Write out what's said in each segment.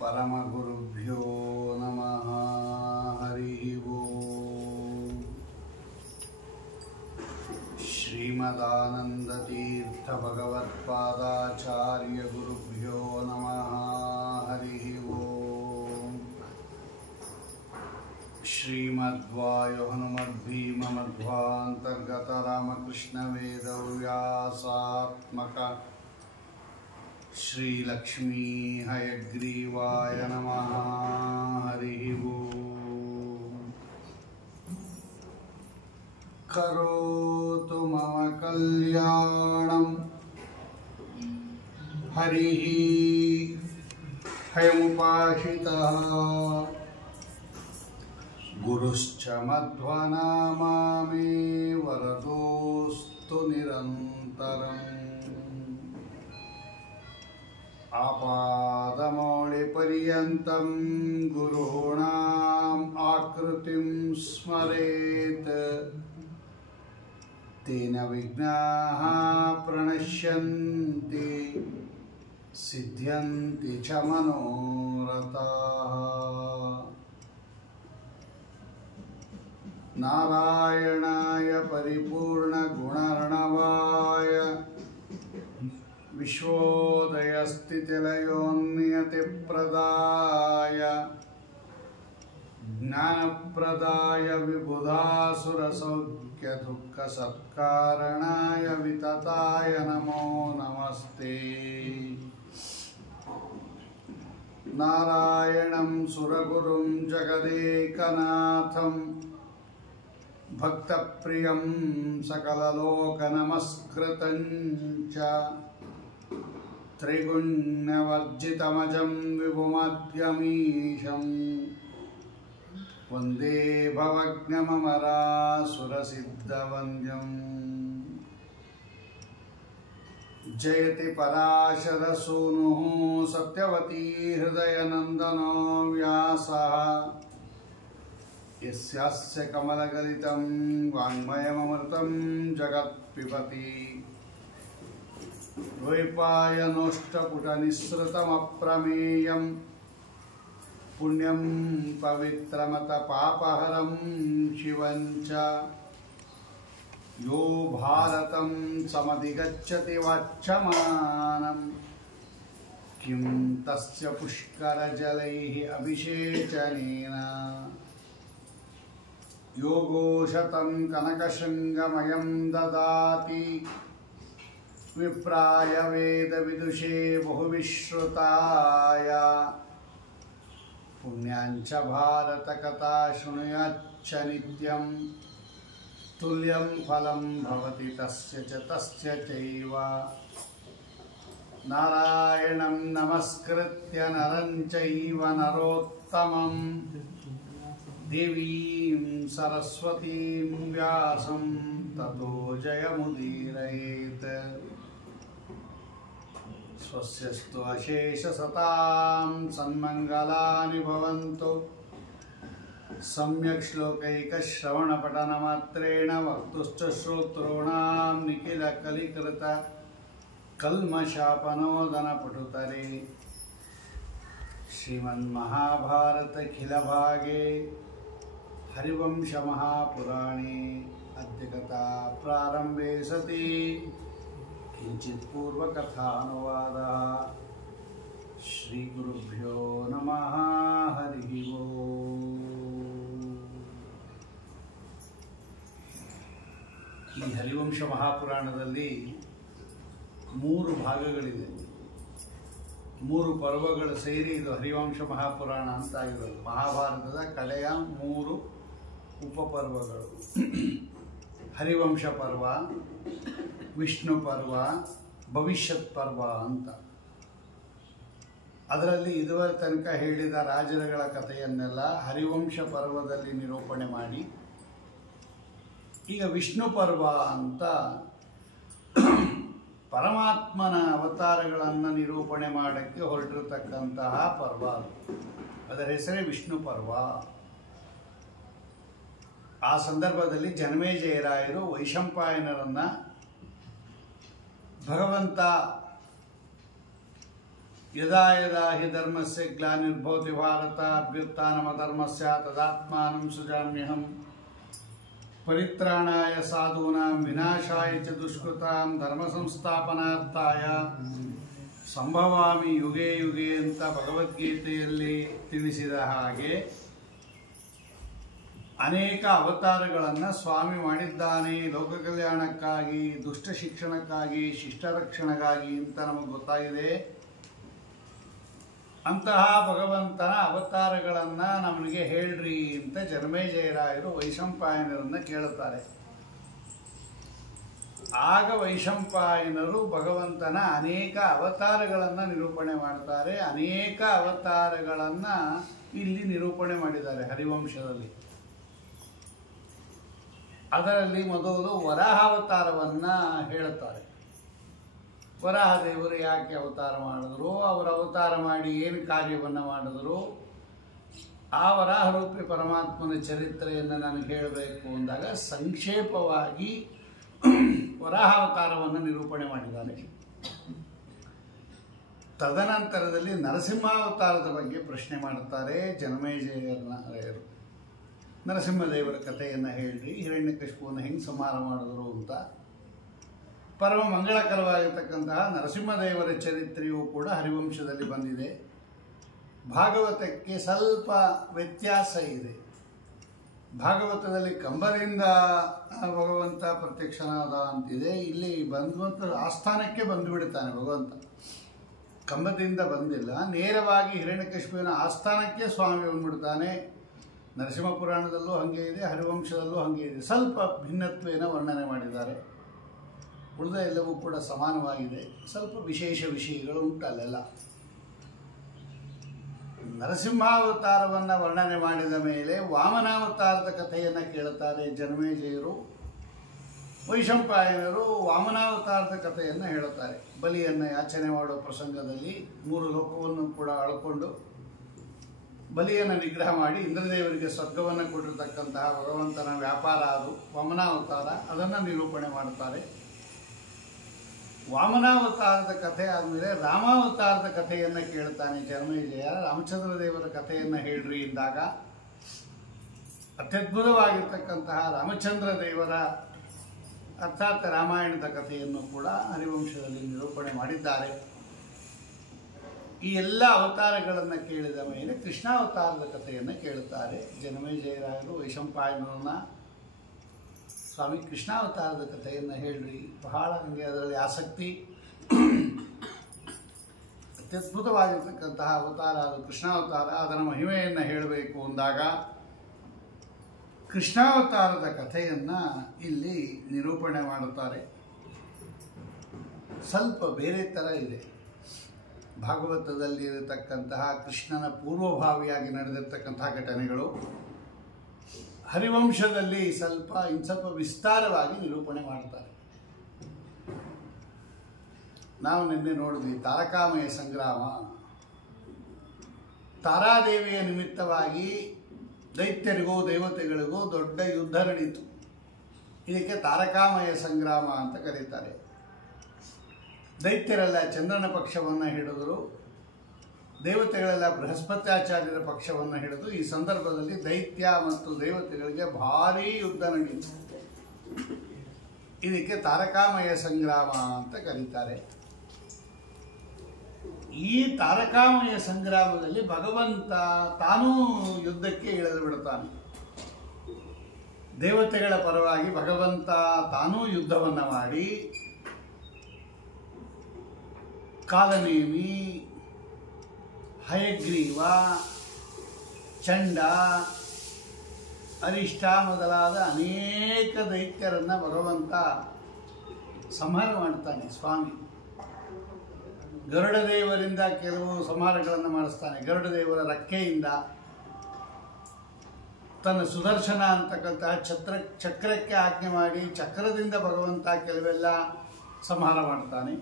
परमगुरुभ्यो नमः। हरिः ओम्। श्रीमदानन्दतीर्थभगवत्पादाचार्यगुरुभ्यो नमः। हरिः ओम्। श्रीमद्वायो हनुमद्भीममध्वान्तर्गत रामकृष्णवेदव्यासात्मक श्रीलक्ष्मी हयग्रीवाय नमः। हरिः ओम्। करोतु मम कल्याणं हरिः हयमुपाश्रितः गुरुश्च मध्वनामा मे वरदोऽस्तु निरन्तरम्। आपादमौलिपर्यन्तं गुरूणाम् आकृतिं स्मरेत् तेन विघ्नाः प्रणश्यन्ति सिद्ध्यन्ति च मनोरथाः। नारायणाय परिपूर्णगुणर्णवाय विश्वोदयस्थितिलयोन्नियतिप्रदाय ज्ञानप्रदाय विबुधासुरसौख्यदुःखसत्कारणाय वितताय नमो नमस्ते। नारायणं सुरगुरुं जगदेकनाथं भक्तप्रियं सकललोकनमस्कृतं च त्रिगुण्यवर्जितमजं विभुमद्यमीशं वन्दे भवघ्नममरासुरसिद्धवन्द्यम्। जयति पराशरसूनुः सत्यवती हृदयनन्दनो व्यासः यस्यास्य कमलगलितं वाङ्मयममृतं जगत्पिबति। द्वैपायनोष्टपुटनिःसृतमप्रमेयं पुण्यं पवित्रमतपापहरं शिवं च यो भारतं समधिगच्छति वाच्यमानं किं तस्य पुष्करजलैः अभिषेचनेन। योगोशतं कनकशृङ्गमयं ददाति विप्राय वेदविदुषे बहुविश्रुताय। पुण्याञ्च भारतकथा शृणुयाच्च नित्यं तुल्यं फलं भवति तस्य च तस्य चैव। नारायणं नमस्कृत्य नरं चैव नरोत्तमं देवीं सरस्वतीं व्यासं ततो जयमुदीरयेत्। स्वस्यस्तु अशेषसतां सन्मङ्गलानि भवन्तु। सम्यक् श्लोकैकश्रवणपठनमात्रेण वक्तुश्च श्रोतॄणां निखिलकलिकृत कल्मषापनोदनपटुतरे श्रीमन्महाभारतखिलभागे हरिवंशमहापुराणे अद्य कथा प्रारम्भे सति किञ्चित् पूर्वकथानुवादः। श्रीगुरुभ्यो नमः। हरिः ओम्। ಈ ಹರಿವಂಶ ಮಹಾಪುರಾಣದಲ್ಲಿ 3 ಭಾಗಗಳಿದೆ. 3 ಪರ್ವಗಳು ಸೇರಿ ಇದು ಹರಿವಂಶ ಮಹಾಪುರಾಣ ಅಂತ ಆಗಿರೋದು. ಮಹಾಭಾರತದ ಕಡೆಯ 3 ಉಪಪರ್ವಗಳು. ಹರಿವಂಶ ಪರ್ವ, ವಿಷ್ಣು ಪರ್ವ, ಭವಿಷ್ಯತ್ ಪರ್ವ ಅಂತ. ಅದರಲ್ಲಿ ಇದುವರೆ ತನಕ ಹೇಳಿದ ರಾಜರುಗಳ ಕಥೆಯನ್ನೆಲ್ಲ ಹರಿವಂಶ ಪರ್ವದಲ್ಲಿ ನಿರೂಪಣೆ ಮಾಡಿ, ಈಗ ವಿಷ್ಣು ಪರ್ವ ಅಂತ ಪರಮಾತ್ಮನ ಅವತಾರಗಳನ್ನು ನಿರೂಪಣೆ ಮಾಡೋಕ್ಕೆ ಹೊರಟಿರತಕ್ಕಂತಹ ಪರ್ವ. ಅದರ ಹೆಸರೇ ವಿಷ್ಣು ಪರ್ವ. ಆ ಸಂದರ್ಭದಲ್ಲಿ ಜನಮೇಜಯರಾಯರು ವೈಶಂಪಾಯನರನ್ನು ಭಗವಂತ ಯದಾ ಯದಾ ಹಿ ಧರ್ಮಸ್ಯ ಗ್ಲಾನಿರ್ಭವತಿ ಭಾರತ ಅಭ್ಯುತ್ಥಾನಮಧರ್ಮಸ್ಯ ತದಾತ್ಮಾನಂ ಸೃಜಾಮ್ಯಹಂ ಪರಿತ್ರಾಣಾಯ ಸಾಧೂನಾಂ ವಿನಾಶಾಯ ಚ ದುಷ್ಕೃತಾಂ ಧರ್ಮ ಸಂಸ್ಥಾಪನಾರ್ಥಾಯ ಸಂಭವಾಮಿ ಯುಗೆ ಯುಗೆ ಅಂತ ಭಗವದ್ಗೀತೆಯಲ್ಲಿ ತಿಳಿಸಿದ ಹಾಗೆ ಅನೇಕ ಅವತಾರಗಳನ್ನು ಸ್ವಾಮಿ ಮಾಡಿದ್ದಾನೆ. ಲೋಕ ಕಲ್ಯಾಣಕ್ಕಾಗಿ, ದುಷ್ಟ ಶಿಕ್ಷಣಕ್ಕಾಗಿ, ಶಿಷ್ಟ ರಕ್ಷಣೆಗಾಗಿ ಅಂತ ನಮಗೆ ಗೊತ್ತಾಗಿದೆ. ಅಂತಹ ಭಗವಂತನ ಅವತಾರಗಳನ್ನು ನಮಗೆ ಹೇಳ್ರಿ ಅಂತ ಜನಮೇಜಯರಾಯರು ವೈಶಂಪಾಯನರನ್ನು ಕೇಳುತ್ತಾರೆ. ಆಗ ವೈಶಂಪಾಯನರು ಭಗವಂತನ ಅನೇಕ ಅವತಾರಗಳನ್ನು ನಿರೂಪಣೆ ಮಾಡ್ತಾರೆ. ಅನೇಕ ಅವತಾರಗಳನ್ನು ಇಲ್ಲಿ ನಿರೂಪಣೆ ಮಾಡಿದ್ದಾರೆ ಹರಿವಂಶದಲ್ಲಿ. ಅದರಲ್ಲಿ ಮೊದಲು ವರಾಹಾವತಾರವನ್ನು ಹೇಳುತ್ತಾರೆ. ವರಾಹದೇವರು ಯಾಕೆ ಅವತಾರ ಮಾಡಿದ್ರು, ಅವರ ಅವತಾರ ಮಾಡಿ ಏನು ಕಾರ್ಯವನ್ನು ಮಾಡಿದ್ರು, ಆ ವರಾಹರೂಪಿ ಪರಮಾತ್ಮನ ಚರಿತ್ರೆಯನ್ನು ನನಗೆ ಹೇಳಬೇಕು ಅಂದಾಗ ಸಂಕ್ಷೇಪವಾಗಿ ವರಾಹಾವತಾರವನ್ನು ನಿರೂಪಣೆ ಮಾಡಿದ್ದಾರೆ. ತದನಂತರದಲ್ಲಿ ನರಸಿಂಹಾವತಾರದ ಬಗ್ಗೆ ಪ್ರಶ್ನೆ ಮಾಡುತ್ತಾರೆ ಜನಮೇಜಯರಾಯರು. ನರಸಿಂಹದೇವರ ಕಥೆಯನ್ನು ಹೇಳ್ರಿ, ಹಿರಣ್ಯಕಶಿಪುವನ್ನು ಹೆಂಗೆ ಸಂಹಾರ ಮಾಡಿದ್ರು ಅಂತ. ಪರಮ ಮಂಗಳಕರವಾಗಿರ್ತಕ್ಕಂತಹ ನರಸಿಂಹದೇವರ ಚರಿತ್ರೆಯೂ ಕೂಡ ಹರಿವಂಶದಲ್ಲಿ ಬಂದಿದೆ. ಭಾಗವತಕ್ಕೆ ಸ್ವಲ್ಪ ವ್ಯತ್ಯಾಸ ಇದೆ. ಭಾಗವತದಲ್ಲಿ ಕಂಬದಿಂದ ಭಗವಂತ ಪ್ರತ್ಯಕ್ಷನಾದ ಅಂತಿದೆ. ಇಲ್ಲಿ ಬಂದಂತ ಆಸ್ಥಾನಕ್ಕೆ ಬಂದುಬಿಡ್ತಾನೆ ಭಗವಂತ. ಕಂಬದಿಂದ ಬಂದಿಲ್ಲ, ನೇರವಾಗಿ ಹಿರಣ್ಯಕಶಿಪುವಿನ ಆಸ್ಥಾನಕ್ಕೆ ಸ್ವಾಮಿ ಬಂದ್ಬಿಡ್ತಾನೆ. ನರಸಿಂಹ ಪುರಾಣದಲ್ಲೂ ಹಾಗೆ ಇದೆ, ಹರಿವಂಶದಲ್ಲೂ ಹಾಗೆ ಇದೆ. ಸ್ವಲ್ಪ ಭಿನ್ನತ್ವೇನ ವರ್ಣನೆ ಮಾಡಿದ್ದಾರೆ. ಉಳಿದ ಎಲ್ಲವೂ ಕೂಡ ಸಮಾನವಾಗಿದೆ. ಸ್ವಲ್ಪ ವಿಶೇಷ ವಿಷಯಗಳು ಉಂಟಲ್ಲೆಲ್ಲ. ನರಸಿಂಹಾವತಾರವನ್ನು ವರ್ಣನೆ ಮಾಡಿದ ಮೇಲೆ ವಾಮನಾವತಾರದ ಕಥೆಯನ್ನು ಕೇಳುತ್ತಾರೆ ಜನಮೇಜಯರು. ವೈಶಂಪಾಯನರು ವಾಮನಾವತಾರದ ಕಥೆಯನ್ನು ಹೇಳುತ್ತಾರೆ. ಬಲಿಯನ್ನು ಯಾಚನೆ ಮಾಡುವ ಪ್ರಸಂಗದಲ್ಲಿ 3 ಲೋಕವನ್ನು ಕೂಡ ಆಳ್ಕೊಂಡು ಬಲಿಯನ್ನು ನಿಗ್ರಹ ಮಾಡಿ ಇಂದ್ರದೇವರಿಗೆ ಸ್ವರ್ಗವನ್ನು ಕೊಟ್ಟಿರತಕ್ಕಂತಹ ಭಗವಂತನ ವ್ಯಾಪಾರ ಅದು ವಾಮನಾವತಾರ. ಅದನ್ನು ನಿರೂಪಣೆ ಮಾಡುತ್ತಾರೆ. ವಾಮನಾವತಾರದ ಕಥೆ ಆದಮೇಲೆ ರಾಮಾವತಾರದ ಕಥೆಯನ್ನು ಕೇಳ್ತಾನೆ ಜನಮೇಜಯ. ರಾಮಚಂದ್ರ ದೇವರ ಕಥೆಯನ್ನು ಹೇಳ್ರಿ ಎಂದಾಗ ಅತ್ಯದ್ಭುತವಾಗಿರ್ತಕ್ಕಂತಹ ರಾಮಚಂದ್ರ ದೇವರ ಅರ್ಥಾತ್ ರಾಮಾಯಣದ ಕಥೆಯನ್ನು ಕೂಡ ಹರಿವಂಶದಲ್ಲಿ ನಿರೂಪಣೆ ಮಾಡಿದ್ದಾರೆ. ಈ ಎಲ್ಲ ಅವತಾರಗಳನ್ನು ಕೇಳಿದ ಮೇಲೆ ಕೃಷ್ಣಾವತಾರದ ಕಥೆಯನ್ನು ಕೇಳುತ್ತಾರೆ ಜನಮೇಜಯರಾಯರು ವೈಶಂಪಾಯನರನ್ನ. ಸ್ವಾಮಿ ಕೃಷ್ಣಾವತಾರದ ಕಥೆಯನ್ನು ಹೇಳ್ರಿ, ಬಹಳ ನನಗೆ ಅದರಲ್ಲಿ ಆಸಕ್ತಿ. ಅತ್ಯದ್ಭುತವಾಗಿರ್ತಕ್ಕಂತಹ ಅವತಾರ ಅದು ಕೃಷ್ಣಾವತಾರ. ಅದರ ಮಹಿಮೆಯನ್ನು ಹೇಳಬೇಕು ಅಂದಾಗ ಕೃಷ್ಣಾವತಾರದ ಕಥೆಯನ್ನು ಇಲ್ಲಿ ನಿರೂಪಣೆ ಮಾಡುತ್ತಾರೆ. ಸ್ವಲ್ಪ ಬೇರೆ ಥರ ಇದೆ. ಭಾಗವತದಲ್ಲಿ ಇರತಕ್ಕಂತಹ ಕೃಷ್ಣನ ಪೂರ್ವಭಾವಿಯಾಗಿ ನಡೆದಿರ್ತಕ್ಕಂತಹ ಘಟನೆಗಳು ಹರಿವಂಶದಲ್ಲಿ ಸ್ವಲ್ಪ ವಿಸ್ತಾರವಾಗಿ ನಿರೂಪಣೆ ಮಾಡ್ತಾರೆ. ನಾವು ನಿನ್ನೆ ನೋಡಿದ್ವಿ ತಾರಕಾಮಯ ಸಂಗ್ರಾಮ. ತಾರಾದೇವಿಯ ನಿಮಿತ್ತವಾಗಿ ದೈತ್ಯರಿಗೂ ದೇವತೆಗಳಿಗೂ ದೊಡ್ಡ ಯುದ್ಧ ನಡೆಯಿತು. ಇದಕ್ಕೆ ತಾರಕಾಮಯ ಸಂಗ್ರಾಮ ಅಂತ ಕರೀತಾರೆ. ದೈತ್ಯರೆಲ್ಲ ಚಂದ್ರನ ಪಕ್ಷವನ್ನು ಹಿಡಿದರು, ದೇವತೆಗಳೆಲ್ಲ ಬೃಹಸ್ಪತ್ಯಾಚಾರ್ಯರ ಪಕ್ಷವನ್ನು ಹಿಡಿದು ಈ ಸಂದರ್ಭದಲ್ಲಿ ದೈತ್ಯ ಮತ್ತು ದೇವತೆಗಳಿಗೆ ಭಾರೀ ಯುದ್ಧ ನಡೆಯಿತು. ಇದಕ್ಕೆ ತಾರಕಾಮಯ ಸಂಗ್ರಾಮ ಅಂತ ಕರೀತಾರೆ. ಈ ತಾರಕಾಮಯ ಸಂಗ್ರಾಮದಲ್ಲಿ ಭಗವಂತ ತಾನೂ ಯುದ್ಧಕ್ಕೆ ಇಳಿದು ಬಿಡುತ್ತಾನೆ. ದೇವತೆಗಳ ಪರವಾಗಿ ಭಗವಂತ ತಾನೂ ಯುದ್ಧವನ್ನು ಮಾಡಿ ಕಾಲನೇಮಿ, ಹಯಗ್ರೀವ, ಚಂಡ, ಅರಿಷ್ಟ ಮೊದಲಾದ ಅನೇಕ ದೈತ್ಯರನ್ನು ಭಗವಂತ ಸಂಹಾರ ಮಾಡ್ತಾನೆ ಸ್ವಾಮಿ. ಗರುಡದೇವರಿಂದ ಕೆಲವು ಸಂಹಾರಗಳನ್ನು ಮಾಡಿಸ್ತಾನೆ. ಗರುಡದೇವರ ರೆಕ್ಕೆಯಿಂದ ತನ್ನ ಸುದರ್ಶನ ಅಂತಕ್ಕಂತಹ ಚಕ್ರಕ್ಕೆ ಆಜ್ಞೆ ಮಾಡಿ ಚಕ್ರದಿಂದ ಭಗವಂತ ಕೆಲವೆಲ್ಲ ಸಂಹಾರ ಮಾಡ್ತಾನೆ.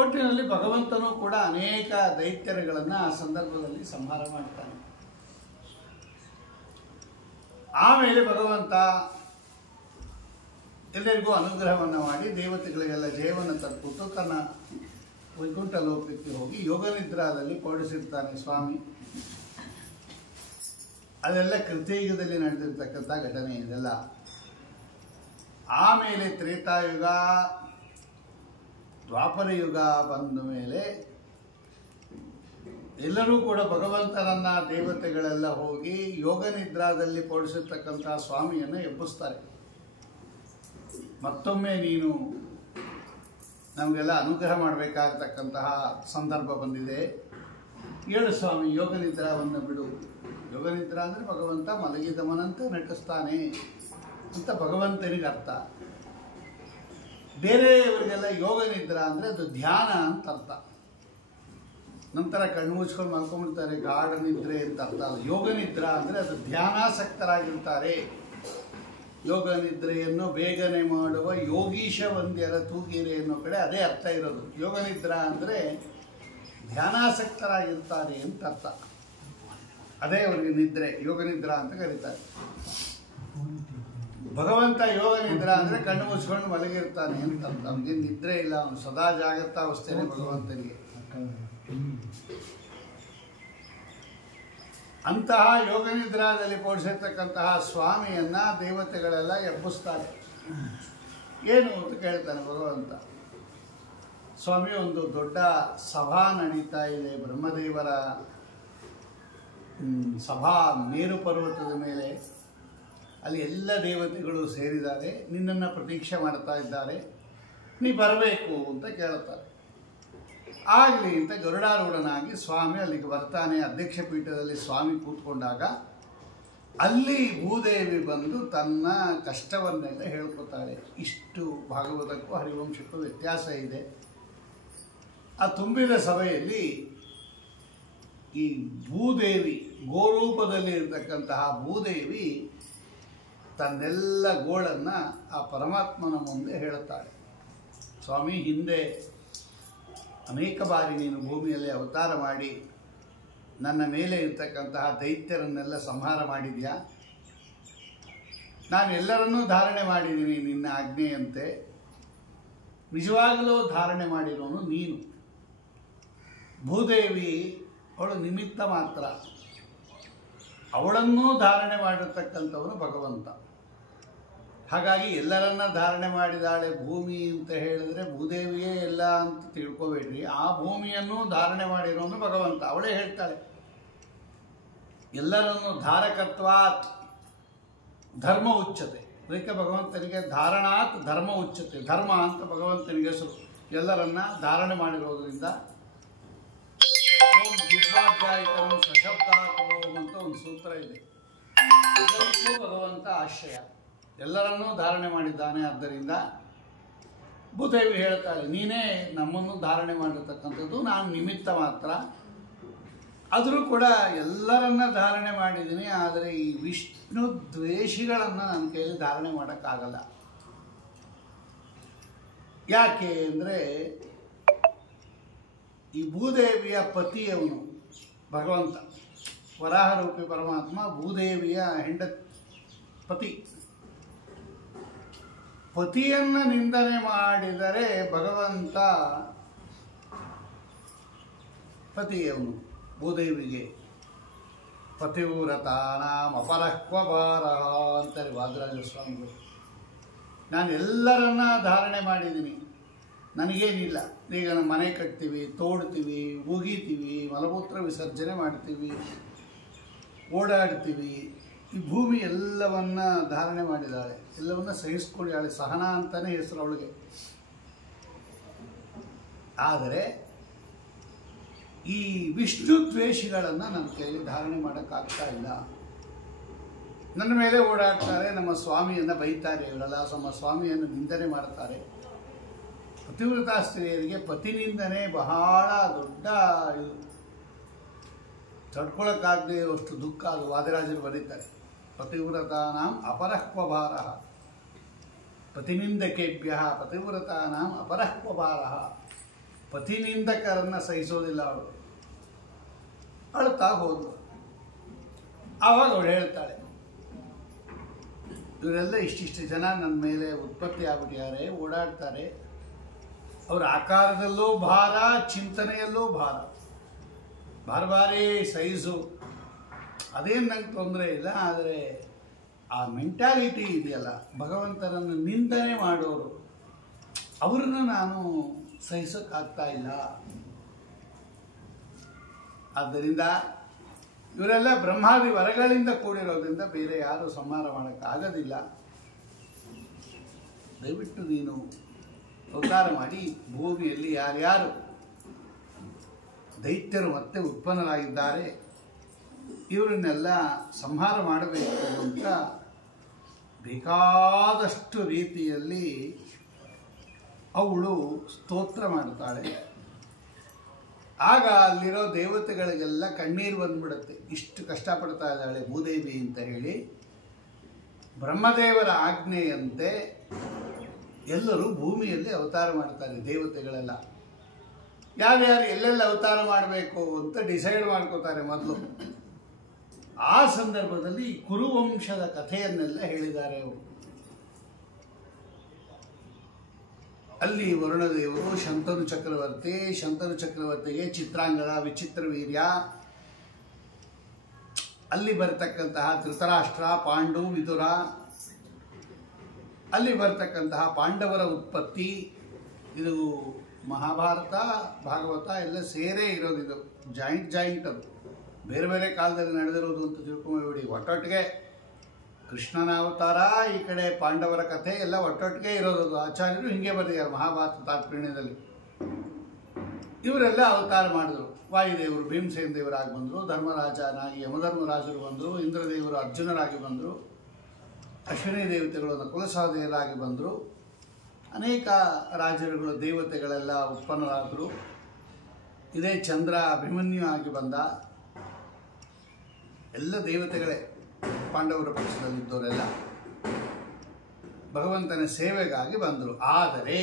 ಒಟ್ಟಿನಲ್ಲಿ ಭಗವಂತನೂ ಕೂಡ ಅನೇಕ ದೈತ್ಯರುಗಳನ್ನು ಆ ಸಂದರ್ಭದಲ್ಲಿ ಸಂಹಾರ ಮಾಡ್ತಾನೆ. ಆಮೇಲೆ ಭಗವಂತ ಎಲ್ಲರಿಗೂ ಅನುಗ್ರಹವನ್ನು ಮಾಡಿ ದೇವತೆಗಳಿಗೆಲ್ಲ ಜಯವನ್ನು ತರ್ಕೊಟ್ಟು ತನ್ನ ವೈಕುಂಠ ಲೋಕಕ್ಕೆ ಹೋಗಿ ಯೋಗನಿದ್ರಾದಲ್ಲಿ ಪೌಡಿಸಿರ್ತಾನೆ ಸ್ವಾಮಿ. ಅದೆಲ್ಲ ಕೃತಯುಗದಲ್ಲಿ ನಡೆದಿರ್ತಕ್ಕಂಥ ಘಟನೆ ಇದೆಲ್ಲ. ಆಮೇಲೆ ತ್ರೇತಾಯುಗ ದ್ವಾಪರ ಯುಗ ಬಂದ ಮೇಲೆ ಎಲ್ಲರೂ ಕೂಡ ಭಗವಂತನನ್ನ ದೇವತೆಗಳೆಲ್ಲ ಹೋಗಿ ಯೋಗನಿದ್ರಾದಲ್ಲಿ ಪೌಡಿಸಿರ್ತಕ್ಕಂಥ ಸ್ವಾಮಿಯನ್ನು ಎಬ್ಬಿಸ್ತಾರೆ. ಮತ್ತೊಮ್ಮೆ ನೀನು ನಮಗೆಲ್ಲ ಅನುಗ್ರಹ ಮಾಡಬೇಕಾಗತಕ್ಕಂತಹ ಸಂದರ್ಭ ಬಂದಿದೆ, ಏಳು ಸ್ವಾಮಿ ಯೋಗನಿದ್ರಾವನ್ನು ಬಿಡು. ಯೋಗನಿದ್ರಾ ಅಂದರೆ ಭಗವಂತ ಮಲಗಿದವನಂತೆ ನಟಿಸ್ತಾನೆ ಅಂತ ಭಗವಂತನಿಗೆ ಅರ್ಥ. ಬೇರೆಯವರಿಗೆಲ್ಲ ಯೋಗನಿದ್ರಾ ಅಂದರೆ ಅದು ಧ್ಯಾನ ಅಂತ ಅರ್ಥ. ನಂತರ ಕಣ್ಣು ಮುಚ್ಕೊಂಡು ಮಲ್ಕೊಂಡ್ಬಿಡ್ತಾರೆ, ಗಾಢ ನಿದ್ರೆ ಅಂತ ಅರ್ಥ ಅಲ್ಲ. ಯೋಗನಿದ್ರಾ ಅಂದರೆ ಅದು ಧ್ಯಾನಾಸಕ್ತರಾಗಿರ್ತಾರೆ. ಯೋಗ ನಿದ್ರೆಯನ್ನು ಬೇಗನೆ ಮಾಡುವ ಯೋಗೀಶ ವಂದ್ಯರ ತೂಗಿರೆ ಅನ್ನೋ ಕಡೆ ಅದೇ ಅರ್ಥ ಇರೋದು. ಯೋಗನಿದ್ರಾ ಅಂದರೆ ಧ್ಯಾನಾಸಕ್ತರಾಗಿರ್ತಾರೆ ಅಂತ ಅರ್ಥ. ಅದೇ ಅವರಿಗೆ ನಿದ್ರೆ, ಯೋಗನಿದ್ರಾ ಅಂತ ಕರೀತಾರೆ. ಭಗವಂತ ಯೋಗನಿದ್ರಾ ಅಂದರೆ ಕಣ್ಣು ಮುಚ್ಕೊಂಡು ಮಲಗಿರ್ತಾನೆ ಅಂತ ಅರ್ಥ. ಅವನಿಗೆ ನಿದ್ರೆ ಇಲ್ಲ, ಅವನು ಸದಾ ಜಾಗೃತಾವಸ್ಥೆನೇ ಭಗವಂತನಿಗೆ. ಅಂತಹ ಯೋಗನಿದ್ರಾದಲ್ಲಿ ಪೋಷಿರ್ತಕ್ಕಂತಹ ಸ್ವಾಮಿಯನ್ನ ದೇವತೆಗಳೆಲ್ಲ ಎಬ್ಬಿಸ್ತಾರೆ. ಏನು ಅಂತ ಕೇಳ್ತಾನೆ ಭಗವಂತ. ಸ್ವಾಮಿ, ಒಂದು ದೊಡ್ಡ ಸಭಾ ನಡೀತಾ ಇದೆ, ಬ್ರಹ್ಮದೇವರ ಸಭಾ ಮೇರು ಪರ್ವತದ ಮೇಲೆ. ಅಲ್ಲಿ ಎಲ್ಲ ದೇವತೆಗಳು ಸೇರಿದ್ದಾರೆ, ನಿನ್ನನ್ನು ಪ್ರತೀಕ್ಷೆ ಮಾಡ್ತಾ ಇದ್ದಾರೆ, ನೀ ಬರಬೇಕು ಅಂತ ಕೇಳ್ತಾರೆ. ಆಗಲಿ ಅಂತ ಗರುಡಾರೂಢನಾಗಿ ಸ್ವಾಮಿ ಅಲ್ಲಿಗೆ ಬರ್ತಾನೆ. ಅಧ್ಯಕ್ಷ ಪೀಠದಲ್ಲಿ ಸ್ವಾಮಿ ಕೂತ್ಕೊಂಡಾಗ ಅಲ್ಲಿ ಭೂದೇವಿ ಬಂದು ತನ್ನ ಕಷ್ಟವನ್ನೆಲ್ಲ ಹೇಳ್ಕೊತಾಳೆ. ಇಷ್ಟು ಭಾಗವತಕ್ಕೂ ಹರಿವಂಶಕ್ಕೂ ವ್ಯತ್ಯಾಸ ಇದೆ. ಆ ತುಂಬಿದ ಸಭೆಯಲ್ಲಿ ಈ ಭೂದೇವಿ, ಗೋರೂಪದಲ್ಲಿ ಇರತಕ್ಕಂತಹ ಭೂದೇವಿ ತನ್ನೆಲ್ಲ ಗೋಳನ್ನು ಆ ಪರಮಾತ್ಮನ ಮುಂದೆ ಹೇಳುತ್ತಾಳೆ. ಸ್ವಾಮಿ, ಹಿಂದೆ ಅನೇಕ ಬಾರಿ ನೀನು ಭೂಮಿಯಲ್ಲಿ ಅವತಾರ ಮಾಡಿ ನನ್ನ ಮೇಲೆ ಇರ್ತಕ್ಕಂತಹ ದೈತ್ಯರನ್ನೆಲ್ಲ ಸಂಹಾರ ಮಾಡಿದ್ಯಾ. ನಾನು ಎಲ್ಲರನ್ನೂ ಧಾರಣೆ ಮಾಡಿದ್ದೀನಿ ನಿನ್ನ ಆಜ್ಞೆಯಂತೆ. ನಿಜವಾಗಲೂ ಧಾರಣೆ ಮಾಡಿರೋನು ನೀನು. ಭೂದೇವಿ ಅವಳು ನಿಮಿತ್ತ ಮಾತ್ರ, ಅವಳನ್ನೂ ಧಾರಣೆ ಮಾಡಿರ್ತಕ್ಕಂಥವನು ಭಗವಂತ. ಹಾಗಾಗಿ ಎಲ್ಲರನ್ನ ಧಾರಣೆ ಮಾಡಿದಾಳೆ ಭೂಮಿ ಅಂತ ಹೇಳಿದ್ರೆ ಭೂದೇವಿಯೇ ಎಲ್ಲ ಅಂತ ತಿಳ್ಕೊಬೇಡ್ರಿ. ಆ ಭೂಮಿಯನ್ನು ಧಾರಣೆ ಮಾಡಿರೋನು ಭಗವಂತ. ಅವಳೇ ಹೇಳ್ತಾಳೆ, ಎಲ್ಲರನ್ನು ಧಾರಕತ್ವಾತ್ ಧರ್ಮ ಉಚ್ಚತೆ. ಅದಕ್ಕೆ ಭಗವಂತನಿಗೆ ಧಾರಣಾತ್ ಧರ್ಮ ಉಚ್ಚತೆ, ಧರ್ಮ ಅಂತ ಭಗವಂತನಿಗೆ ಹೆಸರು. ಎಲ್ಲರನ್ನ ಧಾರಣೆ ಮಾಡಿರೋದ್ರಿಂದ ಓಂ ಜಿಹ್ವಾಧ್ಯಾಯಿಕಂ ಸಶಬ್ದಾತ್ಮೋಂ ಅಂತ ಒಂದು ಸೂತ್ರ ಇದೆ. ಎಲ್ಲರಿಗೂ ಭಗವಂತ ಆಶ್ರಯ, ಎಲ್ಲರನ್ನೂ ಧಾರಣೆ ಮಾಡಿದ್ದಾನೆ. ಆದ್ದರಿಂದ ಭೂದೇವಿ ಹೇಳ್ತಾಳೆ, ನೀನೇ ನಮ್ಮನ್ನು ಧಾರಣೆ ಮಾಡಿರ್ತಕ್ಕಂಥದ್ದು, ನಾನು ನಿಮಿತ್ತ ಮಾತ್ರ. ಆದರೂ ಕೂಡ ಎಲ್ಲರನ್ನ ಧಾರಣೆ ಮಾಡಿದ್ದೀನಿ. ಆದರೆ ಈ ವಿಷ್ಣು ದ್ವೇಷಿಗಳನ್ನು ನನ್ನ ಕೈಯಲ್ಲಿ ಧಾರಣೆ ಮಾಡೋಕ್ಕಾಗಲ್ಲ. ಯಾಕೆ ಅಂದರೆ ಈ ಭೂದೇವಿಯ ಪತಿಯವನು ಭಗವಂತ, ವರಾಹರೂಪಿ ಪರಮಾತ್ಮ ಭೂದೇವಿಯ ಪತಿ. ಪತಿಯನ್ನು ನಿಂದನೆ ಮಾಡಿದರೆ ಭಗವಂತ ಪತಿಯವನು ಭೂದೇವಿಗೆ ಪತಿವ್ರತಾನಾಂ ಅಪರಕ್ವಭಾರ ಅಂತಾರೆ ವಾದರಾಜ ಸ್ವಾಮಿಗಳು. ನಾನು ಎಲ್ಲರನ್ನ ಧಾರಣೆ ಮಾಡಿದ್ದೀನಿ, ನನಗೇನಿಲ್ಲ. ಈಗ ನಮ್ಮ ಮನೆ ಕಟ್ತೀವಿ, ತೋಡ್ತೀವಿ, ಉಗೀತೀವಿ, ಮಲಮೂತ್ರ ವಿಸರ್ಜನೆ ಮಾಡ್ತೀವಿ, ಓಡಾಡ್ತೀವಿ. ಈ ಭೂಮಿ ಎಲ್ಲವನ್ನ ಧಾರಣೆ ಮಾಡಿದ್ದಾಳೆ, ಎಲ್ಲವನ್ನ ಸಹಿಸ್ಕೊಳ್ಳಾಳೆ. ಸಹನ ಅಂತಲೇ ಹೆಸರು ಅವಳಿಗೆ. ಆದರೆ ಈ ವಿಷ್ಣು ದ್ವೇಷಿಗಳನ್ನು ನನ್ನ ಕೈಯಲ್ಲಿ ಧಾರಣೆ ಮಾಡೋಕ್ಕಾಗ್ತಾ ಇಲ್ಲ. ನನ್ನ ಮೇಲೆ ಓಡಾಡ್ತಾರೆ, ನಮ್ಮ ಸ್ವಾಮಿಯನ್ನು ಬೈತಾರೆ, ಇವರೆಲ್ಲ ನಮ್ಮ ಸ್ವಾಮಿಯನ್ನು ನಿಂದನೆ ಮಾಡ್ತಾರೆ. ಪತಿವ್ರತಾ ಸ್ತ್ರೀಯರಿಗೆ ಪತಿನಿಂದನೆ ಬಹಳ ದೊಡ್ಡ ಇದು, ತಡ್ಕೊಳಕ್ಕಾಗದೇ ಇರುವಷ್ಟು ದುಃಖ. ಅದು ವಾದಿರಾಜರು ಬರೀತಾರೆ. ಪತಿವ್ರತಾನಾಂ ಅಪರಕ್ವಭಾರ, ಪತಿನಿಂದಕೇಭ್ಯ ಪತಿವ್ರತಾನಾಂ ಅಪರಕ್ವಭಾರ. ಪತಿನಿಂದಕರನ್ನು ಸಹಿಸೋದಿಲ್ಲ ಅವಳು. ಅಳ್ತಾ ಹೋದ್ಲು. ಆವಾಗ ಅವಳು ಹೇಳ್ತಾಳೆ, ಇವರೆಲ್ಲ ಇಷ್ಟಿಷ್ಟು ಜನ ನನ್ನ ಮೇಲೆ ಉತ್ಪತ್ತಿ ಆಗ್ಬಿಟ್ಟಿದ್ದಾರೆ, ಓಡಾಡ್ತಾರೆ. ಅವರ ಆಕಾರದಲ್ಲೂ ಭಾರ, ಚಿಂತನೆಯಲ್ಲೂ ಭಾರ, ಭಾರಿ ಸೈಜು, ಅದೇನು ನಂಗೆ ತೊಂದರೆ ಇಲ್ಲ. ಆದರೆ ಆ ಮೆಂಟ್ಯಾಲಿಟಿ ಇದೆಯಲ್ಲ, ಭಗವಂತನನ್ನು ನಿಂದನೆ ಮಾಡೋರು, ಅವ್ರನ್ನ ನಾನು ಸಹಿಸೋಕ್ಕಾಗ್ತಾ ಇಲ್ಲ. ಆದ್ದರಿಂದ ಇವರೆಲ್ಲ ಬ್ರಹ್ಮಾದಿ ವರಗಳಿಂದ ಕೂಡಿರೋದ್ರಿಂದ ಬೇರೆ ಯಾರು ಸಂಹಾರ ಮಾಡೋಕ್ಕಾಗೋದಿಲ್ಲ. ದಯವಿಟ್ಟು ನೀನು ಅವತಾರ ಮಾಡಿ ಭೂಮಿಯಲ್ಲಿ ಯಾರ್ಯಾರು ದೈತ್ಯರು ಮತ್ತೆ ಉತ್ಪನ್ನರಾಗಿದ್ದಾರೆ ಇವರನ್ನೆಲ್ಲ ಸಂಹಾರ ಮಾಡಬೇಕು ಅಂತ ಬೇಕಾದಷ್ಟು ರೀತಿಯಲ್ಲಿ ಅವಳು ಸ್ತೋತ್ರ ಮಾಡ್ತಾಳೆ. ಆಗ ಅಲ್ಲಿರೋ ದೇವತೆಗಳಿಗೆಲ್ಲ ಕಣ್ಣೀರು ಬಂದ್ಬಿಡುತ್ತೆ, ಇಷ್ಟು ಕಷ್ಟಪಡ್ತಾ ಇದ್ದಾಳೆ ಭೂದೇವಿ ಅಂತ ಹೇಳಿ. ಬ್ರಹ್ಮದೇವರ ಆಜ್ಞೆಯಂತೆ ಎಲ್ಲರೂ ಭೂಮಿಯಲ್ಲಿ ಅವತಾರ ಮಾಡ್ತಾರೆ. ದೇವತೆಗಳೆಲ್ಲ ಯಾರ್ಯಾರು ಎಲ್ಲೆಲ್ಲ ಅವತಾರ ಮಾಡಬೇಕು ಅಂತ ಡಿಸೈಡ್ ಮಾಡ್ಕೋತಾರೆ ಮೊದಲು. ಆ ಸಂದರ್ಭದಲ್ಲಿ ಕುರುವಂಶದ ಕಥೆಯನ್ನೆಲ್ಲ ಹೇಳಿದ್ದಾರೆ ಅವರು. ಅಲ್ಲಿ ವರುಣದೇವರು ಶಂತನು ಚಕ್ರವರ್ತಿ, ಶಂತನು ಚಕ್ರವರ್ತಿಗೆ ಚಿತ್ರಾಂಗದ ವಿಚಿತ್ರ ವೀರ್ಯ, ಅಲ್ಲಿ ಬರ್ತಕ್ಕಂತಹ ಧೃತರಾಷ್ಟ್ರ, ಪಾಂಡು, ವಿದುರ, ಅಲ್ಲಿ ಬರ್ತಕ್ಕಂತಹ ಪಾಂಡವರ ಉತ್ಪತ್ತಿ. ಇದು ಮಹಾಭಾರತ ಭಾಗವತ ಎಲ್ಲ ಸೇರೇ ಇರೋದು, ಇದು ಜಾಯಿಂಟ್ ಅದು. ಬೇರೆ ಬೇರೆ ಕಾಲದಲ್ಲಿ ನಡೆದಿರೋದು ಅಂತ ತಿಳ್ಕೊಂಬಿಡಿ. ಒಟ್ಟೊಟ್ಟಿಗೆ ಕೃಷ್ಣನ ಅವತಾರ, ಈ ಕಡೆ ಪಾಂಡವರ ಕಥೆ ಎಲ್ಲ ಒಟ್ಟೊಟ್ಟಿಗೆ ಇರೋದು. ಆಚಾರ್ಯರು ಹಿಂಗೆ ಬರೆದಿದ್ದಾರೆ ಮಹಾಭಾರತ ತಾತ್ಪರ್ಯದಲ್ಲಿ. ಇವರೆಲ್ಲ ಅವತಾರ ಮಾಡಿದ್ರು. ವಾಯುದೇವರು ಭೀಮಸೇನ ದೇವರಾಗಿ ಬಂದರು, ಧರ್ಮರಾಜನಾಗಿ ಯಮಧರ್ಮರಾಜರು ಬಂದರು, ಇಂದ್ರದೇವರು ಅರ್ಜುನರಾಗಿ ಬಂದರು, ಅಶ್ವಿನಿ ದೇವತೆಗಳು ನಕುಲಸಹದೇವರಾಗಿ ಬಂದರು, ಅನೇಕ ರಾಜರುಗಳು ದೇವತೆಗಳೆಲ್ಲ ಉತ್ಪನ್ನರಾದರು. ಇದೇ ಚಂದ್ರ ಅಭಿಮನ್ಯು ಆಗಿ ಬಂದ. ಎಲ್ಲ ದೇವತೆಗಳೇ ಪಾಂಡವರ ಪಕ್ಷದಲ್ಲಿದ್ದವರೆಲ್ಲ ಭಗವಂತನ ಸೇವೆಗಾಗಿ ಬಂದರು. ಆದರೆ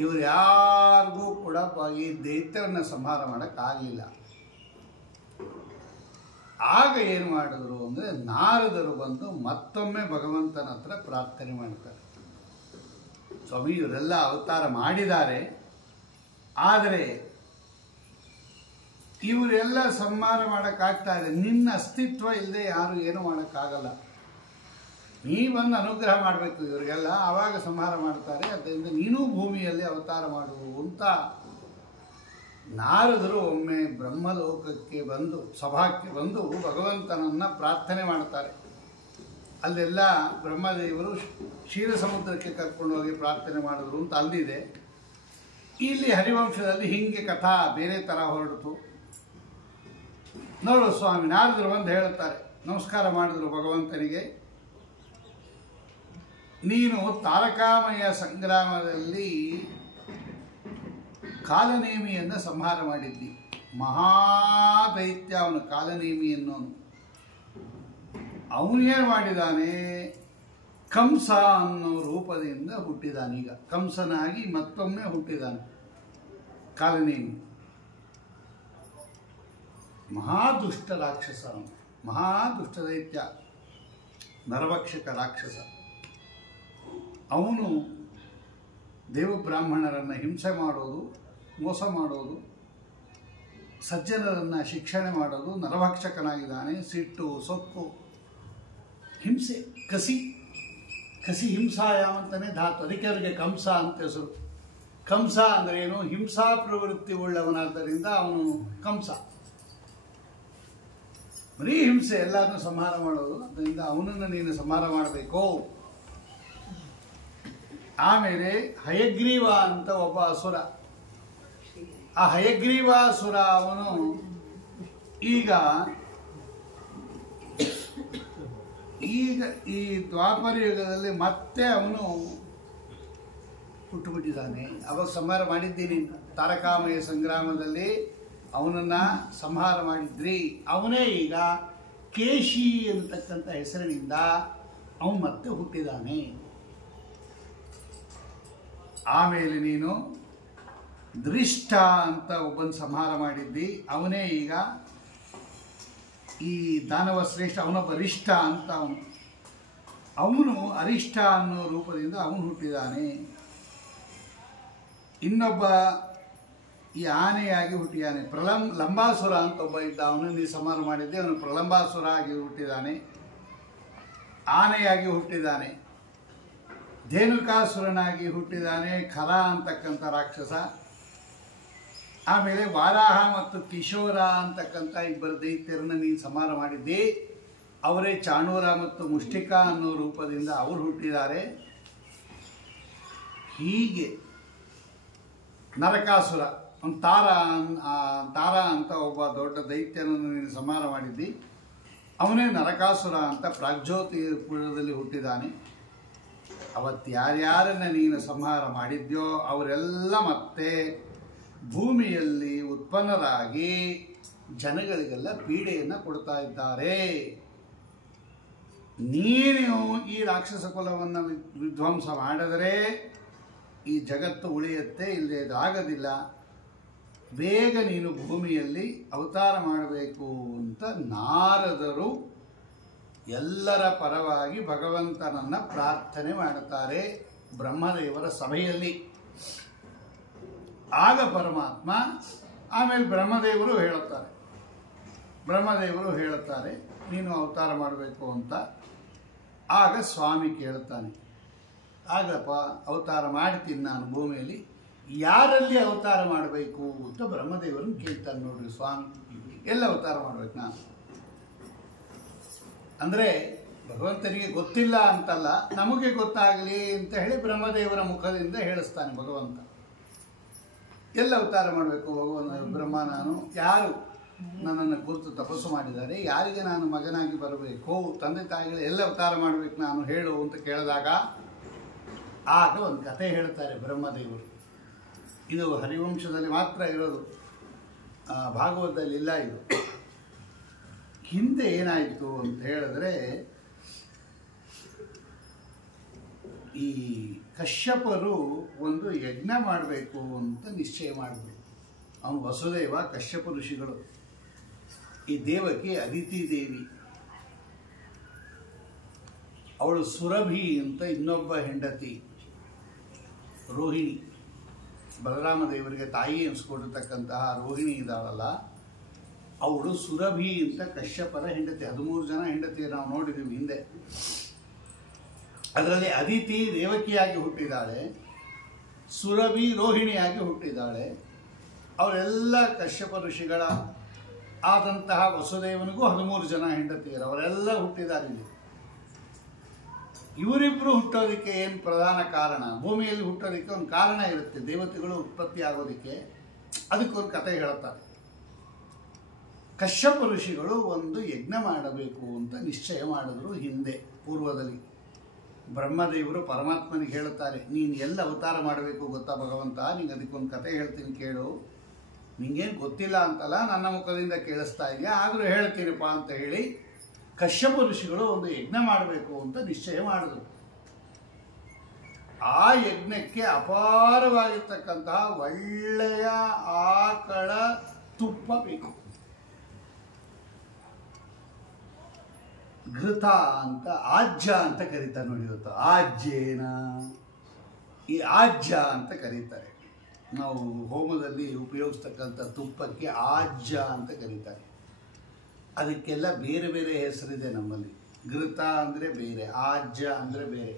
ಇವರು ಯಾರಿಗೂ ಕೂಡ ಈ ದೈತ್ಯರನ್ನು ಸಂಹಾರ ಮಾಡೋಕ್ಕಾಗಲಿಲ್ಲ. ಆಗ ಏನು ಮಾಡಿದ್ರು ಅಂದರೆ ನಾರದರು ಬಂದು ಮತ್ತೊಮ್ಮೆ ಭಗವಂತನ ಹತ್ರ ಪ್ರಾರ್ಥನೆ ಮಾಡ್ತಾರೆ. ಸ್ವಾಮಿ, ಇವರೆಲ್ಲ ಅವತಾರ ಮಾಡಿದ್ದಾರೆ, ಆದರೆ ಇವರೆಲ್ಲ ಸಂಹಾರ ಮಾಡೋಕ್ಕಾಗ್ತಾ ಇದೆ. ನಿನ್ನ ಅಸ್ತಿತ್ವ ಇಲ್ಲದೆ ಯಾರು ಏನು ಮಾಡೋಕ್ಕಾಗಲ್ಲ. ನೀ ಬಂದು ಅನುಗ್ರಹ ಮಾಡಬೇಕು ಇವರಿಗೆಲ್ಲ, ಆವಾಗ ಸಂಹಾರ ಮಾಡ್ತಾರೆ. ಅದರಿಂದ ನೀನೂ ಭೂಮಿಯಲ್ಲಿ ಅವತಾರ ಮಾಡು ಅಂತ ನಾರದರು ಒಮ್ಮೆ ಬ್ರಹ್ಮಲೋಕಕ್ಕೆ ಬಂದು, ಸಭಾಕ್ಕೆ ಬಂದು ಭಗವಂತನನ್ನು ಪ್ರಾರ್ಥನೆ ಮಾಡ್ತಾರೆ. ಅಲ್ಲೆಲ್ಲ ಬ್ರಹ್ಮದೇವರು ಕ್ಷೀರ ಸಮುದ್ರಕ್ಕೆ ಕರ್ಕೊಂಡು ಹೋಗಿ ಪ್ರಾರ್ಥನೆ ಮಾಡಿದ್ರು ಅಂತ ಅಲ್ಲಿದೆ. ಇಲ್ಲಿ ಹರಿವಂಶದಲ್ಲಿ ಹೀಗೆ ಕಥಾ ಬೇರೆ ಥರ ಹೊರಡಿತು. ನೋಡು ಸ್ವಾಮಿ, ನಾರದರು ಬಂದು ಹೇಳ್ತಾರೆ, ನಮಸ್ಕಾರ ಮಾಡಿದ್ರು ಭಗವಂತನಿಗೆ. ನೀನು ತಾರಕಾಮಯ ಸಂಗ್ರಾಮದಲ್ಲಿ ಕಾಲನೇಮಿಯನ್ನು ಸಂಹಾರ ಮಾಡಿದ್ದಿ. ಮಹಾದೈತ್ಯ ಅವನು ಕಾಲನೇಮಿ ಅನ್ನೋನು. ಅವನೇನು ಮಾಡಿದಾನೆ, ಕಂಸ ಅನ್ನೋ ರೂಪದಿಂದ ಹುಟ್ಟಿದಾನೀಗ. ಕಂಸನಾಗಿ ಮತ್ತೊಮ್ಮೆ ಹುಟ್ಟಿದಾನೆ ಕಾಲನೇಮಿ. ಮಹಾದುಷ್ಟ ರಾಕ್ಷಸ, ಮಹಾದುಷ್ಟ ದೈತ್ಯ, ನರಭಕ್ಷಕ ರಾಕ್ಷಸ. ಅವನು ದೇವಬ್ರಾಹ್ಮಣರನ್ನು ಹಿಂಸೆ ಮಾಡೋದು, ಮೋಸ ಮಾಡೋದು, ಸಜ್ಜನರನ್ನು ಶಿಕ್ಷಣೆ ಮಾಡೋದು, ನರಭಕ್ಷಕನಾಗಿದ್ದಾನೆ. ಸಿಟ್ಟು, ಸೊಕ್ಕು, ಹಿಂಸೆ, ಕಸಿ ಹಿಂಸಾಯಾಮ್ ಅಂತಲೇ ಧಾತು. ಅದಕ್ಕೆ ಅವರಿಗೆ ಕಂಸ ಅಂತ ಹೆಸರು. ಕಂಸ ಅಂದರೆ ಏನು, ಹಿಂಸಾ ಪ್ರವೃತ್ತಿ ಉಳ್ಳವನಾದ್ದರಿಂದ ಅವನು ಕಂಸ. ಬರೀ ಹಿಂಸೆ, ಎಲ್ಲರನ್ನೂ ಸಂಹಾರ ಮಾಡೋದು. ಅದರಿಂದ ಅವನನ್ನು ನೀನು ಸಂಹಾರ ಮಾಡಬೇಕು. ಆಮೇಲೆ ಹಯಗ್ರೀವ ಅಂತ ಒಬ್ಬ ಅಸುರ. ಆ ಹಯಗ್ರೀವಾಸುರ ಅವನು ಈಗ ಈ ದ್ವಾಪರ ಯುಗದಲ್ಲಿ ಮತ್ತೆ ಅವನು ಹುಟ್ಟುಬಿಟ್ಟಿದ್ದಾನೆ. ಅವಾಗ ಸಂಹಾರ ಮಾಡಿದ್ದೀನಿ, ತಾರಕಾಮಯ ಸಂಗ್ರಾಮದಲ್ಲಿ ಅವನನ್ನು ಸಂಹಾರ ಮಾಡಿದ್ರಿ. ಅವನೇ ಈಗ ಕೇಶಿ ಅಂತಕ್ಕಂಥ ಹೆಸರಿನಿಂದ ಅವನು ಮತ್ತೆ ಹುಟ್ಟಿದ್ದಾನೆ. ಆಮೇಲೆ ನೀನು ದೃಷ್ಟ ಅಂತ ಒಬ್ಬನ ಸಂಹಾರ ಮಾಡಿದ್ದಿ. ಅವನೇ ಈಗ ಈ ದಾನವ ಶ್ರೇಷ್ಠ, ಅವನೊಬ್ಬ ಅರಿಷ್ಟ ಅಂತ ಅವನು ಅರಿಷ್ಟ ಅನ್ನೋ ರೂಪದಿಂದ ಅವನು ಹುಟ್ಟಿದ್ದಾನೆ. ಇನ್ನೊಬ್ಬ ಈ ಆನೆಯಾಗಿ ಹುಟ್ಟಿದಾನೆ. ಲಂಬಾಸುರ ಅಂತ ಒಬ್ಬ ಇದ್ದ, ಅವನನ್ನು ನೀ ಸಂಹಾರ ಮಾಡಿದ್ದೆ. ಅವನು ಪ್ರಲಂಬಾಸುರ ಆಗಿ ಹುಟ್ಟಿದಾನೆ, ಆನೆಯಾಗಿ ಹುಟ್ಟಿದಾನೆ. ಧೇನುಕಾಸುರನಾಗಿ ಹುಟ್ಟಿದಾನೆ, ಖರ ಅಂತಕ್ಕಂಥ ರಾಕ್ಷಸ. ಆಮೇಲೆ ವಾರಾಹ ಮತ್ತು ಕಿಶೋರ ಅಂತಕ್ಕಂಥ ಇಬ್ಬರು ದೈತ್ಯರನ್ನು ನೀನು ಸಂಹಾರ ಮಾಡಿದ್ದೆ. ಅವರೇ ಚಾಣೂರ ಮತ್ತು ಮುಷ್ಟಿಕಾ ಅನ್ನೋ ರೂಪದಿಂದ ಅವರು ಹುಟ್ಟಿದ್ದಾರೆ. ಹೀಗೆ ನರಕಾಸುರ, ತಾರ ಅಂತ ಒಬ್ಬ ದೊಡ್ಡ ದೈತ್ಯನನ್ನು ನೀನು ಸಂಹಾರ ಮಾಡಿದ್ದಿ. ಅವನೇ ನರಕಾಸುರ ಅಂತ ಪ್ರಾಗ್ಜ್ಯೋತಿಪುರದಲ್ಲಿ ಹುಟ್ಟಿದ್ದಾನೆ. ಅವತ್ತು ಯಾರ್ಯಾರನ್ನ ನೀನು ಸಂಹಾರ ಮಾಡಿದ್ಯೋ ಅವರೆಲ್ಲ ಮತ್ತೆ ಭೂಮಿಯಲ್ಲಿ ಉತ್ಪನ್ನರಾಗಿ ಜನಗಳಿಗೆಲ್ಲ ಪೀಡೆಯನ್ನು ಕೊಡ್ತಾ ಇದ್ದಾರೆ. ನೀನು ಈ ರಾಕ್ಷಸ ಕುಲವನ್ನು ವಿಧ್ವಂಸ ಮಾಡಿದರೆ ಈ ಜಗತ್ತು ಉಳಿಯುತ್ತೆ, ಇಲ್ಲಿ ಅದಾಗೋದಿಲ್ಲ. ಬೇಗ ನೀನು ಭೂಮಿಯಲ್ಲಿ ಅವತಾರ ಮಾಡಬೇಕು ಅಂತ ನಾರದರು ಎಲ್ಲರ ಪರವಾಗಿ ಭಗವಂತನನ್ನು ಪ್ರಾರ್ಥನೆ ಮಾಡುತ್ತಾರೆ ಬ್ರಹ್ಮದೇವರ ಸಭೆಯಲ್ಲಿ. ಆಗ ಪರಮಾತ್ಮ, ಆಮೇಲೆ ಬ್ರಹ್ಮದೇವರು ಹೇಳುತ್ತಾರೆ ನೀನು ಅವತಾರ ಮಾಡಬೇಕು ಅಂತ. ಆಗ ಸ್ವಾಮಿ ಕೇಳ್ತಾನೆ, ಆಗಪ್ಪ ಅವತಾರ ಮಾಡ್ತೀನಿ ನಾನು ಭೂಮಿಯಲ್ಲಿ, ಯಾರಲ್ಲಿ ಅವತಾರ ಮಾಡಬೇಕು ಅಂತ ಬ್ರಹ್ಮದೇವರನ್ನು ಕೇಳ್ತಾನೆ. ನೋಡ್ರಿ ಸ್ವಾಮಿ, ಎಲ್ಲ ಅವತಾರ ಮಾಡ್ಬೇಕು ನಾನು ಅಂದರೆ ಭಗವಂತನಿಗೆ ಗೊತ್ತಿಲ್ಲ ಅಂತಲ್ಲ, ನಮಗೆ ಗೊತ್ತಾಗಲಿ ಅಂತ ಹೇಳಿ ಬ್ರಹ್ಮದೇವರ ಮುಖದಿಂದ ಹೇಳಿಸ್ತಾನೆ ಭಗವಂತ. ಎಲ್ಲ ಅವತಾರ ಮಾಡಬೇಕು ಬ್ರಹ್ಮ, ನಾನು ಯಾರು ನನ್ನನ್ನು ಕುರಿತು ತಪಸ್ಸು ಮಾಡಿದ್ದಾರೆ, ಯಾರಿಗೆ ನಾನು ಮಗನಾಗಿ ಬರಬೇಕು, ತಂದೆ ತಾಯಿಗಳು ಎಲ್ಲ ಅವತಾರ ಮಾಡಬೇಕು ನಾನು ಹೇಳು ಅಂತ ಕೇಳಿದಾಗ ಆಗ ಒಂದು ಕಥೆ ಹೇಳ್ತಾರೆ ಬ್ರಹ್ಮದೇವರು. ಇದು ಹರಿವಂಶದಲ್ಲಿ ಮಾತ್ರ ಇರೋದು, ಭಾಗವತದಲ್ಲಿ ಇಲ್ಲ ಇದು. ಹಿಂದೆ ಏನಾಯಿತು ಅಂತ ಹೇಳಿದ್ರೆ, ಈ ಕಶ್ಯಪರು ಒಂದು ಯಜ್ಞ ಮಾಡಬೇಕು ಅಂತ ನಿಶ್ಚಯ ಮಾಡಿದ್ರು. ಅವನು ವಸುದೇವ, ಕಶ್ಯಪ ಋಷಿಗಳು, ಈ ದೇವಕಿ ಅದಿತಿ ದೇವಿ, ಅವಳು ಸುರಭಿ ಅಂತ ಇನ್ನೊಬ್ಬ ಹೆಂಡತಿ ರೋಹಿಣಿ, ಬಲರಾಮ ದೇವರಿಗೆ ತಾಯಿ ಅನಿಸ್ಕೊಂಡಿರ್ತಕ್ಕಂತಹ ರೋಹಿಣಿ ಇದ್ದಾಳಲ್ಲ, ಅವಳು ಸುರಭಿ ಅಂತ ಕಶ್ಯಪರ ಹೆಂಡತಿ. 13 ಜನ ಹೆಂಡತಿ ನಾವು ನೋಡಿದ್ದೀವಿ ಹಿಂದೆ. ಅದರಲ್ಲಿ ಅದಿತಿ ದೇವಕಿಯಾಗಿ ಹುಟ್ಟಿದ್ದಾಳೆ, ಸುರಭಿ ರೋಹಿಣಿಯಾಗಿ ಹುಟ್ಟಿದ್ದಾಳೆ. ಅವರೆಲ್ಲ ಕಶ್ಯಪ ಋಷಿಗಳ ಆದಂತಹ ವಸುದೇವನಿಗೂ 13 ಜನ ಹೆಂಡತಿಯರು, ಅವರೆಲ್ಲ ಹುಟ್ಟಿದ್ದಾರೆ ಇಲ್ಲಿ. ಇವರಿಬ್ಬರು ಹುಟ್ಟೋದಕ್ಕೆ ಏನು ಪ್ರಧಾನ ಕಾರಣ? ಭೂಮಿಯಲ್ಲಿ ಹುಟ್ಟೋದಕ್ಕೆ ಒಂದು ಕಾರಣ ಇರುತ್ತೆ, ದೇವತೆಗಳು ಉತ್ಪತ್ತಿ ಆಗೋದಕ್ಕೆ. ಅದಕ್ಕೊಂದು ಕಥೆ ಹೇಳ್ತಾರೆ. ಕಶ್ಯಪ ಋಷಿಗಳು ಒಂದು ಯಜ್ಞ ಮಾಡಬೇಕು ಅಂತ ನಿಶ್ಚಯ ಮಾಡಿದ್ರು ಹಿಂದೆ, ಪೂರ್ವದಲ್ಲಿ. ಬ್ರಹ್ಮದೇವರು ಪರಮಾತ್ಮನಿಗೆ ಹೇಳುತ್ತಾರೆ, ನೀನು ಎಲ್ಲ ಅವತಾರ ಮಾಡಬೇಕು ಗೊತ್ತಾ ಭಗವಂತ, ನಿಂಗೆ ಅದಕ್ಕೊಂದು ಕಥೆ ಹೇಳ್ತೀನಿ ಕೇಳು. ನಿಂಗೇನು ಗೊತ್ತಿಲ್ಲ ಅಂತಲ್ಲ, ನನ್ನ ಮುಖದಿಂದ ಕೇಳಿಸ್ತಾ ಇದೆಯಾ, ಆದರೂ ಹೇಳ್ತೀನಪ್ಪ ಅಂತ ಹೇಳಿ ಕಶ್ಯಪ ಋಷಿಗಳು ಒಂದು ಯಜ್ಞ ಮಾಡಬೇಕು ಅಂತ ನಿಶ್ಚಯ ಮಾಡಿದ್ರು. ಆ ಯಜ್ಞಕ್ಕೆ ಅಪಾರವಾಗಿರ್ತಕ್ಕಂತಹ ಒಳ್ಳೆಯ ಆಕಳ ತುಪ್ಪ ಬೇಕು. ಘೃತ ಅಂತ, ಆಜ್ಯ ಅಂತ ಕರೀತಾರೆ ನೋಡಿ. ಇವತ್ತು ಆಜ್ಯೇನ, ಈ ಆಜ್ಯ ಅಂತ ಕರೀತಾರೆ. ನಾವು ಹೋಮದಲ್ಲಿ ಉಪಯೋಗಿಸ್ತಕ್ಕಂಥ ತುಪ್ಪಕ್ಕೆ ಆಜ್ಯ ಅಂತ ಕರೀತಾರೆ. ಅದಕ್ಕೆಲ್ಲ ಬೇರೆ ಬೇರೆ ಹೆಸರಿದೆ ನಮ್ಮಲ್ಲಿ. ಘೃತ ಅಂದರೆ ಬೇರೆ, ಆಜ್ಯ ಅಂದರೆ ಬೇರೆ.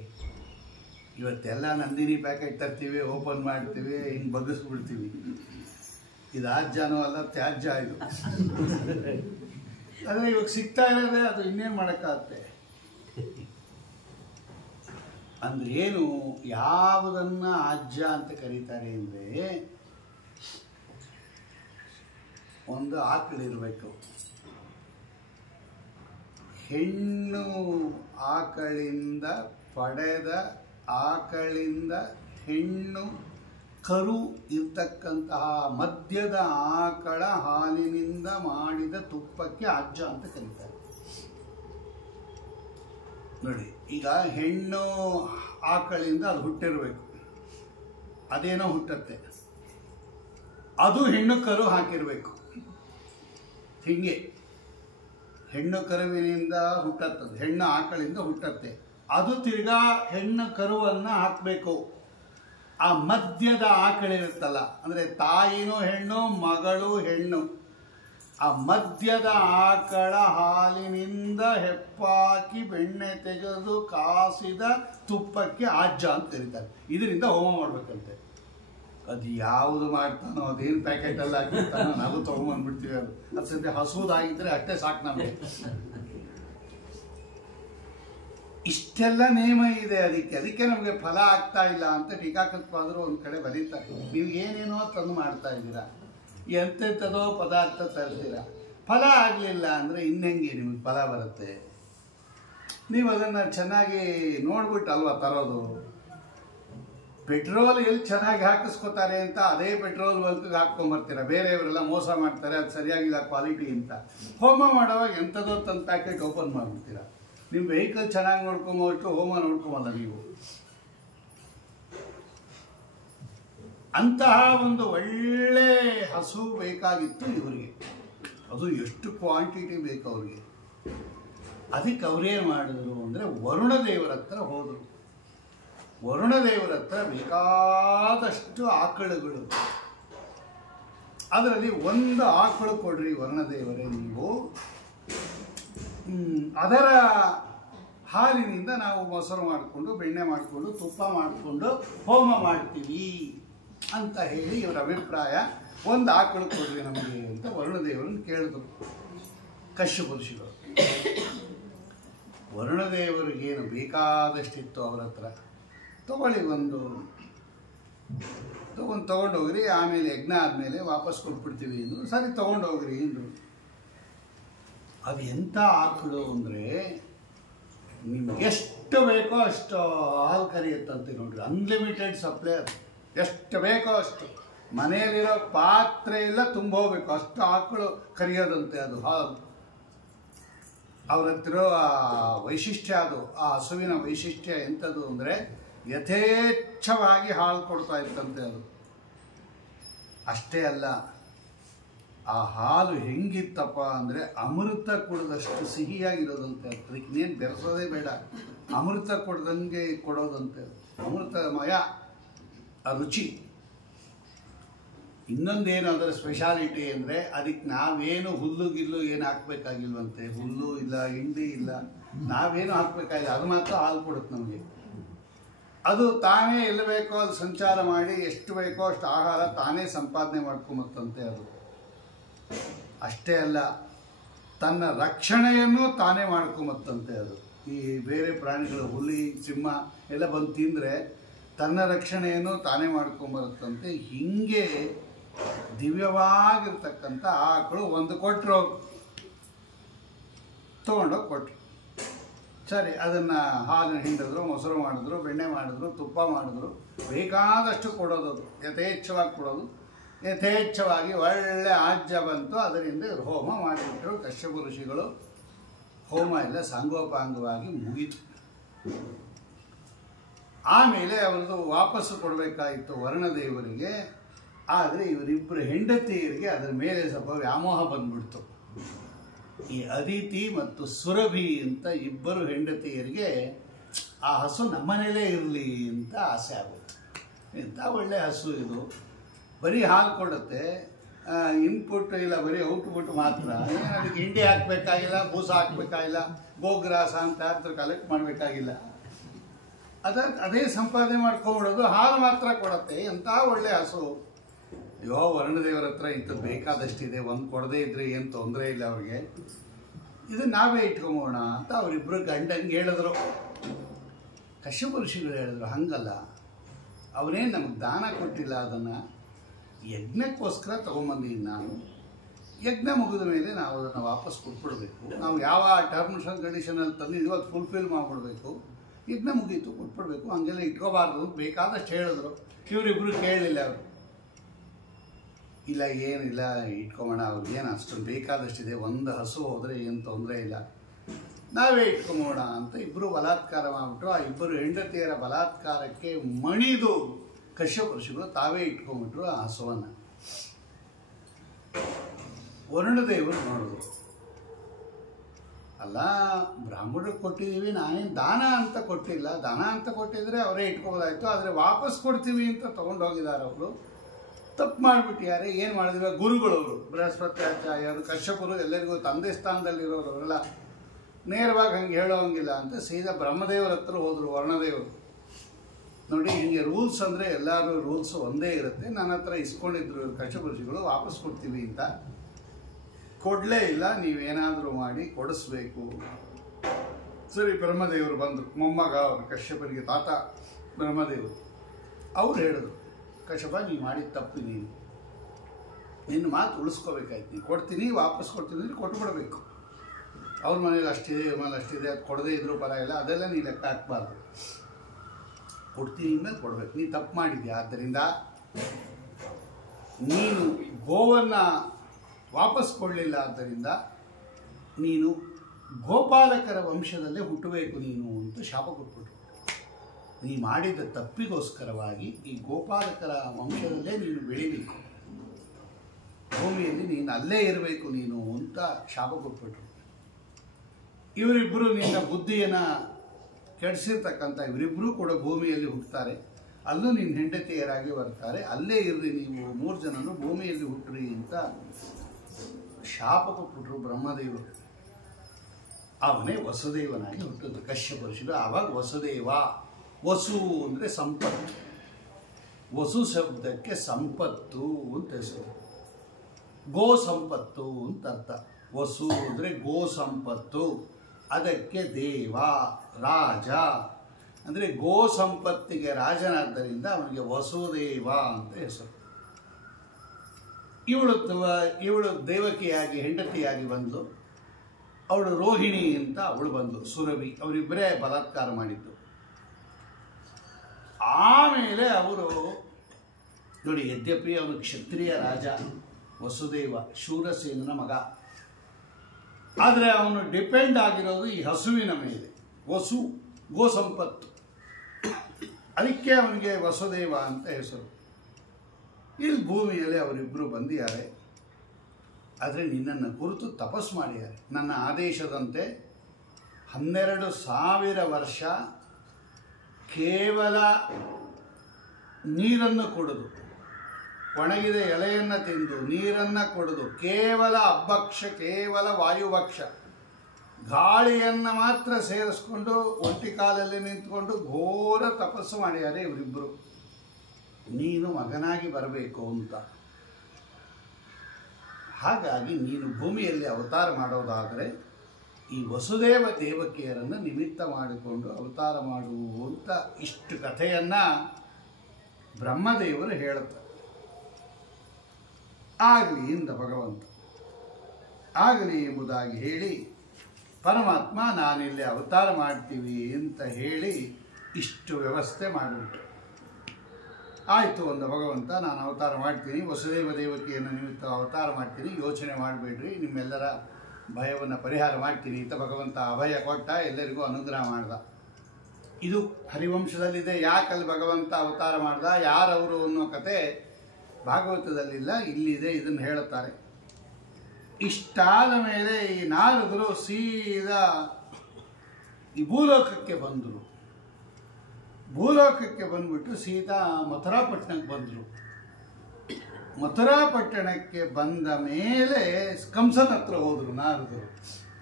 ಇವತ್ತೆಲ್ಲ ನಂದಿನಿ ಪ್ಯಾಕೆಟ್ ತರ್ತೀವಿ, ಓಪನ್ ಮಾಡ್ತೀವಿ, ಹಿಂಗೆ ಬಗ್ಗಿಸ್ಬಿಡ್ತೀವಿ. ಇದು ಆಜ್ಯನೂ ಅಲ್ಲ, ತ್ಯಾಜ್ಯ ಇದು. ಆದರೆ ಇವಾಗ ಸಿಗ್ತಾ ಇರೋದೇ ಅದು, ಇನ್ನೇನು ಮಾಡೋಕ್ಕಾಗುತ್ತೆ? ಅಂದ್ರೆ ಏನು, ಯಾವುದನ್ನು ಆಜ್ಯ ಅಂತ ಕರೀತಾರೆ ಅಂದರೆ, ಒಂದು ಆಕಳಿರಬೇಕು, ಹೆಣ್ಣು ಆಕಳಿಂದ ಪಡೆದ ಆಕಳಿಂದ ಹೆಣ್ಣು ಕರು ಇರ್ತಕ್ಕಂತಹ ಮದ್ಯದ ಆಕಳ ಹಾಲಿನಿಂದ ಮಾಡಿದ ತುಪ್ಪಕ್ಕೆ ಆಜ್ಯ ಅಂತ ಕರೀತಾರೆ ನೋಡಿ. ಈಗ ಹೆಣ್ಣು ಆಕಳಿಂದ ಅದು ಹುಟ್ಟಿರಬೇಕು, ಅದೇನೋ ಹುಟ್ಟತ್ತೆ, ಅದು ಹೆಣ್ಣು ಕರು ಹಾಕಿರಬೇಕು. ಹೀಗೆ ಹೆಣ್ಣು ಕರುವಿನಿಂದ ಹುಟ್ಟತ್ತದು, ಹೆಣ್ಣು ಆಕಳಿಂದ ಹುಟ್ಟತ್ತೆ, ಅದು ತಿರ್ಗಾ ಹೆಣ್ಣು ಕರುವನ್ನು ಹಾಕಬೇಕು. ಆ ಮಧ್ಯದ ಆಕಳಿರುತ್ತಲ್ಲ, ಅಂದರೆ ತಾಯಿನೂ ಹೆಣ್ಣು ಮಗಳು ಹೆಣ್ಣು, ಆ ಮಧ್ಯದ ಆಕಳ ಹಾಲಿನಿಂದ ಹೆಪ್ಪಾಕಿ ಬೆಣ್ಣೆ ತೆಗೆದು ಕಾಸಿದ ತುಪ್ಪಕ್ಕೆ ಆಜ್ಜ ಅಂತ ಕರೀತಾರೆ. ಇದರಿಂದ ಹೋಮ ಮಾಡ್ಬೇಕಂತೆ. ಅದು ಯಾವುದು ಮಾಡ್ತಾನೋ, ಅದೇನು ಪ್ಯಾಕೆಟಲ್ಲಿ ಹಾಕಿರ್ತಾನೋ ನಾವು ತೊಗೊಂಬಂದ್ಬಿಡ್ತೀವಿ. ಅದು ಸದ್ಯ ಹಸುದಾಗಿದ್ದರೆ ಅಷ್ಟೇ ಸಾಕು ನಮಗೆ. ಇಷ್ಟೆಲ್ಲ ನೇಮ ಇದೆ ಅದಕ್ಕೆ ನಮಗೆ ಫಲ ಆಗ್ತಾ ಇಲ್ಲ ಅಂತ ಟೀಕಾಕೃತ್ವಾದರೂ ಒಂದು ಕಡೆ ಬರೀತಾರೆ. ನೀವು ಏನೇನೋ ತಂದು ಮಾಡ್ತಾ ಇದ್ದೀರಾ, ಎಂತೆಂಥದೋ ಪದಾರ್ಥ ತರ್ತೀರ, ಫಲ ಆಗಲಿಲ್ಲ ಅಂದರೆ ಇನ್ನೆಂಗೆ ನಿಮಗೆ ಫಲ ಬರುತ್ತೆ? ನೀವು ಅದನ್ನು ಚೆನ್ನಾಗಿ ನೋಡ್ಬಿಟ್ಟಲ್ವ ತರೋದು. ಪೆಟ್ರೋಲ್ ಎಲ್ಲಿ ಚೆನ್ನಾಗಿ ಹಾಕಿಸ್ಕೋತಾರೆ ಅಂತ ಅದೇ ಪೆಟ್ರೋಲ್ ಬಂಕ್ಗೆ ಹಾಕ್ಕೊಂಬರ್ತೀರ. ಬೇರೆಯವರೆಲ್ಲ ಮೋಸ ಮಾಡ್ತಾರೆ, ಅದು ಸರಿಯಾಗಿಲ್ಲ ಕ್ವಾಲಿಟಿ ಅಂತ. ಹೋಮ ಮಾಡುವಾಗ ಎಂಥದೋ ತಂದು ಪ್ಯಾಕೆಟ್ ಓಪನ್ ಮಾಡಿಬಿಡ್ತೀರ. ನಿಮ್ಮ ವೆಹಿಕಲ್ ಚೆನ್ನಾಗಿ ನೋಡ್ಕೊಂಬೋಷ್ಟು ಹೋಮ ನೋಡ್ಕೊಂಬಲ್ಲ ನೀವು. ಅಂತಹ ಒಂದು ಒಳ್ಳೆ ಹಸು ಬೇಕಾಗಿತ್ತು ಇವರಿಗೆ. ಅದು ಎಷ್ಟು ಕ್ವಾಂಟಿಟಿ ಬೇಕು ಅವ್ರಿಗೆ. ಅದಕ್ಕೆ ಅವರೇನು ಮಾಡಿದ್ರು ಅಂದರೆ ವರುಣದೇವರ ಹತ್ರ ಹೋದರು. ವರುಣದೇವರ ಹತ್ರ ಬೇಕಾದಷ್ಟು ಆಕಳುಗಳು, ಅದರಲ್ಲಿ ಒಂದು ಆಕಳು ಕೊಡ್ರಿ ವರುಣದೇವರೇ ನೀವು, ಅದರ ಹಾಲಿನಿಂದ ನಾವು ಮೊಸರು ಮಾಡಿಕೊಂಡು ಬೆಣ್ಣೆ ಮಾಡಿಕೊಂಡು ತುಪ್ಪ ಮಾಡಿಕೊಂಡು ಹೋಮ ಮಾಡ್ತೀವಿ ಅಂತ ಹೇಳಿ ಇವರ ಅಭಿಪ್ರಾಯ. ಒಂದು ಆಕಳು ಕೊಡ್ರಿ ನಮಗೆ ಅಂತ ವರುಣದೇವರನ್ನು ಕೇಳಿದ್ರು ಕಶ್ಯಪ ಋಷಿಗಳು. ವರುಣದೇವರಿಗೇನು ಬೇಕಾದಷ್ಟಿತ್ತು ಅವರ ಹತ್ರ. ತಗೊಳ್ಳಿ, ತಗೊಂಡೋಗ್ರಿ, ಆಮೇಲೆ ಯಜ್ಞ ಆದಮೇಲೆ ವಾಪಸ್ ಕೊಟ್ಬಿಡ್ತೀವಿ ಅಂದರು. ಸರಿ ತಗೊಂಡೋಗ್ರಿ ಅಂದರು. ಅದು ಎಂಥ ಆಕಳು ಅಂದರೆ ನಿಮ್ಗೆ ಎಷ್ಟು ಬೇಕೋ ಅಷ್ಟು ಹಾಲು ಕರಿಯುತ್ತಂತೆ ನೋಡ್ರಿ. Unlimited supply. ಅದು ಎಷ್ಟು ಬೇಕೋ ಅಷ್ಟು, ಮನೆಯಲ್ಲಿರೋ ಪಾತ್ರೆ ಎಲ್ಲ ತುಂಬೋಗ್ಬೇಕು, ಅಷ್ಟು ಆಕಳು ಕರಿಯೋದಂತೆ ಅದು ಹಾಲು. ಅವ್ರ ಹತ್ರ ವೈಶಿಷ್ಟ್ಯ ಅದು. ಆ ಹಸುವಿನ ವೈಶಿಷ್ಟ್ಯ ಎಂಥದ್ದು ಅಂದರೆ ಯಥೇಚ್ಛವಾಗಿ ಹಾಲು ಕೊಡ್ತಾ ಇತ್ತಂತೆ ಅದು. ಅಷ್ಟೇ ಅಲ್ಲ, ಆ ಹಾಲು ಹೆಂಗಿತ್ತಪ್ಪ ಅಂದರೆ ಅಮೃತ ಕುಡಿದಷ್ಟು ಸಿಹಿಯಾಗಿರೋದಂತೆ. ಅದಕ್ಕೆ ಇನ್ನೇನು ಬೆರೆಸೋದೇ ಬೇಡ, ಅಮೃತ ಕೊಡ್ದಂಗೆ ಕೊಡೋದಂತೆ. ಅಮೃತಮಯ ಆ ರುಚಿ. ಇನ್ನೊಂದೇನು ಅದರ ಸ್ಪೆಷಾಲಿಟಿ ಅಂದರೆ ಅದಕ್ಕೆ ನಾವೇನು ಹುಲ್ಲು ಗಿಲ್ಲು ಏನು ಹಾಕಬೇಕಾಗಿಲ್ವಂತೆ. ಹುಲ್ಲು ಇಲ್ಲ, ಹಿಂಡಿ ಇಲ್ಲ, ನಾವೇನು ಹಾಕಬೇಕಾಗಿಲ್ಲ. ಅದು ಮಾತ್ರ ಹಾಲು ಕೊಡುತ್ತೆ ನಮಗೆ. ಅದು ತಾನೇ ಎಲ್ಲಿ ಬೇಕೋ ಅದು ಸಂಚಾರ ಮಾಡಿ ಎಷ್ಟು ಬೇಕೋ ಅಷ್ಟು ಆಹಾರ ತಾನೇ ಸಂಪಾದನೆ ಮಾಡ್ಕೊಂಬತ್ತಂತೆ ಅದು. ಅಷ್ಟೇ ಅಲ್ಲ, ತನ್ನ ರಕ್ಷಣೆಯನ್ನು ತಾನೇ ಮಾಡ್ಕೊಂಬತ್ತಂತೆ ಅದು. ಈ ಬೇರೆ ಪ್ರಾಣಿಗಳು, ಹುಲಿ ಸಿಂಹ ಎಲ್ಲ ಬಂದು ತಿಂದರೆ ತನ್ನ ರಕ್ಷಣೆಯನ್ನು ತಾನೇ ಮಾಡ್ಕೊಂಬರುತ್ತಂತೆ. ಹೀಗೆ ದಿವ್ಯವಾಗಿರ್ತಕ್ಕಂಥ ಆಕಳು ಒಂದು ಕೊಟ್ಟರು, ತೊಗೊಂಡೋಗಿ ಕೊಟ್ಟರು. ಸರಿ, ಅದನ್ನು ಹಾಲನ್ನು ಹಿಂಡಿದ್ರು, ಮೊಸರು ಮಾಡಿದ್ರು, ಬೆಣ್ಣೆ ಮಾಡಿದ್ರು, ತುಪ್ಪ ಮಾಡಿದ್ರು, ಬೇಕಾದಷ್ಟು ಕೊಡೋದು, ಯಥೇಚ್ಛವಾಗಿ ಕೊಡೋದು. ಯಥೇಚ್ಛವಾಗಿ ಒಳ್ಳೆ ಆಜ್ಯ ಬಂತು. ಅದರಿಂದ ಹೋಮ ಮಾಡಿಬಿಟ್ರು ಕಶ್ಯಪ ಋಷಿಗಳು. ಹೋಮ ಎಲ್ಲ ಸಾಂಗೋಪಾಂಗವಾಗಿ ಮುಗಿತು. ಆಮೇಲೆ ಅವ್ರದ್ದು ವಾಪಸ್ಸು ಕೊಡಬೇಕಾಯಿತು ವರುಣದೇವರಿಗೆ. ಆದರೆ ಇವರಿಬ್ಬರು ಹೆಂಡತಿಯರಿಗೆ ಅದರ ಮೇಲೆ ಸ್ವಲ್ಪ ವ್ಯಾಮೋಹ ಬಂದ್ಬಿಡ್ತು. ಈ ಅದಿತಿ ಮತ್ತು ಸುರಭಿ ಅಂತ ಇಬ್ಬರು ಹೆಂಡತಿಯರಿಗೆ ಆ ಹಸು ನಮ್ಮನೇಲೇ ಇರಲಿ ಅಂತ ಆಸೆ ಆಗುತ್ತೆ. ಎಂಥ ಒಳ್ಳೆ ಹಸು ಇದು, ಬರೀ ಹಾಲು ಕೊಡುತ್ತೆ, ಇನ್ಪುಟ್ ಇಲ್ಲ, ಬರೀ ಔಟ್ಪುಟ್ ಮಾತ್ರ. ಅದಕ್ಕೆ ಹಿಂಡಿ ಹಾಕಬೇಕಾಗಿಲ್ಲ, ಬೂಸ ಹಾಕಬೇಕಾಗಿಲ್ಲ, ಗೋಗ್ರಾಸ ಅಂತ ಯಾರು ಕಲೆಕ್ಟ್ ಮಾಡಬೇಕಾಗಿಲ್ಲ. ಅದೇ ಸಂಪಾದನೆ ಮಾಡ್ಕೊಂಡ್ಬಿಡೋದು, ಹಾಲು ಮಾತ್ರ ಕೊಡುತ್ತೆ. ಎಂಥ ಒಳ್ಳೆ ಹಸು. ಅಯ್ಯೋ, ವರುಣದೇವರ ಹತ್ರ ಇಂಥದ್ದು ಬೇಕಾದಷ್ಟಿದೆ, ಒಂದು ಕೊಡದೇ ಇದ್ರೆ ಏನು ತೊಂದರೆ ಇಲ್ಲ ಅವ್ರಿಗೆ, ಇದು ನಾವೇ ಇಟ್ಕೊಂಬೋಣ ಅಂತ ಅವರಿಬ್ಬರು ಗಂಡಂಗೆ ಹೇಳಿದ್ರು. ಕಶ್ಯಪ ಋಷಿಗಳು ಹೇಳಿದ್ರು, ಹಂಗಲ್ಲ, ಅವನೇನು ನಮಗೆ ದಾನ ಕೊಟ್ಟಿಲ್ಲ, ಅದನ್ನು ಯಜ್ಞಕ್ಕೋಸ್ಕರ ತೊಗೊಂಬಂದಿದ್ದೀನಿ ನಾನು. ಯಜ್ಞ ಮುಗಿದ ಮೇಲೆ ನಾವು ಅದನ್ನು ವಾಪಸ್ ಕೊಟ್ಬಿಡ್ಬೇಕು. ನಾವು ಯಾವ ಟರ್ಮ್ಸ್ ಆ್ಯಂಡ್ ಕಂಡೀಷನಲ್ಲಿ ತಂದಿದ್ದೀವೋ ಅದು ಫುಲ್ಫಿಲ್ ಮಾಡಿಬಿಡ್ಬೇಕು. ಯಜ್ಞ ಮುಗೀತು, ಕೊಟ್ಬಿಡ್ಬೇಕು, ಹಂಗೆಲ್ಲ ಇಟ್ಕೋಬಾರ್ದು ಬೇಕಾದಷ್ಟು ಹೇಳಿದ್ರು. ಇವರಿಬ್ಬರು ಕೇಳಲಿಲ್ಲ. ಅವರು ಇಲ್ಲ, ಏನಿಲ್ಲ, ಇಟ್ಕೊಂಬೋಣ, ಅವ್ರಿಗೇನು ಅಷ್ಟೊಂದು ಬೇಕಾದಷ್ಟಿದೆ, ಒಂದು ಹಸು ಹೋದರೆ ಏನು ತೊಂದರೆ ಇಲ್ಲ, ನಾವೇ ಇಟ್ಕೊಂಬೋಣ ಅಂತ ಇಬ್ಬರು ಬಲಾತ್ಕಾರ ಮಾಡಿಬಿಟ್ರು. ಆ ಇಬ್ಬರು ಹೆಂಡತಿಯರ ಬಲಾತ್ಕಾರಕ್ಕೆ ಮಣಿದು ಕಶ್ಯಪ ಋಷಿಗಳು ತಾವೇ ಇಟ್ಕೊಂಡ್ಬಿಟ್ರು ಆ ಹಸುವನ್ನು. ವರುಣದೇವರು ನೋಡಿದ್ರು, ಅಲ್ಲ, ಬ್ರಾಹ್ಮಣರಿಗೆ ಕೊಟ್ಟಿದ್ದೀವಿ, ನಾನೇನು ದಾನ ಅಂತ ಕೊಟ್ಟಿಲ್ಲ. ದಾನ ಅಂತ ಕೊಟ್ಟಿದ್ರೆ ಅವರೇ ಇಟ್ಕೋಬೋದಾಯ್ತು. ಆದರೆ ವಾಪಸ್ ಕೊಡ್ತೀವಿ ಅಂತ ತೊಗೊಂಡೋಗಿದ್ದಾರೆ ಅವರು. ತಪ್ಪು ಮಾಡಿಬಿಟ್ಟಿದ್ದಾರೆ. ಏನು ಮಾಡಿದ್ವಿ? ಗುರುಗಳವರು, ಬೃಹಸ್ಪತ್ಯಾಚಾರ್ಯರು, ಕಶ್ಯಪರು, ಎಲ್ಲರಿಗೂ ತಂದೆ ಸ್ಥಾನದಲ್ಲಿರೋರು ಅವರೆಲ್ಲ ನೇರವಾಗಿ ಹಂಗೆ ಹೇಳೋಂಗಿಲ್ಲ ಅಂತ ಸೀದಾ ಬ್ರಹ್ಮದೇವರ ಹತ್ರ ಹೋದರು, ವರ್ಣದೇವರು. ನೋಡಿ, ಹಿಂಗೆ ರೂಲ್ಸ್ ಅಂದರೆ ಎಲ್ಲರೂ ರೂಲ್ಸ್ ಒಂದೇ ಇರುತ್ತೆ. ನನ್ನ ಹತ್ರ ಇಸ್ಕೊಂಡಿದ್ರು ಕಶ್ಯಪ ಋಷಿಗಳು, ವಾಪಸ್ ಕೊಡ್ತೀವಿ ಅಂತ. ಕೊಡಲೇ ಇಲ್ಲ. ನೀವೇನಾದರೂ ಮಾಡಿ ಕೊಡಿಸ್ಬೇಕು. ಸರಿ, ಬ್ರಹ್ಮದೇವರು ಬಂದರು. ಮೊಮ್ಮಗ ಅವರು ಕಶ್ಯಪರಿಗೆ ತಾತ ಬ್ರಹ್ಮದೇವರು. ಅವ್ರು ಹೇಳಿದ್ರು, ಕಶ್ಯಪ, ನೀವು ಮಾಡಿದ ತಪ್ಪು, ನಿನ್ನ ಮಾತು ಉಳಿಸ್ಕೋಬೇಕಾಯ್ತು. ನೀನು ಕೊಡ್ತೀನಿ, ವಾಪಸ್ ಕೊಡ್ತೀನಿ ಅಂದರೆ ಕೊಟ್ಬಿಡ್ಬೇಕು. ಅವ್ರ ಮನೇಲಿ ಅಷ್ಟಿದೆ, ಇವ್ರ ಮನೇಲಿ ಅಷ್ಟಿದೆ, ಅದು ಕೊಡದೇ ಇದ್ರೂ ಪರವಾಗಿಲ್ಲ, ಅದೆಲ್ಲ ನೀನು ಲೆಕ್ಕ ಹಾಕ್ಬಾರ್ದು. ಕೊಡ್ತೀನಿ ಮೇಲೆ ಕೊಡಬೇಕು. ನೀನು ತಪ್ಪು ಮಾಡಿದ್ಯಾ, ಆದ್ದರಿಂದ ನೀನು ಗೋವನ್ನು ವಾಪಸ್ ಕೊಡಲಿಲ್ಲ. ಆದ್ದರಿಂದ ನೀನು ಗೋಪಾಲಕರ ವಂಶದಲ್ಲೇ ಹುಟ್ಟಬೇಕು ನೀನು ಅಂತ ಶಾಪ ಕೊಟ್ಬಿಟ್ರು. ನೀ ಮಾಡಿದ ತಪ್ಪಿಗೋಸ್ಕರವಾಗಿ ಈ ಗೋಪಾಲಕರ ವಂಶದಲ್ಲೇ ನೀನು ಬೆಳಿಬೇಕು, ಭೂಮಿಯಲ್ಲಿ ನೀನು ಅಲ್ಲೇ ಇರಬೇಕು ನೀನು ಅಂತ ಶಾಪ ಕೊಟ್ಬಿಟ್ರು. ಇವರಿಬ್ಬರು ನಿನ್ನ ಬುದ್ಧಿಯನ್ನು ಕೆಡಿಸಿರ್ತಕ್ಕಂಥ ಇವರಿಬ್ಬರೂ ಕೂಡ ಭೂಮಿಯಲ್ಲಿ ಹುಟ್ಟುತ್ತಾರೆ. ಅಲ್ಲೂ ನಿನ್ನ ಹೆಂಡತಿಯರಾಗಿ ಬರ್ತಾರೆ. ಅಲ್ಲೇ ಇರ್ರಿ ನೀವು 3 ಜನರು, ಭೂಮಿಯಲ್ಲಿ ಹುಟ್ಟ್ರಿ ಅಂತ ಶಾಪ ಕೊಟ್ಬಿಟ್ರು ಬ್ರಹ್ಮದೇವರು. ಅವನೇ ವಸುದೇವನಾಗಿ ಹುಟ್ಟಿದ್ರು ಕಶ್ಯಪ ಋಷಿಗಳು. ಆವಾಗ ವಸುದೇವ, ವಸು ಅಂದರೆ ಸಂಪತ್ತು. ವಸು ಶಬ್ದಕ್ಕೆ ಸಂಪತ್ತು ಅಂತ ಹೆಸರು. ಗೋ ಸಂಪತ್ತು ಅಂತ ಅರ್ಥ. ವಸು ಅಂದರೆ ಗೋ ಸಂಪತ್ತು. ಅದಕ್ಕೆ ದೇವ, ರಾಜ ಅಂದರೆ ಗೋ ಸಂಪತ್ತಿಗೆ ರಾಜನಾದ್ದರಿಂದ ಅವನಿಗೆ ವಸುದೇವ ಅಂತ ಹೆಸರು. ಇವಳು ದೇವಕಿಯಾಗಿ ಹೆಂಡತಿಯಾಗಿ ಬಂದು, ಅವಳು ರೋಹಿಣಿ ಅಂತ ಅವಳು ಬಂದು, ಸುರಭಿ. ಅವರಿಬ್ಬರೇ ಬಲಾತ್ಕಾರ ಮಾಡಿದ್ದು. ಆಮೇಲೆ ಅವರು ನೋಡಿ, ಯದ್ಯಪಿ ಅವನು ಕ್ಷತ್ರಿಯ ರಾಜ ವಸುದೇವ, ಶೂರಸೇನನ ಮಗ, ಆದರೆ ಅವನು ಡಿಪೆಂಡ್ ಆಗಿರೋದು ಈ ಹಸುವಿನ ಮೇಲೆ. ವಸು ಗೋ ಸಂಪತ್ತು, ಅದಕ್ಕೆ ಅವನಿಗೆ ವಸುದೇವ ಅಂತ ಹೆಸರು. ಇಲ್ಲಿ ಭೂಮಿಯಲ್ಲಿ ಅವರಿಬ್ಬರು ಬಂದಿದ್ದಾರೆ. ಆದರೆ ನಿನ್ನನ್ನು ಕುರಿತು ತಪಸ್ಸು ಮಾಡಿದ್ದಾರೆ. ನನ್ನ ಆದೇಶದಂತೆ 12,000 ವರ್ಷ ಕೇವಲ ನೀರನ್ನು ಕುಡಿದು, ಒಣಗಿದ ಎಲೆಯನ್ನು ತಿಂದು, ನೀರನ್ನು ಕುಡಿದು, ಕೇವಲ ಅಭಕ್ಷ, ಕೇವಲ ವಾಯುಭಕ್ಷ, ಗಾಳಿಯನ್ನು ಮಾತ್ರ ಸೇರಿಸ್ಕೊಂಡು ಒಂಟಿ ಕಾಲಲ್ಲಿ ನಿಂತ್ಕೊಂಡು ಘೋರ ತಪಸ್ಸು ಮಾಡಿದ್ದಾರೆ ಇವರಿಬ್ಬರು. ನೀನು ಮಗನಾಗಿ ಬರಬೇಕು ಅಂತ. ಹಾಗಾಗಿ ನೀನು ಭೂಮಿಯಲ್ಲಿ ಅವತಾರ ಮಾಡೋದಾದರೆ ಈ ವಸುದೇವ ದೇವಕಿಯರನ್ನು ನಿಮಿತ್ತ ಮಾಡಿಕೊಂಡು ಅವತಾರ ಮಾಡು ಅಂತ ಇಷ್ಟು ಕಥೆಯನ್ನು ಬ್ರಹ್ಮದೇವರು ಹೇಳುತ್ತಾರೆ. ಆಗಲಿ ಎಂದ ಭಗವಂತ. ಆಗಲಿ ಎಂಬುದಾಗಿ ಹೇಳಿ ಪರಮಾತ್ಮ ನಾನಿಲ್ಲಿ ಅವತಾರ ಮಾಡ್ತೀವಿ ಅಂತ ಹೇಳಿ ಇಷ್ಟು ವ್ಯವಸ್ಥೆ ಮಾಡಿಬಿಟ್ಟು ಆಯಿತು ಅಂದ ಭಗವಂತ. ನಾನು ಅವತಾರ ಮಾಡ್ತೀನಿ, ವಸುದೇವ ದೇವಕಿಯನ್ನು ನಿಮಿತ್ತ ಅವತಾರ ಮಾಡ್ತೀನಿ, ಯೋಚನೆ ಮಾಡಬೇಡ್ರಿ, ನಿಮ್ಮೆಲ್ಲರ ಭಯವನ್ನು ಪರಿಹಾರ ಮಾಡ್ತೀನಿ ಅಂತ ಭಗವಂತ ಅಭಯ ಕೊಟ್ಟ, ಎಲ್ಲರಿಗೂ ಅನುಗ್ರಹ ಮಾಡ್ದ. ಇದು ಹರಿವಂಶದಲ್ಲಿದೆ. ಯಾಕಲ್ಲಿ ಭಗವಂತ ಅವತಾರ ಮಾಡ್ದ, ಯಾರವರು ಅನ್ನೋ ಕತೆ ಭಾಗವತದಲ್ಲಿಲ್ಲ, ಇಲ್ಲಿದೆ. ಇದನ್ನು ಹೇಳುತ್ತಾರೆ. ಇಷ್ಟಾದ ಮೇಲೆ ಈ ನಾರದರು ಸೀದಾ ಈ ಭೂಲೋಕಕ್ಕೆ ಬಂದರು. ಭೂಲೋಕಕ್ಕೆ ಬಂದ್ಬಿಟ್ಟು ಸೀದಾ ಮಥುರಾಪಟ್ಟಣಕ್ಕೆ ಬಂದರು. ಮಥುರಾಪಟ್ಟಣಕ್ಕೆ ಬಂದ ಮೇಲೆ ಕಂಸನ ಹತ್ರ ಹೋದರು ನಾರದರು.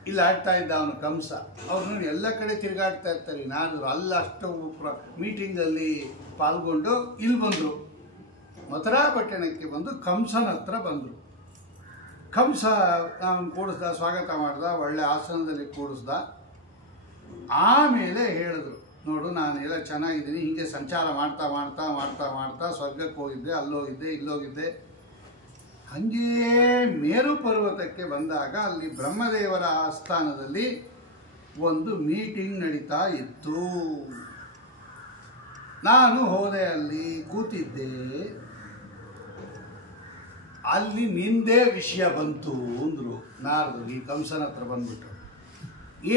ಇಲ್ಲಿ ಆಡ್ತಾ ಇದ್ದ ಅವನು ಕಂಸ. ಅವ್ರನ್ನ ಎಲ್ಲ ಕಡೆ ತಿರುಗಾಡ್ತಾ ಇರ್ತಾರೆ ನಾರದರು. ಅಲ್ಲಷ್ಟು ಮೀಟಿಂಗಲ್ಲಿ ಪಾಲ್ಗೊಂಡು ಇಲ್ಲಿ ಬಂದರು. ಮಥುರಾಪಟ್ಟಣಕ್ಕೆ ಬಂದು ಕಂಸನ ಹತ್ರ ಬಂದರು. ಕಂಸ ಅವನು ಕೂಡಿಸ್ದ, ಸ್ವಾಗತ ಮಾಡ್ದ, ಒಳ್ಳೆ ಆಸನದಲ್ಲಿ ಕೂಡಿಸ್ದ. ಆಮೇಲೆ ಹೇಳಿದ್ರು, ನೋಡು ನಾನೆಲ್ಲ ಚೆನ್ನಾಗಿದ್ದೀನಿ, ಹೀಗೆ ಸಂಚಾರ ಮಾಡ್ತಾ ಮಾಡ್ತಾ ಮಾಡ್ತಾ ಮಾಡ್ತಾ ಸ್ವರ್ಗಕ್ಕೆ ಹೋಗಿದ್ದೆ, ಅಲ್ಲೋಗಿದ್ದೆ, ಇಲ್ಲೋಗಿದ್ದೆ. ಹಾಗೇ ಮೇರು ಪರ್ವತಕ್ಕೆ ಬಂದಾಗ ಅಲ್ಲಿ ಬ್ರಹ್ಮದೇವರ ಆಸ್ಥಾನದಲ್ಲಿ ಒಂದು ಮೀಟಿಂಗ್ ನಡೀತಾ ಇತ್ತು. ನಾನು ಹೋದೆ, ಅಲ್ಲಿ ಕೂತಿದ್ದೆ. ಅಲ್ಲಿ ನಿಂದೇ ವಿಷಯ ಬಂತು ಅಂದರು ನಾರದರು. ಈ ಕಂಸನ ಹತ್ರ ಬಂದ್ಬಿಟ್ರು.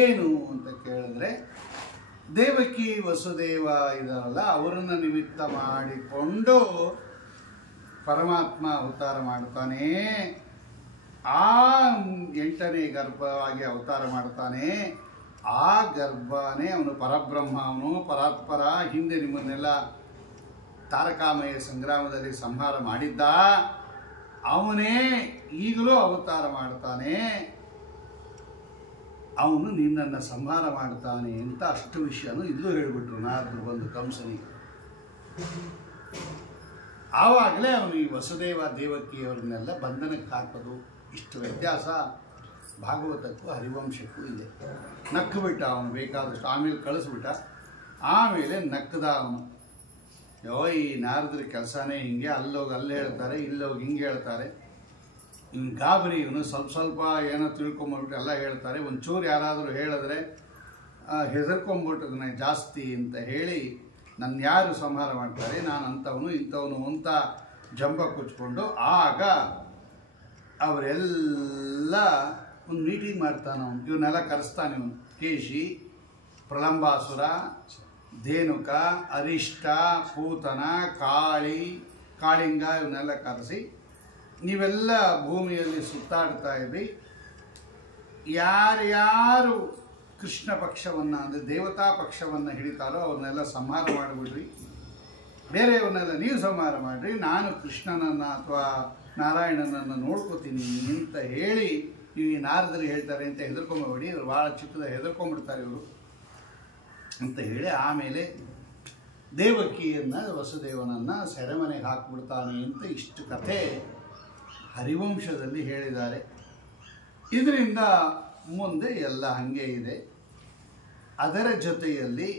ಏನು ಅಂತ ಕೇಳಿದ್ರೆ, ದೇವಕಿ ವಸುದೇವ ಇದಾರಲ್ಲ, ಅವರನ್ನು ನಿಮಿತ್ತ ಮಾಡಿಕೊಂಡು ಪರಮಾತ್ಮ ಅವತಾರ ಮಾಡ್ತಾನೆ. ಆ 8ನೇ ಗರ್ಭವಾಗಿ ಅವತಾರ ಮಾಡ್ತಾನೆ. ಆ ಗರ್ಭನೇ ಅವನು ಪರಬ್ರಹ್ಮ, ಅವನು ಪರಾತ್ಪರ. ಹಿಂದೆ ನಿಮ್ಮನ್ನೆಲ್ಲ ತಾರಕಾಮಯ ಸಂಗ್ರಾಮದಲ್ಲಿ ಸಂಹಾರ ಮಾಡಿದ್ದ ಅವನೇ ಈಗಲೂ ಅವತಾರ ಮಾಡ್ತಾನೆ. ಅವನು ನಿನ್ನನ್ನು ಸಂಹಾರ ಮಾಡ್ತಾನೆ ಅಂತ ಅಷ್ಟು ವಿಷಯನೂ ಇಲ್ಲೂ ಹೇಳಿಬಿಟ್ರು ನಾರದರು ಬಂದು ಕಂಸನಿಗೆ. ಆವಾಗಲೇ ಅವನು ಈ ವಸುದೇವ ದೇವಕಿಯವರನ್ನೆಲ್ಲ ಬಂಧನಕ್ಕೆ ಹಾಕೋದು. ಇಷ್ಟು ವ್ಯತ್ಯಾಸ ಭಾಗವತಕ್ಕೂ ಹರಿವಂಶಕ್ಕೂ ಇದೆ. ನಕ್ಕು ಬಿಟ್ಟ ಅವನು ಬೇಕಾದಷ್ಟು, ಆಮೇಲೆ ಕಳಿಸ್ಬಿಟ್ಟ. ಆಮೇಲೆ ನಕ್ಕದ ಅವನು. ಈ ನಾರದ್ರ ಕೆಲಸನೇ ಹಿಂಗೆ, ಅಲ್ಲೋಗಿ ಅಲ್ಲಿ ಹೇಳ್ತಾರೆ, ಇಲ್ಲೋಗಿ ಹಿಂಗೆ ಹೇಳ್ತಾರೆ. ಇವನು ಗಾಬರಿ, ಇವನು ಸ್ವಲ್ಪ ಏನೋ ತಿಳ್ಕೊಂಬಿಟ್ಟು ಎಲ್ಲ ಹೇಳ್ತಾರೆ. ಒಂಚೂರು ಯಾರಾದರೂ ಹೇಳಿದ್ರೆ ಹೆದರ್ಕೊಂಬಿಟ್ಟದನ್ನ ಜಾಸ್ತಿ ಅಂತ ಹೇಳಿ ನನ್ನ ಯಾರು ಸಂಹಾರ ಮಾಡ್ತಾರೆ, ನಾನು ಅಂಥವನು ಇಂಥವನು ಅಂತ ಜಂಬ ಕುಚ್ಕೊಂಡು ಆಗ ಅವರೆಲ್ಲ ಒಂದು ಮೀಟಿಂಗ್ ಮಾಡ್ತಾನೆ. ಅವನು ಇವನ್ನೆಲ್ಲ ಕರೆಸ್ತಾನೆ. ಇವನು ಕೇಶಿ, ಪ್ರಲಂಬಾಸುರ, ಧೇನುಕ, ಅರಿಷ್ಟ, ಪೂತನ, ಕಾಳಿಂಗ ಇವನ್ನೆಲ್ಲ ಕರೆಸಿ, ನೀವೆಲ್ಲ ಭೂಮಿಯಲ್ಲಿ ಸುತ್ತಾಡ್ತಾ ಇದ್ರಿ, ಯಾರ್ಯಾರು ಕೃಷ್ಣ ಪಕ್ಷವನ್ನು ಅಂದರೆ ದೇವತಾ ಪಕ್ಷವನ್ನು ಹಿಡಿತಾರೋ ಅವ್ರನ್ನೆಲ್ಲ ಸಂಹಾರ ಮಾಡಿಬಿಡ್ರಿ, ಬೇರೆಯವನ್ನೆಲ್ಲ ನೀವು ಸಂಹಾರ ಮಾಡಿರಿ, ನಾನು ಕೃಷ್ಣನನ್ನು ಅಥವಾ ನಾರಾಯಣನನ್ನು ನೋಡ್ಕೋತೀನಿ ಅಂತ ಹೇಳಿ ನೀವು ಈ ನಾರದರು ಹೇಳ್ತಾರೆ ಅಂತ ಹೆದರ್ಕೊಂಬೇಡಿ, ಇವರು ಭಾಳ ಚಿಕ್ಕದ ಹೆದರ್ಕೊಂಡ್ಬಿಡ್ತಾರೆ ಇವರು ಅಂತ ಹೇಳಿ ಆಮೇಲೆ ದೇವಕಿಯನ್ನು ವಸುದೇವನನ್ನು ಸೆರೆಮನೆಗೆ ಹಾಕಿಬಿಡ್ತಾನೆ ಅಂತ ಇಷ್ಟು ಕಥೆ ಹರಿವಂಶದಲ್ಲಿ ಹೇಳಿದ್ದಾರೆ. ಇದರಿಂದ ಮುಂದೆ ಎಲ್ಲ ಹಾಗೆ ಇದೆ. ಅದರ ಜೊತೆಯಲ್ಲಿ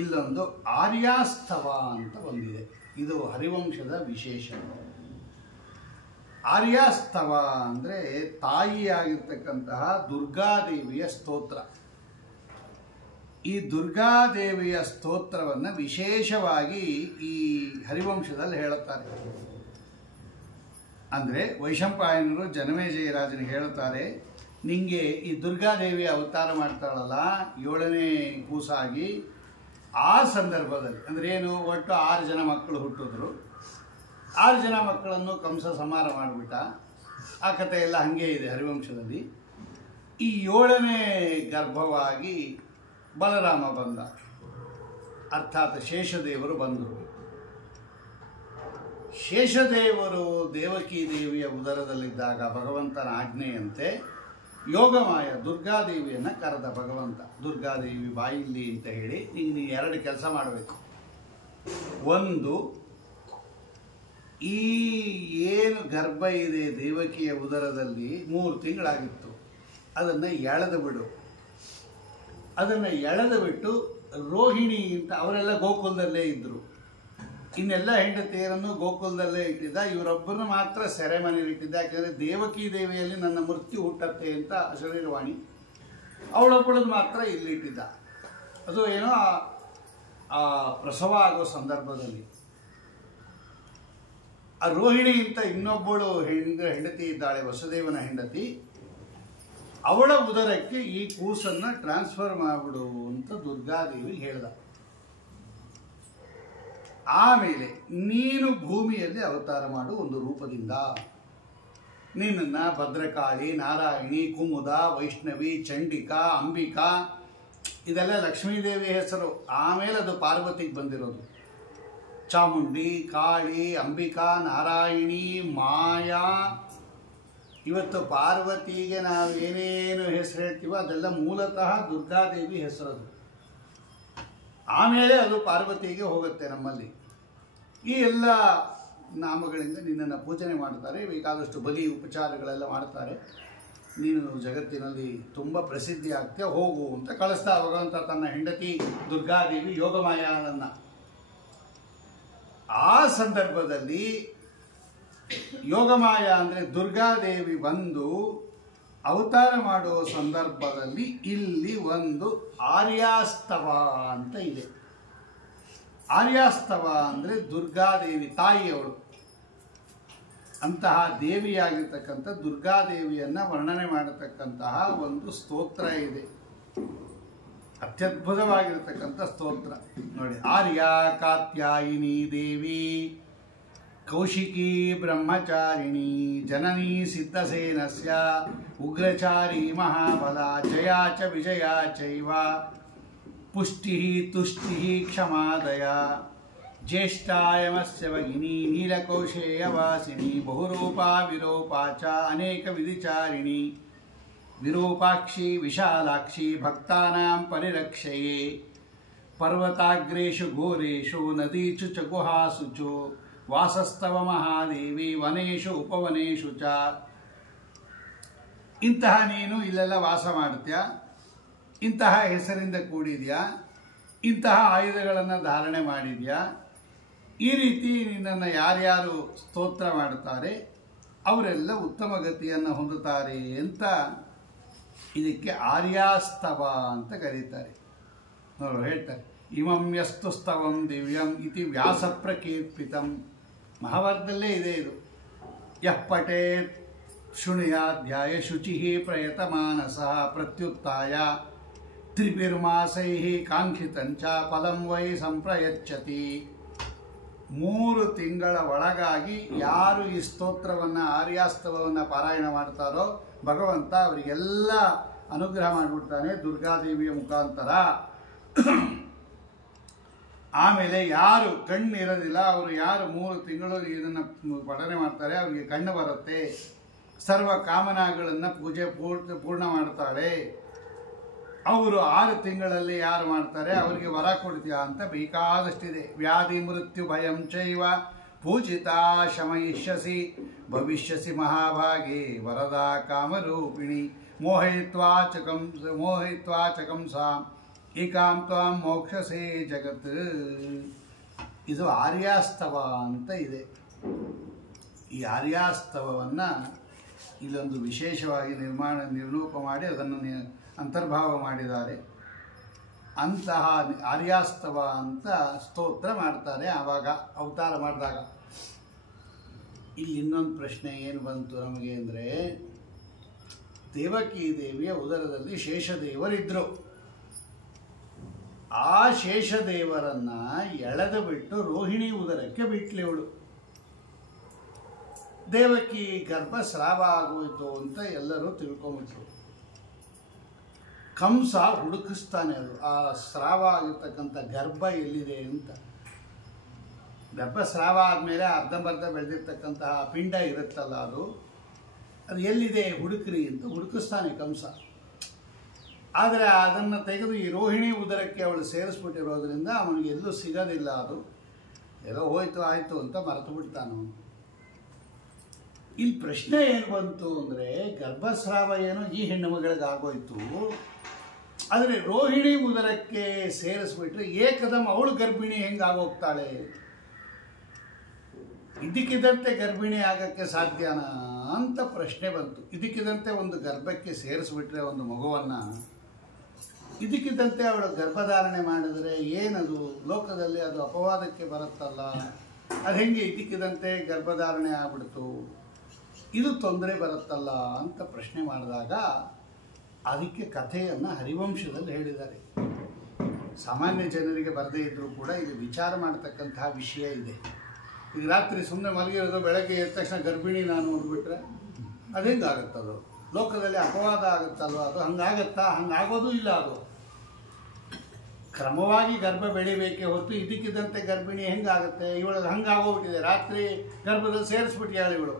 ಇಲ್ಲೊಂದು ಆರ್ಯಾಸ್ತವ ಅಂತ ಬಂದಿದೆ. ಇದು ಹರಿವಂಶದ ವಿಶೇಷ. ಆರ್ಯಾಸ್ತವ ಅಂದರೆ ತಾಯಿಯಾಗಿರ್ತಕ್ಕಂತಹ ದುರ್ಗಾದೇವಿಯ ಸ್ತೋತ್ರ. ಈ ದುರ್ಗಾದೇವಿಯ ಸ್ತೋತ್ರವನ್ನು ವಿಶೇಷವಾಗಿ ಈ ಹರಿವಂಶದಲ್ಲಿ ಹೇಳುತ್ತಾರೆ. ಅಂದರೆ ವೈಶಂಪಾಯನರು ಜನಮೇಜಯರಾಜನಿಗೆ ಹೇಳುತ್ತಾರೆ, ನಿಂಗೆ ಈ ದುರ್ಗಾದೇವಿ ಅವತಾರ ಮಾಡ್ತಾಳಲ್ಲ 7ನೇ ಕೂಸಾಗಿ, ಆ ಸಂದರ್ಭದಲ್ಲಿ ಅಂದರೆ ಏನು, ಒಟ್ಟು 6 ಜನ ಮಕ್ಕಳು ಹುಟ್ಟಿದ್ರು. 6 ಜನ ಮಕ್ಕಳನ್ನು ಕಂಸ ಸಂಹಾರ ಮಾಡಿಬಿಟ್ಟ. ಆ ಕಥೆ ಎಲ್ಲ ಹಾಗೆ ಇದೆ ಹರಿವಂಶದಲ್ಲಿ. ಈ 7ನೇ ಗರ್ಭವಾಗಿ ಬಲರಾಮ ಬಂದ, ಅರ್ಥಾತ್ ಶೇಷದೇವರು ಬಂದರು. ಶೇಷದೇವರು ದೇವಕಿ ದೇವಿಯ ಉದರದಲ್ಲಿದ್ದಾಗ ಭಗವಂತನ ಆಜ್ಞೆಯಂತೆ ಯೋಗಮಾಯ ದುರ್ಗಾದೇವಿಯನ್ನು ಕರೆದ ಭಗವಂತ. ದುರ್ಗಾದೇವಿ ಬಾಯಿಲ್ಲಿ ಅಂತ ಹೇಳಿ ನೀನು 2 ಕೆಲಸ ಮಾಡಬೇಕು. ಒಂದು, ಈ ಏನು ಗರ್ಭ ಇದೆ ದೇವಕಿಯ ಉದರದಲ್ಲಿ 3 ತಿಂಗಳಾಗಿತ್ತು, ಅದನ್ನು ಎಳೆದು ಬಿಡು. ಅದನ್ನು ಎಳೆದು ಬಿಟ್ಟು ರೋಹಿಣಿ ಅಂತ, ಅವರೆಲ್ಲ ಗೋಕುಲದಲ್ಲೇ ಇದ್ದರು, ಇನ್ನೆಲ್ಲ ಹೆಂಡತಿಯರನ್ನು ಗೋಕುಲದಲ್ಲೇ ಇಟ್ಟಿದ್ದ, ಇವರೊಬ್ಬರನ್ನು ಮಾತ್ರ ಸೆರೆಮನೆಯಲ್ಲಿ ಇಟ್ಟಿದ್ದ. ಯಾಕೆಂದರೆ ದೇವಕಿ ದೇವಿಯಲ್ಲಿ ನನ್ನ ಮೃತ್ಯು ಹುಟ್ಟತ್ತೆ ಅಂತ ಶರೀರವಾಣಿ, ಅವಳೊಬ್ಬಳದ್ದು ಮಾತ್ರ ಇಲ್ಲಿಟ್ಟಿದ್ದ. ಅದು ಏನೋ ಆ ಪ್ರಸವ ಆಗೋ ಸಂದರ್ಭದಲ್ಲಿ ಆ ರೋಹಿಣಿ ಅಂತ ಇನ್ನೊಬ್ಬಳು ಹೆಂಡತಿ ಇದ್ದಾಳೆ, ವಸುದೇವನ ಹೆಂಡತಿ, ಅವಳ ಉದರಕ್ಕೆ ಈ ಕೂಸನ್ನು ಟ್ರಾನ್ಸ್ಫರ್ ಮಾಡಿಬಿಡು ಅಂತ ದುರ್ಗಾದೇವಿ ಹೇಳ್ದ. ಆಮೇಲೆ ನೀನು ಭೂಮಿಯಲ್ಲಿ ಅವತಾರ ಮಾಡು ಒಂದು ರೂಪದಿಂದ. ನಿನ್ನನ್ನು ಭದ್ರಕಾಳಿ, ನಾರಾಯಣಿ, ಕುಮುದ, ವೈಷ್ಣವಿ, ಚಂಡಿಕಾ, ಅಂಬಿಕಾ ಇದೆಲ್ಲ ಲಕ್ಷ್ಮೀದೇವಿ ಹೆಸರು. ಆಮೇಲೆ ಅದು ಪಾರ್ವತಿಗೆ ಬಂದಿರೋದು. ಚಾಮುಂಡಿ, ಕಾಳಿ, ಅಂಬಿಕಾ, ನಾರಾಯಣಿ, ಮಾಯಾ. ಇವತ್ತು ಪಾರ್ವತಿಗೆ ನಾವು ಏನೇನು ಹೆಸರು ಹೇಳ್ತೀವೋ ಅದೆಲ್ಲ ಮೂಲತಃ ದುರ್ಗಾದೇವಿ ಹೆಸರದು. ಆಮೇಲೆ ಅದು ಪಾರ್ವತಿಗೆ ಹೋಗುತ್ತೆ. ನಮ್ಮಲ್ಲಿ ಈ ಎಲ್ಲ ನಾಮಗಳಿಂದ ನಿನ್ನನ್ನು ಪೂಜನೆ ಮಾಡ್ತಾರೆ. ಬೇಕಾದಷ್ಟು ಬಲಿ ಉಪಚಾರಗಳೆಲ್ಲ ಮಾಡ್ತಾರೆ. ನೀನು ಜಗತ್ತಿನಲ್ಲಿ ತುಂಬ ಪ್ರಸಿದ್ಧಿ ಆಗ್ತೀಯ, ಹೋಗು ಅಂತ ಕಳಿಸ್ತಾ ಭಗವಂತ ತನ್ನ ಹೆಂಡತಿ ದುರ್ಗಾದೇವಿ ಯೋಗಮಾಯನನ್ನು. ಆ ಸಂದರ್ಭದಲ್ಲಿ ಯೋಗಮಾಯ ಅಂದರೆ ದುರ್ಗಾದೇವಿ ಬಂದು ಅವತಾರ ಮಾಡುವ ಸಂದರ್ಭದಲ್ಲಿ ಇಲ್ಲಿ ಒಂದು ಆರ್ಯಾಸ್ತವ ಅಂತ ಇದೆ. ಆರ್ಯಾಸ್ತವ ಅಂದರೆ ದುರ್ಗಾದೇವಿ ತಾಯಿಯವಳು. ಅಂತಹ ದೇವಿಯಾಗಿರ್ತಕ್ಕಂಥ ದುರ್ಗಾದೇವಿಯನ್ನು ವರ್ಣನೆ ಮಾಡತಕ್ಕಂತಹ ಒಂದು ಸ್ತೋತ್ರ ಇದೆ. ಅತ್ಯದ್ಭುತವಾಗಿರ್ತಕ್ಕಂಥ ಸ್ತೋತ್ರ ನೋಡಿ. ಆರ್ಯ ಕಾತ್ಯಾಯಿನಿ ದೇವಿ ಕೌಶಿಕೀ ಬ್ರಹ್ಮಚಾರಿಣೀ ಜನನೀ ಸಿದ್ಧಸೇನಸ್ಯ ಉಗ್ರಚಾರಿ ಮಹಾಬಲ ಜಯಾ ಚ ವಿಜಯಾ ಚೈವ ಪುಷ್ಟಿಃ ತುಷ್ಟಿಃ ಕ್ಷಮಾದಯ ಜ್ಯೇಷ್ಠಾಯಮಸ್ಯ ಭಗಿನಿ ನೀಲಕೌಶೇಯವಾಸಿನಿ ಬಹುರೂಪಾ ವಿರೂಪಾ ಚ ಅನೇಕ ವಿಧಿಚಾರಿಣಿ ವಿರೂಪಾಕ್ಷಿ ವಿಶಾಲಾಕ್ಷಿ ಭಕ್ತಾನಾಂ ಪರಿರಕ್ಷಯೇ ಪರ್ವತಾಗ್ರೇಷು ಘೋರೇಷು ನದೀಚು ಚ ಗುಹಾಸು ಚ ವಾಸಸ್ತವ ಮಹಾದೇವಿ ವನೇಷು ಉಪವನೇಷು ಚ. ಇಂತಹ ನೀನು ಇಲ್ಲೆಲ್ಲ ವಾಸ ಮಾಡ್ತೀಯ, ಇಂತಹ ಹೆಸರಿಂದ ಕೂಡಿದ್ಯಾ, ಇಂತಹ ಆಯುಧಗಳನ್ನು ಧಾರಣೆ ಮಾಡಿದ್ಯಾ, ಈ ರೀತಿ ನಿನ್ನನ್ನು ಯಾರ್ಯಾರು ಸ್ತೋತ್ರ ಮಾಡುತ್ತಾರೆ ಅವರೆಲ್ಲ ಉತ್ತಮ ಗತಿಯನ್ನು ಹೊಂದುತ್ತಾರೆ ಅಂತ ಇದಕ್ಕೆ ಆರ್ಯಾಸ್ತವ ಅಂತ ಕರೀತಾರೆ. ಅವರು ಹೇಳ್ತಾರೆ, ಇಮಂ ಯಸ್ತು ಸ್ತವಂ ದಿವ್ಯಂ ಇತಿ ವ್ಯಾಸ ಪ್ರಕೀರ್ಪಿತಂ. ಮಹಾಭಾರತದಲ್ಲೇ ಇದೆ ಇದು. ಯಃ ಪಠೇತ್ ಶೃಣುಯಾಧ್ಯಾಯ ಶುಚಿ ಪ್ರಯತಮಾನಸ ಪ್ರತ್ಯುತ್ತಾಯ ತ್ರಿಭಿರ್ಮಾಸೈ ಕಾಂಕ್ಷಿತಂಚ ಫಲಂ ವೈ ಸಂಪ್ರಯಚ್ಛತಿ. 3 ತಿಂಗಳ ಒಳಗಾಗಿ ಯಾರು ಈ ಸ್ತೋತ್ರವನ್ನು ಆರ್ಯಾಸ್ತವವನ್ನು ಪಾರಾಯಣ ಮಾಡ್ತಾರೋ ಭಗವಂತ ಅವರಿಗೆಲ್ಲ ಅನುಗ್ರಹ ಮಾಡಿಬಿಡ್ತಾನೆ ದುರ್ಗಾದೇವಿಯ ಮುಖಾಂತರ. ಆಮೇಲೆ ಯಾರು ಕಣ್ಣಿರೋದಿಲ್ಲ ಅವರು ಯಾರು 3 ತಿಂಗಳು ಇದನ್ನು ಪಠನೆ ಮಾಡ್ತಾರೆ ಅವರಿಗೆ ಕಣ್ಣು ಬರುತ್ತೆ, ಸರ್ವ ಕಾಮನಾಗಳನ್ನು ಪೂರ್ಣ ಮಾಡ್ತಾಳೆ. ಅವರು 6 ತಿಂಗಳಲ್ಲಿ ಯಾರು ಮಾಡ್ತಾರೆ ಅವರಿಗೆ ವರ ಕೊಡ್ತೀಯ ಅಂತ ಬೇಕಾದಷ್ಟಿದೆ. ವ್ಯಾಧಿ ಮೃತ್ಯು ಭಯಂ ಚೈವ ಪೂಜಿತಾ ಶಮಯಿಷ್ಯಸಿ ಭವಿಷ್ಯಸಿ ಮಹಾಭಾಗೆ ವರದಾ ಕಾಮರೂಪಿಣಿ ಮೋಹಯಿತ್ವಾ ಚಕಂ ಸಾಂ ಏಕಾಂ ತ್ವಾಂ ಮೋಕ್ಷಸೇ ಜಗತ್. ಇದು ಆರ್ಯಾಸ್ತವ ಅಂತ ಇದೆ. ಈ ಆರ್ಯಾಸ್ತವವನ್ನು ಇಲ್ಲೊಂದು ವಿಶೇಷವಾಗಿ ನಿರೂಪ ಮಾಡಿ ಅದನ್ನು ಅಂತರ್ಭಾವ ಮಾಡಿದ್ದಾರೆ. ಅಂತಹ ಆರ್ಯಾಸ್ತವ ಅಂತ ಸ್ತೋತ್ರ ಮಾಡ್ತಾರೆ ಆವಾಗ ಅವತಾರ ಮಾಡಿದಾಗ. ಇಲ್ಲಿ ಇನ್ನೊಂದು ಪ್ರಶ್ನೆ ಏನು ಬಂತು ನಮಗೆ ಅಂದರೆ, ದೇವಕೀ ದೇವಿಯ ಉದರದಲ್ಲಿ ಶೇಷದೇವರಿದ್ದರು. ಆ ಶೇಷದೇವರನ್ನು ಎಳೆದು ಬಿಟ್ಟು ರೋಹಿಣಿ ಉದರಕ್ಕೆ ಬಿಟ್ಲಿವಳು. ದೇವಕಿ ಗರ್ಭ ಸ್ರಾವ ಆಗೋಯ್ತು ಅಂತ ಎಲ್ಲರೂ ತಿಳ್ಕೊಂಬಿಟ್ರು. ಕಂಸ ಹುಡುಕಿಸ್ತಾನೆ ಅದು ಆ ಸ್ರಾವ ಆಗಿರ್ತಕ್ಕಂಥ ಗರ್ಭ ಎಲ್ಲಿದೆ ಅಂತ. ಗರ್ಭ ಸ್ರಾವ ಆದಮೇಲೆ ಅರ್ಧಂಬರ್ಧ ಬೆಳೆದಿರ್ತಕ್ಕಂತಹ ಪಿಂಡ ಇರುತ್ತಲ್ಲ ಅದು ಎಲ್ಲಿದೆ ಹುಡುಕ್ರಿ ಅಂತ ಹುಡುಕಿಸ್ತಾನೆ ಕಂಸ. ಆದರೆ ಅದನ್ನು ತೆಗೆದು ಈ ರೋಹಿಣಿ ಉದರಕ್ಕೆ ಅವಳು ಸೇರಿಸ್ಬಿಟ್ಟಿರೋದ್ರಿಂದ ಅವನಿಗೆ ಎಲ್ಲೂ ಸಿಗೋದಿಲ್ಲ. ಅದು ಎಲ್ಲೋ ಹೋಯ್ತು ಆಯಿತು ಅಂತ ಮರೆತು ಬಿಡ್ತಾನು. ಇಲ್ಲಿ ಪ್ರಶ್ನೆ ಏನು ಬಂತು ಅಂದರೆ, ಗರ್ಭಸ್ರಾವ ಏನೋ ಈ ಹೆಣ್ಣು ಮಗಳಿಗೆ ಆಗೋಯ್ತು, ಆದರೆ ರೋಹಿಣಿ ಉದರಕ್ಕೆ ಸೇರಿಸ್ಬಿಟ್ರೆ ಏಕದಮ್ ಅವಳು ಗರ್ಭಿಣಿ ಹೆಂಗೆ ಆಗೋಗ್ತಾಳೆ? ಇದಕ್ಕಿದಂತೆ ಗರ್ಭಿಣಿ ಆಗೋಕ್ಕೆ ಸಾಧ್ಯನಾ ಅಂತ ಪ್ರಶ್ನೆ ಬಂತು. ಇದಕ್ಕಿದಂತೆ ಒಂದು ಗರ್ಭಕ್ಕೆ ಸೇರಿಸ್ಬಿಟ್ರೆ ಒಂದು ಮಗುವನ್ನು, ಇದಕ್ಕಿದ್ದಂತೆ ಅವಳು ಗರ್ಭಧಾರಣೆ ಮಾಡಿದರೆ ಏನದು ಲೋಕದಲ್ಲಿ ಅದು ಅಪವಾದಕ್ಕೆ ಬರುತ್ತಲ್ಲ, ಅದು ಹೆಂಗೆ ಇದಕ್ಕಿದ್ದಂತೆ ಗರ್ಭಧಾರಣೆ ಆಗ್ಬಿಡ್ತು, ಇದು ತೊಂದರೆ ಬರುತ್ತಲ್ಲ ಅಂತ ಪ್ರಶ್ನೆ ಮಾಡಿದಾಗ ಅದಕ್ಕೆ ಕಥೆಯನ್ನು ಹರಿವಂಶದಲ್ಲಿ ಹೇಳಿದ್ದಾರೆ. ಸಾಮಾನ್ಯ ಜನರಿಗೆ ಬರದೇ ಇದ್ದರೂ ಕೂಡ ಇದು ವಿಚಾರ ಮಾಡತಕ್ಕಂತಹ ವಿಷಯ ಇದೆ. ಈಗ ರಾತ್ರಿ ಸುಮ್ಮನೆ ಮಲಗಿರೋದು, ಬೆಳಗ್ಗೆ ಎದ್ದ ತಕ್ಷಣ ಗರ್ಭಿಣಿ ನಾನು ಅಂದ್ಬಿಟ್ರೆ ಅದು ಹೆಂಗಾಗುತ್ತದು? ಲೋಕದಲ್ಲಿ ಅಪವಾದ ಆಗುತ್ತಲ್ವ ಅದು? ಹಂಗಾಗತ್ತಾ? ಹಂಗಾಗೋದು ಇಲ್ಲ. ಅದು ಕ್ರಮವಾಗಿ ಗರ್ಭ ಬೆಳಿಬೇಕೇ ಹೊರತು ಇದಕ್ಕಿದ್ದಂತೆ ಗರ್ಭಿಣಿ ಹೆಂಗಾಗುತ್ತೆ? ಇವಳು ಹಂಗಾಗೋಗ್ಬಿಟ್ಟಿದೆ, ರಾತ್ರಿ ಗರ್ಭದಲ್ಲಿ ಸೇರಿಸ್ಬಿಟ್ಟಿಯಾಳು ಇವಳು,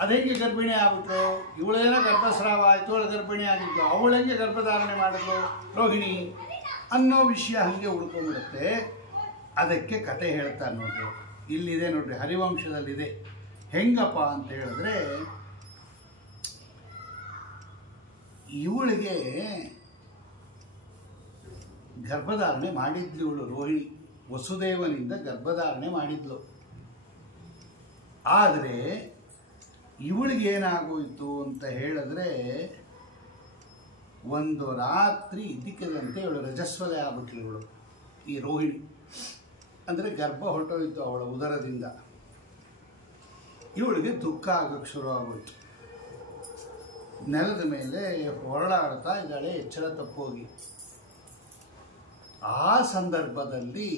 ಅದು ಹೆಂಗೆ ಗರ್ಭಿಣಿ ಆಗ್ಬಿಟ್ರು? ಇವಳೇನೋ ಗರ್ಭಸ್ರಾವ ಆಯಿತು, ಅವಳು ಗರ್ಭಿಣಿ ಆಗಿದ್ಲು, ಅವಳು ಹೆಂಗೆ ಗರ್ಭಧಾರಣೆ ಮಾಡಿದ್ಲು ರೋಹಿಣಿ ಅನ್ನೋ ವಿಷಯ ಹಾಗೆ ಉಳ್ಕೊಂಡ್ಬಿಡುತ್ತೆ. ಅದಕ್ಕೆ ಕತೆ ಹೇಳ್ತಾರೆ ನೋಡ್ರಿ, ಇಲ್ಲಿದೆ ನೋಡ್ರಿ, ಹರಿವಂಶದಲ್ಲಿದೆ. ಹೆಂಗಪ್ಪ ಅಂತ ಹೇಳಿದ್ರೆ, ಇವಳಿಗೆ ಗರ್ಭಧಾರಣೆ ಮಾಡಿದ್ಲು ಇವಳು ರೋಹಿಣಿ, ವಸುದೇವನಿಂದ ಗರ್ಭಧಾರಣೆ ಮಾಡಿದ್ಲು. ಆದರೆ ಇವಳಿಗೇನಾಗೋಯ್ತು ಅಂತ ಹೇಳಿದ್ರೆ, ಒಂದು ರಾತ್ರಿ ಇದ್ದಕ್ಕಿದ್ದಂತೆ ಇವಳು ರಜಸ್ವಲೆ ಆಗ್ಬಿಟ್ಲು ಇವಳು, ಈ ರೋಹಿಣಿ. ಅಂದರೆ ಗರ್ಭ ಹೊರಟೋಯ್ತು ಅವಳ ಉದರದಿಂದ. ಇವಳಿಗೆ ದುಃಖ ಆಗೋಕ್ಕೆ ಶುರು ಆಗೋಯ್ತು. ನೆಲದ ಮೇಲೆ ಹೊರಳಾಡ್ತಾ ಇದ್ದಾಳೆ ಎಚ್ಚರ ತಪ್ಪೋಗಿ. ಆ ಸಂದರ್ಭದಲ್ಲಿ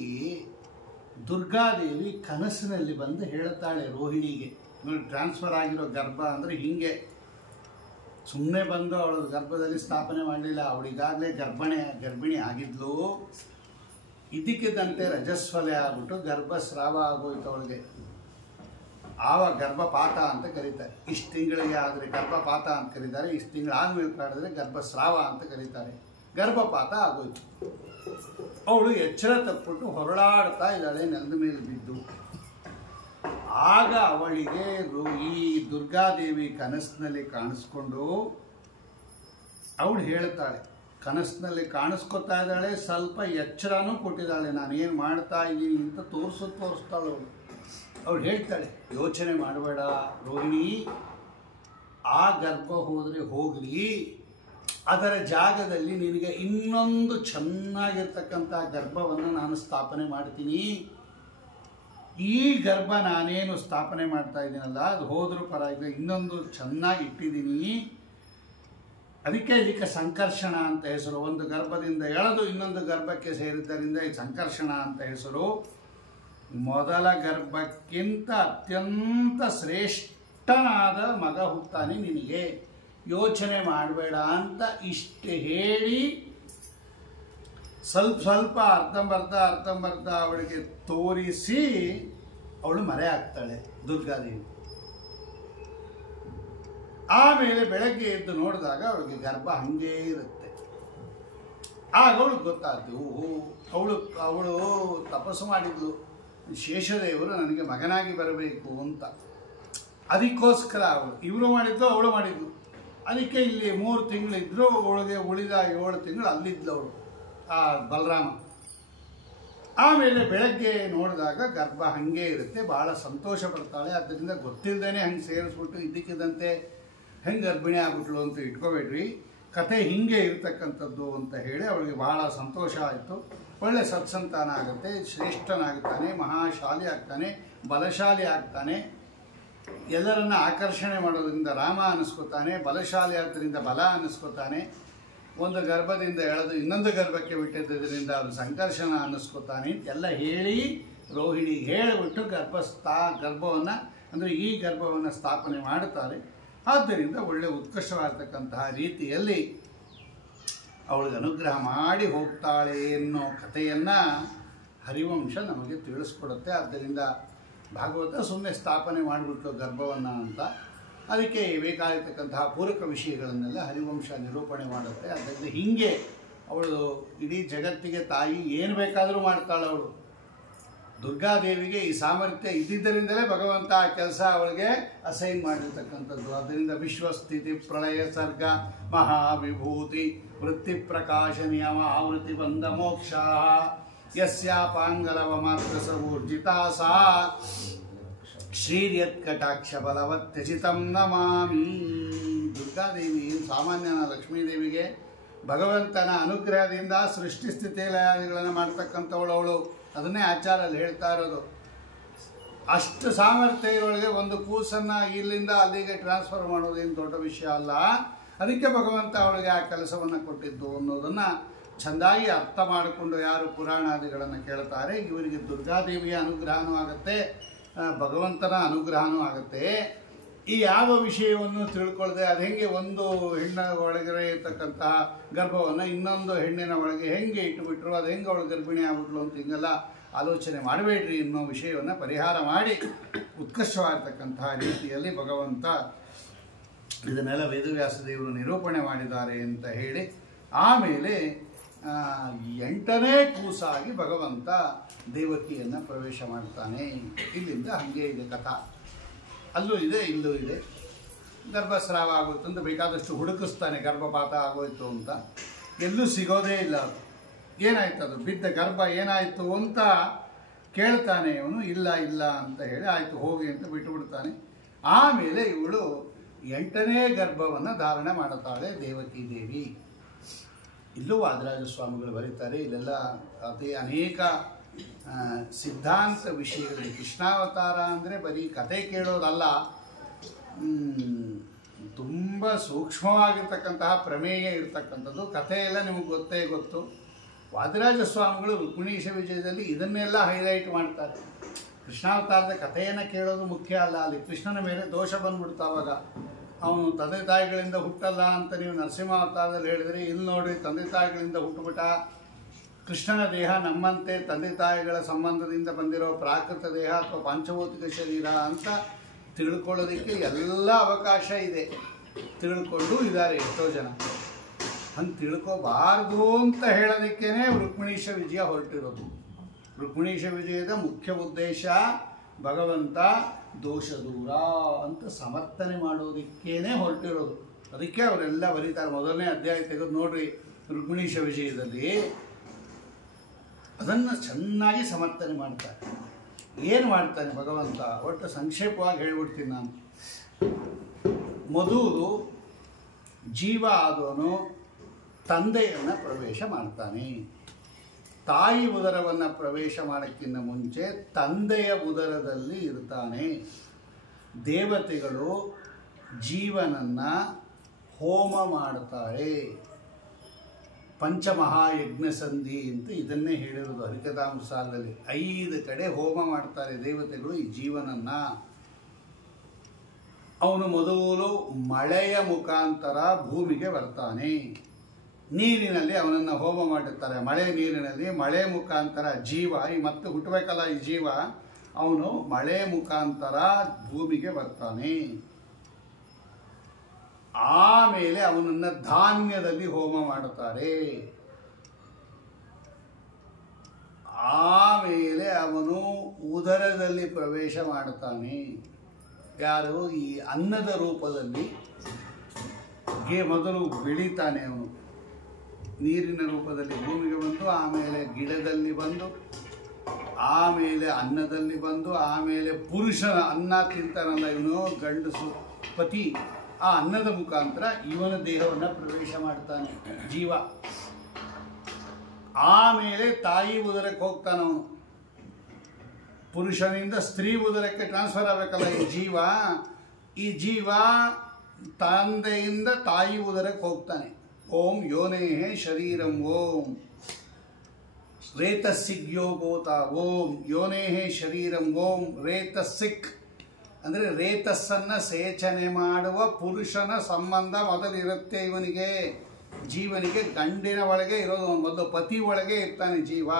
ದುರ್ಗಾದೇವಿ ಕನಸಿನಲ್ಲಿ ಬಂದು ಹೇಳುತ್ತಾಳೆ ರೋಹಿಣಿಗೆ, ನೋಡಿ ಟ್ರಾನ್ಸ್ಫರ್ ಆಗಿರೋ ಗರ್ಭ ಅಂದರೆ ಹೀಗೆ ಸುಮ್ಮನೆ ಬಂದು ಅವಳ ಗರ್ಭದಲ್ಲಿ ಸ್ಥಾಪನೆ ಮಾಡಲಿಲ್ಲ, ಅವಳಿಗಾಗಲೇ ಗರ್ಭಿಣಿ ಆಗಿದ್ಲು. ಇದಕ್ಕಿದ್ದಂತೆ ರಜಸ್ವಲೆ ಆಗ್ಬಿಟ್ಟು ಗರ್ಭಸ್ರಾವ ಆಗೋಯ್ತು ಅವಳಿಗೆ. ಆವಾಗ ಗರ್ಭಪಾತ ಅಂತ ಕರೀತಾರೆ. ಇಷ್ಟು ತಿಂಗಳಿಗೆ ಆದರೆ ಗರ್ಭಪಾತ ಅಂತ ಕರೀತಾರೆ, ಇಷ್ಟು ತಿಂಗಳು ಆದಮೇಲೆ ಕಾಡಿದ್ರೆ ಗರ್ಭಸ್ರಾವ ಅಂತ ಕರೀತಾರೆ. ಗರ್ಭಪಾತ ಆಗೋಯ್ತು. ಅವಳು ಎಚ್ಚರ ತಪ್ಪಿಟ್ಟು ಹೊರಳಾಡ್ತಾ ಇದ್ದಾಳೆ ನೆಲದ ಮೇಲೆ ಬಿದ್ದು. ಆಗ ಅವಳಿಗೆ ಈ ದುರ್ಗಾದೇವಿ ಕನಸಿನಲ್ಲಿ ಕಾಣಿಸ್ಕೊಂಡು ಅವಳು ಹೇಳ್ತಾಳೆ, ಕನಸಿನಲ್ಲಿ ಕಾಣಿಸ್ಕೊತಾ ಇದ್ದಾಳೆ, ಸ್ವಲ್ಪ ಎಚ್ಚರನೂ ಕೊಟ್ಟಿದ್ದಾಳೆ, ನಾನೇನು ಮಾಡ್ತಾ ಇದ್ದೀನಿ ಅಂತ ತೋರಿಸ್ತಾಳೆ ಅವಳು ಹೇಳ್ತಾಳೆ, ಯೋಚನೆ ಮಾಡಬೇಡ ರೋಹಿಣಿ, ಆ ಗರ್ಭ ಹೋದರೆ ಹೋಗಲಿ, ಅದರ ಜಾಗದಲ್ಲಿ ನಿನಗೆ ಇನ್ನೊಂದು ಚೆನ್ನಾಗಿರ್ತಕ್ಕಂಥ ಗರ್ಭವನ್ನು ನಾನು ಸ್ಥಾಪನೆ ಮಾಡ್ತೀನಿ. ಈ ಗರ್ಭ ನಾನೇನು ಸ್ಥಾಪನೆ ಮಾಡ್ತಾ ಇದ್ದೀನಲ್ಲ, ಅದು ಹೋದರೂ ಪರವಾಗಿಲ್ಲ, ಇನ್ನೊಂದು ಚೆನ್ನಾಗಿ ಇಟ್ಟಿದ್ದೀನಿ. ಅದಕ್ಕೆ ಸಂಕರ್ಷಣ ಅಂತ ಹೆಸರು. ಒಂದು ಗರ್ಭದಿಂದ ಎಳೆದು ಇನ್ನೊಂದು ಗರ್ಭಕ್ಕೆ ಸೇರಿದ್ದರಿಂದ ಈ ಸಂಕರ್ಷಣ ಅಂತ ಹೆಸರು. ಮೊದಲ ಗರ್ಭಕ್ಕಿಂತ ಅತ್ಯಂತ ಶ್ರೇಷ್ಠನಾದ ಮಗ ಹುಟ್ಟಾನೆ ನಿನಗೆ, ಯೋಚನೆ ಮಾಡಬೇಡ ಅಂತ ಇಷ್ಟು ಹೇಳಿ ಸ್ವಲ್ಪ ಅರ್ಧಂಬರ್ಧ ಅವಳಿಗೆ ತೋರಿಸಿ ಅವಳು ಮರೆ ಆಗ್ತಾಳೆ ದುರ್ಗಾದೇವಿ. ಆಮೇಲೆ ಬೆಳಗ್ಗೆ ಎದ್ದು ನೋಡಿದಾಗ ಅವಳಿಗೆ ಗರ್ಭ ಹಂಗೇ ಇರುತ್ತೆ. ಆಗ ಅವಳಿಗೆ ಗೊತ್ತಾಯ್ತು, ಅವಳು ತಪಸ್ಸು ಮಾಡಿದ್ಲು, ಶೇಷದೇವರು ನನಗೆ ಮಗನಾಗಿ ಬರಬೇಕು ಅಂತ. ಅದಕ್ಕೋಸ್ಕರ ಇವರು ಮಾಡಿದ್ದು ಅವಳು ಮಾಡಿದ್ಲು. ಅದಕ್ಕೆ ಇಲ್ಲಿ 3 ತಿಂಗಳಿದ್ರು, ಅವಳಿಗೆ ಉಳಿದ 7 ತಿಂಗಳು ಅಲ್ಲಿದ್ಲು ಅವಳು, ಆ ಬಲರಾಮ. ಆಮೇಲೆ ಬೆಳಗ್ಗೆ ನೋಡಿದಾಗ ಗರ್ಭ ಹಂಗೆ ಇರುತ್ತೆ, ಭಾಳ ಸಂತೋಷ ಪಡ್ತಾಳೆ. ಅದರಿಂದ ಗೊತ್ತಿಲ್ಲದೇನೆ ಹಂಗೆ ಸೇರಿಸ್ಬಿಟ್ಟು ಇದ್ದಕ್ಕಿದ್ದಂತೆ ಹೆಂಗೆ ಗರ್ಭಿಣಿ ಆಗ್ಬಿಟ್ಲು ಅಂತ ಇಟ್ಕೋಬೇಡ್ರಿ, ಕತೆ ಹಿಂಗೆ ಇರ್ತಕ್ಕಂಥದ್ದು ಅಂತ ಹೇಳಿ ಅವಳಿಗೆ ಭಾಳ ಸಂತೋಷ ಆಯಿತು. ಒಳ್ಳೆ ಸತ್ಸಂತಾನ ಆಗುತ್ತೆ, ಶ್ರೇಷ್ಠನಾಗ್ತಾನೆ, ಮಹಾಶಾಲಿ ಆಗ್ತಾನೆ, ಬಲಶಾಲಿ ಆಗ್ತಾನೆ. ಎಲ್ಲರನ್ನ ಆಕರ್ಷಣೆ ಮಾಡೋದ್ರಿಂದ ರಾಮ ಅನ್ನಿಸ್ಕೋತಾನೆ, ಬಲಶಾಲಿ ಆದ್ದರಿಂದ ಬಲ ಅನ್ನಿಸ್ಕೋತಾನೆ. ಒಂದು ಗರ್ಭದಿಂದ ಎಳೆದು ಇನ್ನೊಂದು ಗರ್ಭಕ್ಕೆ ಬಿಟ್ಟಿದ್ದರಿಂದ ಅವನು ಸಂಕರ್ಷಣ ಅನ್ನಿಸ್ಕೋತಾನೆ ಎಲ್ಲ ಹೇಳಿ ರೋಹಿಣಿಗೆ ಹೇಳಿಬಿಟ್ಟು ಗರ್ಭವನ್ನು ಅಂದರೆ ಈ ಗರ್ಭವನ್ನು ಸ್ಥಾಪನೆ ಮಾಡುತ್ತಾರೆ. ಆದ್ದರಿಂದ ಒಳ್ಳೆ ಉತ್ಕೃಷ್ಟವಾಗಿರ್ತಕ್ಕಂತಹ ರೀತಿಯಲ್ಲಿ ಅವಳಿಗೆ ಅನುಗ್ರಹ ಮಾಡಿ ಹೋಗ್ತಾಳೆ ಎನ್ನೋ ಕಥೆಯನ್ನು ಹರಿವಂಶ ನಮಗೆ ತಿಳಿಸ್ಕೊಡುತ್ತೆ. ಆದ್ದರಿಂದ ಭಾಗವತ ಸುಮ್ಮನೆ ಸ್ಥಾಪನೆ ಮಾಡಿಬಿಟ್ಟು ಗರ್ಭವನ್ನು ಅಂತ, ಅದಕ್ಕೆ ಬೇಕಾಗಿರ್ತಕ್ಕಂತಹ ಪೂರಕ ವಿಷಯಗಳನ್ನೆಲ್ಲ ಹರಿವಂಶ ನಿರೂಪಣೆ ಮಾಡುತ್ತೆ. ಅದರಿಂದ ಹೀಗೆ ಅವಳು ಇಡೀ ಜಗತ್ತಿಗೆ ತಾಯಿ ಏನು ಬೇಕಾದರೂ ಮಾಡ್ತಾಳೆ. ಅವಳು ದುರ್ಗಾದೇವಿಗೆ ಈ ಸಾಮರ್ಥ್ಯ ಇದ್ದಿದ್ದರಿಂದಲೇ ಭಗವಂತ ಆ ಕೆಲಸ ಅವಳಿಗೆ ಅಸೈನ್ ಮಾಡಿರ್ತಕ್ಕಂಥದ್ದು. ಅದರಿಂದ ವಿಶ್ವಸ್ಥಿತಿ ಪ್ರಳಯ ಸರ್ಗ ಮಹಾವಿಭೂತಿ ವೃತ್ತಿ ಪ್ರಕಾಶ ನಿಯಮ ಆವೃತ್ತಿ ಬಂಧ ಮೋಕ್ಷ ಯಸ್ಯಾಪಾಂಗಲವ ಮಾತ್ರ ಸೂರ್ಜಿತಾ ಸಾ ಶ್ರೀರ್ಯತ್ಕಟಾಕ್ಷ ಬಲವತ್ಯಚಿತಂ ನಮಾಮಿ. ದುರ್ಗಾದೇವಿ ಸಾಮಾನ್ಯನ ಲಕ್ಷ್ಮೀದೇವಿಗೆ ಭಗವಂತನ ಅನುಗ್ರಹದಿಂದ ಸೃಷ್ಟಿ ಸ್ಥಿತಿ ಲಯಾದಿಗಳನ್ನು ಮಾಡ್ತಕ್ಕಂಥವಳು ಅವಳು. ಅದನ್ನೇ ಆಚಾರ್ಯಲ್ಲಿ ಹೇಳ್ತಾ ಇರೋದು. ಅಷ್ಟು ಸಾಮರ್ಥ್ಯ ಇರೋಳಿಗೆ ಒಂದು ಕೂಸನ್ನು ಇಲ್ಲಿಂದ ಅಲ್ಲಿಗೆ ಟ್ರಾನ್ಸ್ಫರ್ ಮಾಡೋದೇನು ದೊಡ್ಡ ವಿಷಯ ಅಲ್ಲ. ಅದಕ್ಕೆ ಭಗವಂತ ಅವಳಿಗೆ ಆ ಕೆಲಸವನ್ನು ಕೊಟ್ಟಿದ್ದು ಅನ್ನೋದನ್ನು ಚೆಂದಾಗಿ ಅರ್ಥ ಮಾಡಿಕೊಂಡು ಯಾರು ಪುರಾಣಾದಿಗಳನ್ನು ಕೇಳ್ತಾರೆ ಇವರಿಗೆ ದುರ್ಗಾದೇವಿಯ ಅನುಗ್ರಹನೂ ಆಗುತ್ತೆ, ಭಗವಂತನ ಅನುಗ್ರಹನೂ ಆಗುತ್ತೆ. ಈ ಯಾವ ವಿಷಯವನ್ನು ತಿಳ್ಕೊಳ್ಳದೆ ಅದು ಹೆಂಗೆ ಒಂದು ಹೆಣ್ಣಿನ ಒಳಗಡೆ ಇರ್ತಕ್ಕಂತಹ ಗರ್ಭವನ್ನು ಇನ್ನೊಂದು ಹೆಣ್ಣಿನ ಒಳಗೆ ಹೆಂಗೆ ಇಟ್ಟುಬಿಟ್ರು, ಅದು ಹೆಂಗೆ ಅವಳು ಗರ್ಭಿಣಿ ಆಗ್ಬಿಟ್ಲು ಅಂತ ಹಿಂಗೆಲ್ಲ ಆಲೋಚನೆ ಮಾಡಬೇಡ್ರಿ ಅನ್ನೋ ವಿಷಯವನ್ನು ಪರಿಹಾರ ಮಾಡಿ ಉತ್ಕೃಷ್ಟವಾಗಿರ್ತಕ್ಕಂತಹ ರೀತಿಯಲ್ಲಿ ಭಗವಂತ ಇದನ್ನೆಲ್ಲ ವೇದವ್ಯಾಸ ದೇವರು ನಿರೂಪಣೆ ಮಾಡಿದ್ದಾರೆ ಅಂತ ಹೇಳಿ ಆಮೇಲೆ 8ನೇ ಕೂಸಾಗಿ ಭಗವಂತ ದೇವಕಿಯನ್ನು ಪ್ರವೇಶ ಮಾಡ್ತಾನೆ. ಇಲ್ಲಿಂದ ಹಾಗೆ ಇದೆ ಕಥಾ. ಅಲ್ಲೂ ಇದೆ ಇಲ್ಲೂ ಇದೆ. ಗರ್ಭಸ್ರಾವ ಆಗೋಯ್ತು ಅಂತ ಬೇಕಾದಷ್ಟು ಹುಡುಕಿಸ್ತಾನೆ, ಗರ್ಭಪಾತ ಆಗೋಯ್ತು ಅಂತ. ಎಲ್ಲೂ ಸಿಗೋದೇ ಇಲ್ಲ. ಅದು ಏನಾಯ್ತು, ಅದು ಬಿದ್ದ ಗರ್ಭ ಏನಾಯಿತು ಅಂತ ಕೇಳ್ತಾನೆ ಅವನು. ಇಲ್ಲ ಅಂತ ಹೇಳಿ ಆಯಿತು ಹೋಗಿ ಅಂತ ಬಿಟ್ಟುಬಿಡ್ತಾನೆ. ಆಮೇಲೆ ಇವಳು 8ನೇ ಗರ್ಭವನ್ನು ಧಾರಣೆ ಮಾಡುತ್ತಾಳೆ ದೇವಕಿ ದೇವಿ. ಇಲ್ಲೂ ವಾದರಾಜ ಸ್ವಾಮಿಗಳು ಬರೀತಾರೆ. ಇಲ್ಲೆಲ್ಲ ಅತಿ ಅನೇಕ ಸಿದ್ಧಾಂತ ವಿಷಯಗಳಿವೆ. ಕೃಷ್ಣಾವತಾರ ಅಂದರೆ ಬರೀ ಕತೆ ಕೇಳೋದಲ್ಲ, ತುಂಬ ಸೂಕ್ಷ್ಮವಾಗಿರ್ತಕ್ಕಂತಹ ಪ್ರಮೇಯ ಇರ್ತಕ್ಕಂಥದ್ದು. ಕಥೆ ಎಲ್ಲ ನಿಮಗೆ ಗೊತ್ತೇ ಗೊತ್ತು. ವಾದಿರಾಜ ಸ್ವಾಮಿಗಳು ರುಕ್ಮಿಣೀಶ ವಿಜಯದಲ್ಲಿ ಇದನ್ನೆಲ್ಲ ಹೈಲೈಟ್ ಮಾಡ್ತಾರೆ. ಕೃಷ್ಣಾವತಾರದ ಕಥೆಯನ್ನು ಕೇಳೋದು ಮುಖ್ಯ ಅಲ್ಲ, ಅಲ್ಲಿ ಕೃಷ್ಣನ ಮೇಲೆ ದೋಷ ಬಂದ್ಬಿಡ್ತಾವಾಗ. ಅವನು ತಂದೆ ತಾಯಿಗಳಿಂದ ಹುಟ್ಟಲ್ಲ ಅಂತ ನೀವು ನರಸಿಂಹಾವತಾರದಲ್ಲಿ ಹೇಳಿದರೆ, ಇಲ್ಲಿ ನೋಡಿ ತಂದೆ ತಾಯಿಗಳಿಂದ ಹುಟ್ಟುಬಿಟ್ಟ. ಕೃಷ್ಣನ ದೇಹ ನಮ್ಮಂತೆ ತಂದೆ ತಾಯಿಗಳ ಸಂಬಂಧದಿಂದ ಬಂದಿರೋ ಪ್ರಾಕೃತ ದೇಹ ಅಥವಾ ಪಂಚಭೌತಿಕ ಶರೀರ ಅಂತ ತಿಳ್ಕೊಳ್ಳೋದಕ್ಕೆ ಎಲ್ಲ ಅವಕಾಶ ಇದೆ. ತಿಳ್ಕೊಂಡು ಇದ್ದಾರೆ ಎಷ್ಟೋ ಜನ. ಹಂಗೆ ತಿಳ್ಕೋಬಾರ್ದು ಅಂತ ಹೇಳೋದಕ್ಕೇ ರುಕ್ಮಿಣೀಶ ವಿಜಯ ಹೊರಟಿರೋದು. ರುಕ್ಮಿಣೀಶ ವಿಜಯದ ಮುಖ್ಯ ಉದ್ದೇಶ ಭಗವಂತ ದೋಷ ದೂರ ಅಂತ ಸಮರ್ಥನೆ ಮಾಡೋದಕ್ಕೇನೆ ಹೊರಟಿರೋದು. ಅದಕ್ಕೆ ಅವರೆಲ್ಲ ಬರೀತಾರೆ. ಮೊದಲನೇ ಅಧ್ಯಾಯ ತೆಗೆದು ನೋಡ್ರಿ ರುಕ್ಮಿಣೀಶ ವಿಜಯದಲ್ಲಿ, ಅದನ್ನು ಚೆನ್ನಾಗಿ ಸಮರ್ಥನೆ ಮಾಡ್ತಾರೆ. ಏನು ಮಾಡ್ತಾನೆ ಭಗವಂತ ಒಟ್ಟು ಸಂಕ್ಷೇಪವಾಗಿ ಹೇಳ್ಬಿಡ್ತೀನಿ ನಾನು. ಮೊದಲು ಜೀವ ಆದವನು ತಂದೆಯನ್ನು ಪ್ರವೇಶ ಮಾಡ್ತಾನೆ. ತಾಯಿ ಉದರವನ್ನು ಪ್ರವೇಶ ಮಾಡೋಕ್ಕಿಂತ ಮುಂಚೆ ತಂದೆಯ ಉದರದಲ್ಲಿ ಇರ್ತಾನೆ. ದೇವತೆಗಳು ಜೀವನನ್ನು ಹೋಮ ಮಾಡ್ತಾರೆ. ಪಂಚಮಹಾಯಜ್ಞ ಸಂಧಿ ಅಂತ ಇದನ್ನೇ ಹೇಳಿರೋದು ಹರಿಕಥಾಮೃತದಲ್ಲಿ. 5 ಕಡೆ ಹೋಮ ಮಾಡ್ತಾರೆ ದೇವತೆಗಳು ಈ ಜೀವನನ್ನು. ಅವನು ಮೊದಲು ಮಳೆಯ ಮುಖಾಂತರ ಭೂಮಿಗೆ ಬರ್ತಾನೆ. ನೀರಿನಲ್ಲಿ ಅವನನ್ನು ಹೋಮ ಮಾಡಿರ್ತಾರೆ. ಮಳೆ ನೀರಿನಲ್ಲಿ ಮಳೆ ಮುಖಾಂತರ ಜೀವ ಮತ್ತೆ ಹುಟ್ಟಬೇಕಲ್ಲ ಈ ಜೀವ, ಅವನು ಮಳೆ ಮುಖಾಂತರ ಭೂಮಿಗೆ ಬರ್ತಾನೆ. ಆಮೇಲೆ ಅವನನ್ನು ಧಾನ್ಯದಲ್ಲಿ ಹೋಮ ಮಾಡುತ್ತಾರೆ. ಆಮೇಲೆ ಅವನು ಉದರದಲ್ಲಿ ಪ್ರವೇಶ ಮಾಡುತ್ತಾನೆ. ಯಾರು? ಈ ಅನ್ನದ ರೂಪದಲ್ಲಿ ಮೊದಲು ಬೆಳೀತಾನೆ ಅವನು. ನೀರಿನ ರೂಪದಲ್ಲಿ ಭೂಮಿಗೆ ಬಂದು, ಆಮೇಲೆ ಗಿಡದಲ್ಲಿ ಬಂದು, ಆಮೇಲೆ ಅನ್ನದಲ್ಲಿ ಬಂದು, ಆಮೇಲೆ ಪುರುಷನ ಅನ್ನ ತಿಂತಾನಲ್ಲ ಇವನು ಗಂಡಸು ಪತಿ, ಆ ಅನ್ನದ ಮುಖಾಂತರ ಇವನ ದೇಹವನ್ನು ಪ್ರವೇಶ ಮಾಡ್ತಾನೆ ಜೀವ. ಆಮೇಲೆ ತಾಯಿ ಉದರಕ್ಕೆ ಹೋಗ್ತಾನವನು. ಪುರುಷನಿಂದ ಸ್ತ್ರೀ ಉದರಕ್ಕೆ ಟ್ರಾನ್ಸ್ಫರ್ ಆಗಬೇಕಲ್ಲ ಈ ಜೀವ ತಂದೆಯಿಂದ ತಾಯಿ ಉದರಕ್ಕೆ ಹೋಗ್ತಾನೆ. ಓಂ ಯೋನೇಹೇ ಶರೀರಂ ಓಂ ರೇತಸ್ಸಿಗ್ಯೋ ಗೋತ ಓಂ ಯೋನೇಹೇ ಶರೀರಂ ಓಂ ರೇತಸ್ಸಿಕ್ ಅಂದರೆ ರೇತಸ್ಸನ್ನು ಸೇಚನೆ ಮಾಡುವ ಪುರುಷನ ಸಂಬಂಧ ಮೊದಲಿರುತ್ತೆ ಇವನಿಗೆ. ಜೀವನಿಗೆ ಗಂಡಿನ ಒಳಗೆ ಇರೋದು, ಮೊದಲು ಪತಿ ಒಳಗೆ ಇರ್ತಾನೆ ಜೀವ.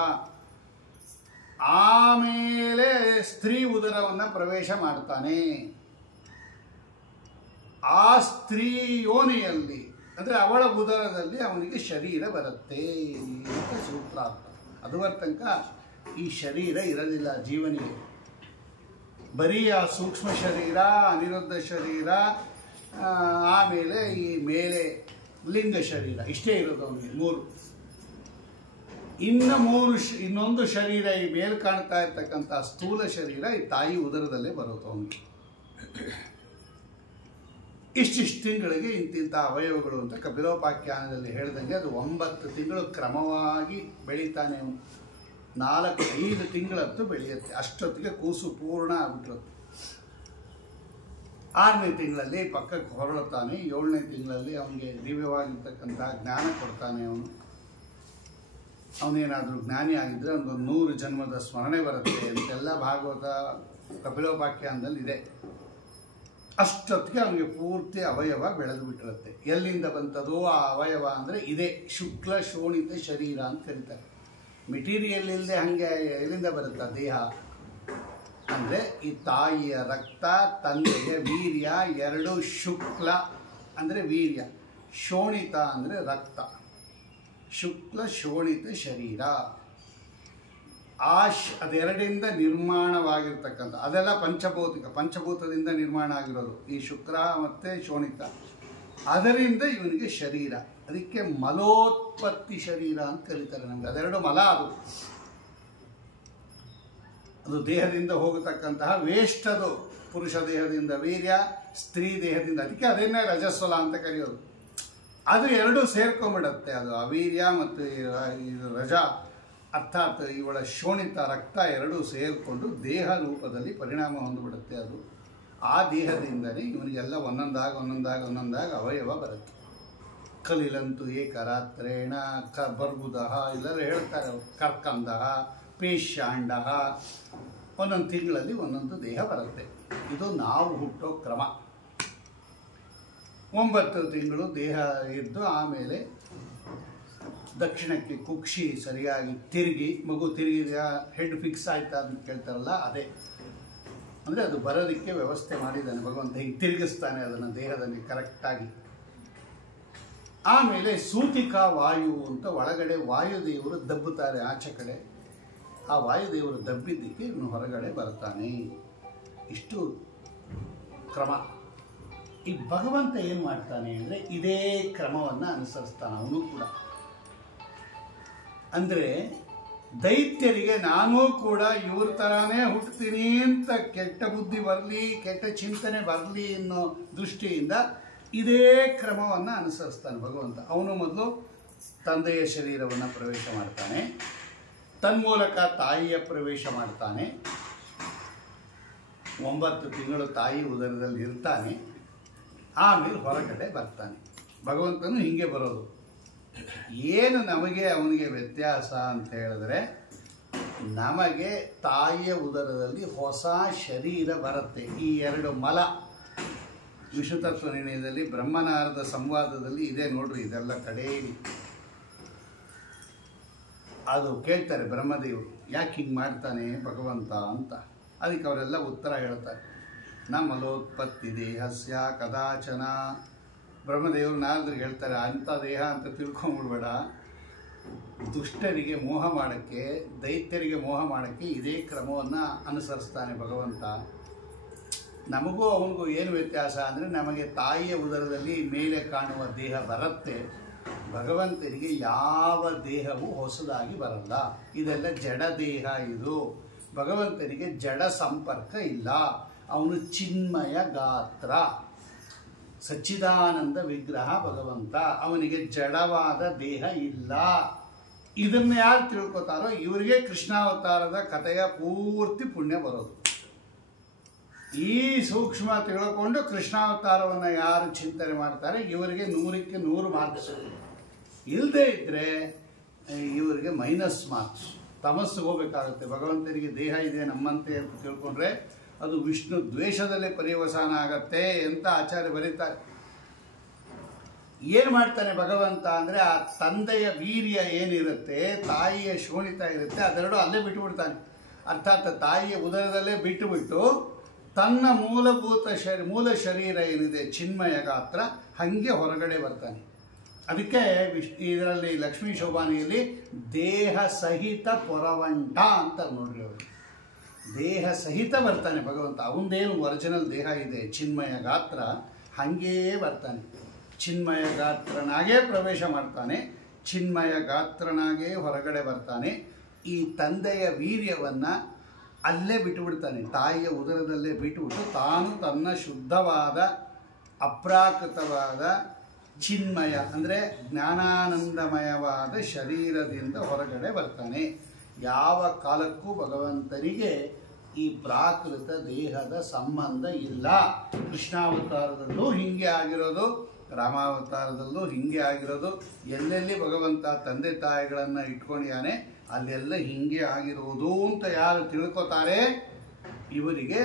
ಆಮೇಲೆ ಸ್ತ್ರೀ ಉದರವನ್ನು ಪ್ರವೇಶ ಮಾಡ್ತಾನೆ. ಆ ಸ್ತ್ರೀ ಯೋನಿಯಲ್ಲಿ ಅಂದರೆ ಅವಳ ಉದರದಲ್ಲಿ ಅವನಿಗೆ ಶರೀರ ಬರುತ್ತೆ ಅಂತ ಸೂತ್ರಾರ್ಥ. ಅದುವರ ತನಕ ಈ ಶರೀರ ಇರಲಿಲ್ಲ ಜೀವನಿಗೆ. ಬರೀ ಆ ಸೂಕ್ಷ್ಮ ಶರೀರ, ಅನಿರುದ್ಧ ಶರೀರ, ಆಮೇಲೆ ಈ ಮೇಲೆ ಲಿಂಗ ಶರೀರ, ಇಷ್ಟೇ ಇರೋದು ಅವನಿಗೆ 3. ಇನ್ನೊಂದು ಶರೀರ ಈ ಮೇಲೆ ಕಾಣ್ತಾ ಇರ್ತಕ್ಕಂಥ ಸ್ಥೂಲ ಶರೀರ ಈ ತಾಯಿ ಉದರದಲ್ಲೇ ಬರೋದು ಅವನಿಗೆ. ಇಷ್ಟಿಷ್ಟು ತಿಂಗಳಿಗೆ ಇಂತಿಂಥ ಅವಯವಗಳು ಅಂತ ಕಪಿಲೋಪಾಖ್ಯಾನದಲ್ಲಿ ಹೇಳಿದಂಗೆ ಅದು 9 ತಿಂಗಳು ಕ್ರಮವಾಗಿ ಬೆಳೀತಾನೆ ಅವನು. 4-5 ತಿಂಗಳಂತೂ ಬೆಳೆಯುತ್ತೆ. ಅಷ್ಟೊತ್ತಿಗೆ ಕೂಸು ಪೂರ್ಣ ಆಗ್ಬಿಟ್ಟಿರುತ್ತೆ. 6ನೇ ತಿಂಗಳಲ್ಲಿ ಪಕ್ಕಕ್ಕೆ ಹೊರಳುತ್ತಾನೆ. 7ನೇ ತಿಂಗಳಲ್ಲಿ ಅವನಿಗೆ ದಿವ್ಯವಾಗಿರ್ತಕ್ಕಂಥ ಜ್ಞಾನ ಕೊಡ್ತಾನೆ ಅವನು. ಅವನೇನಾದರೂ ಜ್ಞಾನಿ ಆಗಿದ್ದರೆ ಅವನಿಗೊಂದು 100 ಜನ್ಮದ ಸ್ಮರಣೆ ಬರುತ್ತೆ ಅಂತೆಲ್ಲ ಭಾಗವತ ಕಪಿಲೋಪಾಖ್ಯಾನದಲ್ಲಿ ಇದೆ. ಅಷ್ಟೊತ್ತಿಗೆ ಅವನಿಗೆ ಪೂರ್ತಿ ಅವಯವ ಬೆಳೆದು ಬಿಟ್ಟಿರುತ್ತೆ. ಎಲ್ಲಿಂದ ಬಂತದೋ ಆ ಅವಯವ ಅಂದರೆ ಇದೇ ಶುಕ್ಲ ಶೋಣಿತ ಶರೀರ ಅಂತ ಕರೀತಾರೆ. ಮೆಟೀರಿಯಲ್ ಇಲ್ಲದೆ ಹಾಗೆ ಎಲ್ಲಿಂದ ಬರುತ್ತೆ ದೇಹ ಅಂದರೆ ಈ ತಾಯಿಯ ರಕ್ತ, ತಂದೆಯ ವೀರ್ಯ, 2 ಶುಕ್ಲ ಅಂದರೆ ವೀರ್ಯ, ಶೋಣಿತ ಅಂದರೆ ರಕ್ತ. ಶುಕ್ಲ ಶೋಣಿತ ಶರೀರ ಅದೆರಡಿಂದ ನಿರ್ಮಾಣವಾಗಿರ್ತಕ್ಕಂಥ ಅದೆಲ್ಲ ಪಂಚಭೂತದಿಂದ ನಿರ್ಮಾಣ ಆಗಿರೋದು ಈ ಶುಕ್ರ ಮತ್ತು ಶೋಣಿತ. ಅದರಿಂದ ಇವನಿಗೆ ಶರೀರ. ಅದಕ್ಕೆ ಮಲೋತ್ಪತ್ತಿ ಶರೀರ ಅಂತ ಕರೀತಾರೆ. ನಮಗೆ ಅದೆರಡು ಮಲ, ಅದು ದೇಹದಿಂದ ಹೋಗತಕ್ಕಂತಹ ವೇಸ್ಟ್. ಅದು ಪುರುಷ ದೇಹದಿಂದ ವೀರ್ಯ, ಸ್ತ್ರೀ ದೇಹದಿಂದ, ಅದಕ್ಕೆ ಅದನ್ನೇ ರಜಸ್ವಲ ಅಂತ ಕರೆಯೋದು. ಅದು ಎರಡೂ ಸೇರ್ಕೊಂಡ್ಬಿಡತ್ತೆ. ಅದು ಅವೀರ್ಯ ಮತ್ತು ರಜ ಅರ್ಥಾತ್ ಇವಳ ಶೋಣಿತ ರಕ್ತ ಎರಡೂ ಸೇರಿಕೊಂಡು ದೇಹ ರೂಪದಲ್ಲಿ ಪರಿಣಾಮ ಹೊಂದಿಬಿಡುತ್ತೆ. ಅದು ಆ ದೇಹದಿಂದಲೇ ಇವನಿಗೆಲ್ಲ ಒಂದೊಂದಾಗ ಅವಯವ ಬರುತ್ತೆ. ಕಲಿಲಂತು ಏಕರಾತ್ರೇಣ ಬರ್ಬುದ ಇಲ್ಲೆಲ್ಲ ಹೇಳ್ತಾರೆ. ಕರ್ಕಂದ, ಪೇಷ್ಯಾಂಡ, ಒಂದೊಂದು ತಿಂಗಳಲ್ಲಿ ಒಂದೊಂದು ದೇಹ ಬರುತ್ತೆ. ಇದು ನಾವು ಹುಟ್ಟೋ ಕ್ರಮ. 9 ತಿಂಗಳು ದೇಹ ಇದ್ದು ಆಮೇಲೆ ದಕ್ಷಿಣಕ್ಕೆ ಕುಕ್ಷಿ ಸರಿಯಾಗಿ ತಿರುಗಿ, ಮಗು ತಿರುಗಿದ ಹೆಡ್ ಫಿಕ್ಸ್ ಆಯ್ತಾ ಅಂತ ಕೇಳ್ತಾರಲ್ಲ, ಅದೇ ಅಂದರೆ ಅದು ಬರೋದಕ್ಕೆ ವ್ಯವಸ್ಥೆ ಮಾಡಿದ್ದಾನೆ ಭಗವಂತ. ಹೀಗೆ ತಿರುಗಿಸ್ತಾನೆ ಅದನ್ನು ದೇಹದಲ್ಲಿ ಕರೆಕ್ಟಾಗಿ. ಆಮೇಲೆ ಸೂತಿಕಾ ವಾಯು ಅಂತ ಒಳಗಡೆ ವಾಯುದೇವರು ದಬ್ಬುತ್ತಾರೆ ಆಚೆ ಕಡೆ. ಆ ವಾಯುದೇವರು ದಬ್ಬಿದ್ದಕ್ಕೆ ಇವನು ಹೊರಗಡೆ ಬರ್ತಾನೆ. ಇಷ್ಟು ಕ್ರಮ. ಈ ಭಗವಂತ ಏನು ಮಾಡ್ತಾನೆ ಅಂದರೆ ಇದೇ ಕ್ರಮವನ್ನು ಅನುಸರಿಸ್ತಾನೆ ಅವನು ಕೂಡ. ಅಂದರೆ ದೈತ್ಯರಿಗೆ ನಾನೂ ಕೂಡ ಇವ್ರ ಥರನೇ ಹುಟ್ಟುತ್ತೀನಿ ಅಂತ ಕೆಟ್ಟ ಬುದ್ಧಿ ಬರಲಿ, ಕೆಟ್ಟ ಚಿಂತನೆ ಬರಲಿ ಅನ್ನೋ ದೃಷ್ಟಿಯಿಂದ ಇದೇ ಕ್ರಮವನ್ನು ಅನುಸರಿಸ್ತಾನೆ ಭಗವಂತ. ಅವನು ಮೊದಲು ತಂದೆಯ ಶರೀರವನ್ನು ಪ್ರವೇಶ ಮಾಡ್ತಾನೆ, ತನ್ಮೂಲಕ ತಾಯಿಯ ಪ್ರವೇಶ ಮಾಡ್ತಾನೆ. 9 ತಿಂಗಳು ತಾಯಿ ಉದರದಲ್ಲಿ ಇರ್ತಾನೆ. ಆಮೇಲೆ ಹೊರಗಡೆ ಬರ್ತಾನೆ. ಭಗವಂತನು ಹೀಗೆ ಬರೋದು. ಏನು ನಮಗೆ ಅವನಿಗೆ ವ್ಯತ್ಯಾಸ ಅಂತ ಹೇಳಿದ್ರೆ, ನಮಗೆ ತಾಯಿಯ ಉದರದಲ್ಲಿ ಹೊಸ ಶರೀರ ಬರುತ್ತೆ. ಈ 2 ಮಲ ವಿಶ್ವತತ್ವ ನಿರ್ಣಯದಲ್ಲಿ ಬ್ರಹ್ಮನಾರದ ಸಂವಾದದಲ್ಲಿ ಇದೆ ನೋಡ್ರಿ. ಇದೆಲ್ಲ ಕಡೆಯಲ್ಲಿ ಅದು ಕೇಳ್ತಾರೆ ಬ್ರಹ್ಮದೇವರು, ಯಾಕೆ ಹಿಂಗೆ ಮಾಡ್ತಾನೆ ಭಗವಂತ ಅಂತ. ಅದಕ್ಕೆ ಅವರೆಲ್ಲ ಉತ್ತರ ಹೇಳ್ತಾರೆ. ನ ಮಲೋತ್ಪತ್ತಿ ದೇಹಸ್ಯ ಕದಾಚನ. ಬ್ರಹ್ಮದೇವರು ನಾರದರಿಗೆ ಹೇಳ್ತಾರೆ, ಅಂಥ ದೇಹ ಅಂತ ತಿಳ್ಕೊಂಬಿಡ್ಬೇಡ. ದುಷ್ಟರಿಗೆ ಮೋಹ ಮಾಡೋಕ್ಕೆ, ದೈತ್ಯರಿಗೆ ಮೋಹ ಮಾಡೋಕ್ಕೆ ಇದೇ ಕ್ರಮವನ್ನು ಅನುಸರಿಸ್ತಾನೆ ಭಗವಂತ. ನಮಗೂ ಅವನಿಗೂ ಏನು ವ್ಯತ್ಯಾಸ ಅಂದರೆ, ನಮಗೆ ತಾಯಿಯ ಉದರದಲ್ಲಿ ಮೇಲೆ ಕಾಣುವ ದೇಹ ಬರುತ್ತೆ. ಭಗವಂತನಿಗೆ ಯಾವ ದೇಹವೂ ಹೊಸದಾಗಿ ಬರಲ್ಲ. ಇದೆಲ್ಲ ಜಡ ದೇಹ. ಇದು ಭಗವಂತನಿಗೆ ಜಡ ಸಂಪರ್ಕ ಇಲ್ಲ. ಅವನು ಚಿನ್ಮಯ ಗಾತ್ರ, ಸಚ್ಚಿದಾನಂದ ವಿಗ್ರಹ ಭಗವಂತ. ಅವನಿಗೆ ಜಡವಾದ ದೇಹ ಇಲ್ಲ. ಇದನ್ನು ಯಾರು ತಿಳ್ಕೊತಾರೋ ಇವರಿಗೆ ಕೃಷ್ಣಾವತಾರದ ಕಥೆಯ ಪೂರ್ತಿ ಪುಣ್ಯ ಬರೋದು. ಈ ಸೂಕ್ಷ್ಮ ತಿಳ್ಕೊಂಡು ಕೃಷ್ಣಾವತಾರವನ್ನು ಯಾರು ಚಿಂತನೆ ಮಾಡ್ತಾರೆ ಇವರಿಗೆ 100ಕ್ಕೆ 100 ಮಾರ್ಕ್ಸ್. ಇಲ್ಲದೇ ಇದ್ದರೆ ಇವರಿಗೆ ಮೈನಸ್ ಮಾರ್ಕ್ಸ್. ತಮಸ್ಸಿಗೆ ಹೋಗಬೇಕಾಗುತ್ತೆ. ಭಗವಂತನಿಗೆ ದೇಹ ಇದೆ ನಮ್ಮಂತೆ ಅಂತ ತಿಳ್ಕೊಂಡ್ರೆ ಅದು ವಿಷ್ಣು ದ್ವೇಷದಲ್ಲೇ ಪರ್ಯವಸಾನ ಆಗತ್ತೆ ಅಂತ ಆಚಾರ್ಯ ಬರೀತಾರೆ. ಏನು ಮಾಡ್ತಾನೆ ಭಗವಂತ ಅಂದರೆ, ಆ ತಂದೆಯ ವೀರ್ಯ ಏನಿರುತ್ತೆ, ತಾಯಿಯ ಶೋಣಿತ ಇರುತ್ತೆ, ಅದೆರಡು ಅಲ್ಲೇ ಬಿಟ್ಟುಬಿಡ್ತಾನೆ. ಅರ್ಥಾತ್ ತಾಯಿಯ ಉದರದಲ್ಲೇ ಬಿಟ್ಟುಬಿಟ್ಟು ತನ್ನ ಮೂಲಭೂತ ಮೂಲ ಶರೀರ ಏನಿದೆ ಚಿನ್ಮಯ ಗಾತ್ರ, ಹಾಗೆ ಹೊರಗಡೆ ಬರ್ತಾನೆ. ಅದಕ್ಕೆ ಇದರಲ್ಲಿ ಲಕ್ಷ್ಮೀ ಶೋಭಾನಿಯಲ್ಲಿ ದೇಹ ಸಹಿತ ಪೊರವಂಟ ಅಂತ ನೋಡ್ರಿ. ಅವರು ದೇಹ ಸಹಿತ ಬರ್ತಾನೆ ಭಗವಂತ. ಅವನದೇನು ಒರಿಜಿನಲ್ ದೇಹ ಇದೆ ಚಿನ್ಮಯ ಗಾತ್ರ, ಹಾಗೇ ಬರ್ತಾನೆ. ಚಿನ್ಮಯ ಗಾತ್ರನಾಗೇ ಪ್ರವೇಶ ಮಾಡ್ತಾನೆ, ಚಿನ್ಮಯ ಗಾತ್ರನಾಗೇ ಹೊರಗಡೆ ಬರ್ತಾನೆ. ಈ ತಂದೆಯ ವೀರ್ಯವನ್ನು ಅಲ್ಲೇ ಬಿಟ್ಟುಬಿಡ್ತಾನೆ, ತಾಯಿಯ ಉದರದಲ್ಲೇ ಬಿಟ್ಟುಬಿಟ್ಟು ತಾನು ತನ್ನ ಶುದ್ಧವಾದ ಅಪ್ರಾಕೃತವಾದ ಚಿನ್ಮಯ ಅಂದರೆ ಜ್ಞಾನಾನಂದಮಯವಾದ ಶರೀರದಿಂದ ಹೊರಗಡೆ ಬರ್ತಾನೆ. ಯಾವ ಕಾಲಕ್ಕೂ ಭಗವಂತನಿಗೆ ಈ ಪ್ರಾಕೃತ ದೇಹದ ಸಂಬಂಧ ಇಲ್ಲ. ಕೃಷ್ಣಾವತಾರದಲ್ಲೂ ಹೀಗೆ ಆಗಿರೋದು, ರಾಮಾವತಾರದಲ್ಲೂ ಹೀಗೆ ಆಗಿರೋದು. ಎಲ್ಲೆಲ್ಲಿ ಭಗವಂತ ತಂದೆ ತಾಯಿಗಳನ್ನು ಇಟ್ಕೊಂಡಿದ್ದಾನೆ ಅಲ್ಲೆಲ್ಲ ಹೀಗೆ ಆಗಿರೋದು ಅಂತ ಯಾರು ತಿಳ್ಕೊತಾರೆ ಇವರಿಗೆ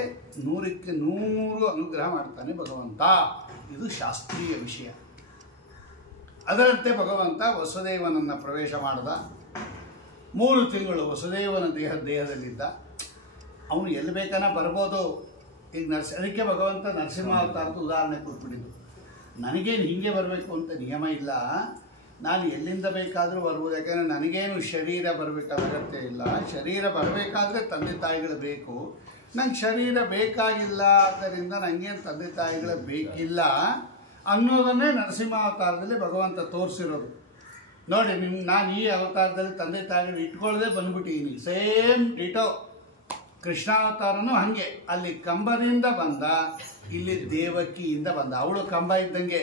100ಕ್ಕೆ 100 ಅನುಗ್ರಹ ಮಾಡ್ತಾನೆ ಭಗವಂತ. ಇದು ಶಾಸ್ತ್ರೀಯ ವಿಷಯ. ಅದರಂತೆ ಭಗವಂತ ವಸುದೇವನನ್ನು ಪ್ರವೇಶ ಮಾಡಿದ. 3 ತಿಂಗಳು ವಸುದೇವನ ದೇಹದಲ್ಲಿದ್ದ. ಅವನು ಎಲ್ಲಿ ಬೇಕನ ಬರ್ಬೋದು. ಈಗ ಅದಕ್ಕೆ ಭಗವಂತ ನರಸಿಂಹಾವತಾರದ ಉದಾಹರಣೆ ಕೊಟ್ಬಿಟ್ಟಿದ್ದು. ನನಗೇನು ಹೀಗೆ ಬರಬೇಕು ಅಂತ ನಿಯಮ ಇಲ್ಲ, ನಾನು ಎಲ್ಲಿಂದ ಬೇಕಾದರೂ ಬರ್ಬೋದು. ಯಾಕೆಂದರೆ ನನಗೇನು ಶರೀರ ಬರಬೇಕಾದ ಅಗತ್ಯ ಇಲ್ಲ. ಶರೀರ ಬರಬೇಕಾದ್ರೆ ತಂದೆ ತಾಯಿಗಳು ಬೇಕು. ನಂಗೆ ಶರೀರ ಬೇಕಾಗಿಲ್ಲ, ಆದ್ದರಿಂದ ನನಗೇನು ತಂದೆ ತಾಯಿಗಳು ಬೇಕಿಲ್ಲ ಅನ್ನೋದನ್ನೇ ನರಸಿಂಹಾವತಾರದಲ್ಲಿ ಭಗವಂತ ತೋರಿಸಿರೋದು. ನೋಡಿ, ನಾನು ಈ ಅವತಾರದಲ್ಲಿ ತಂದೆ ತಾಯಿಗಳು ಇಟ್ಕೊಳ್ಳದೆ ಬಂದ್ಬಿಟ್ಟಿದ್ದೀನಿ. Same ditto. ಕೃಷ್ಣಾವತಾರನೂ ಹಾಗೆ. ಅಲ್ಲಿ ಕಂಬದಿಂದ ಬಂದ, ಇಲ್ಲಿ ದೇವಕಿಯಿಂದ ಬಂದ. ಅವಳು ಕಂಬ ಇದ್ದಂಗೆ,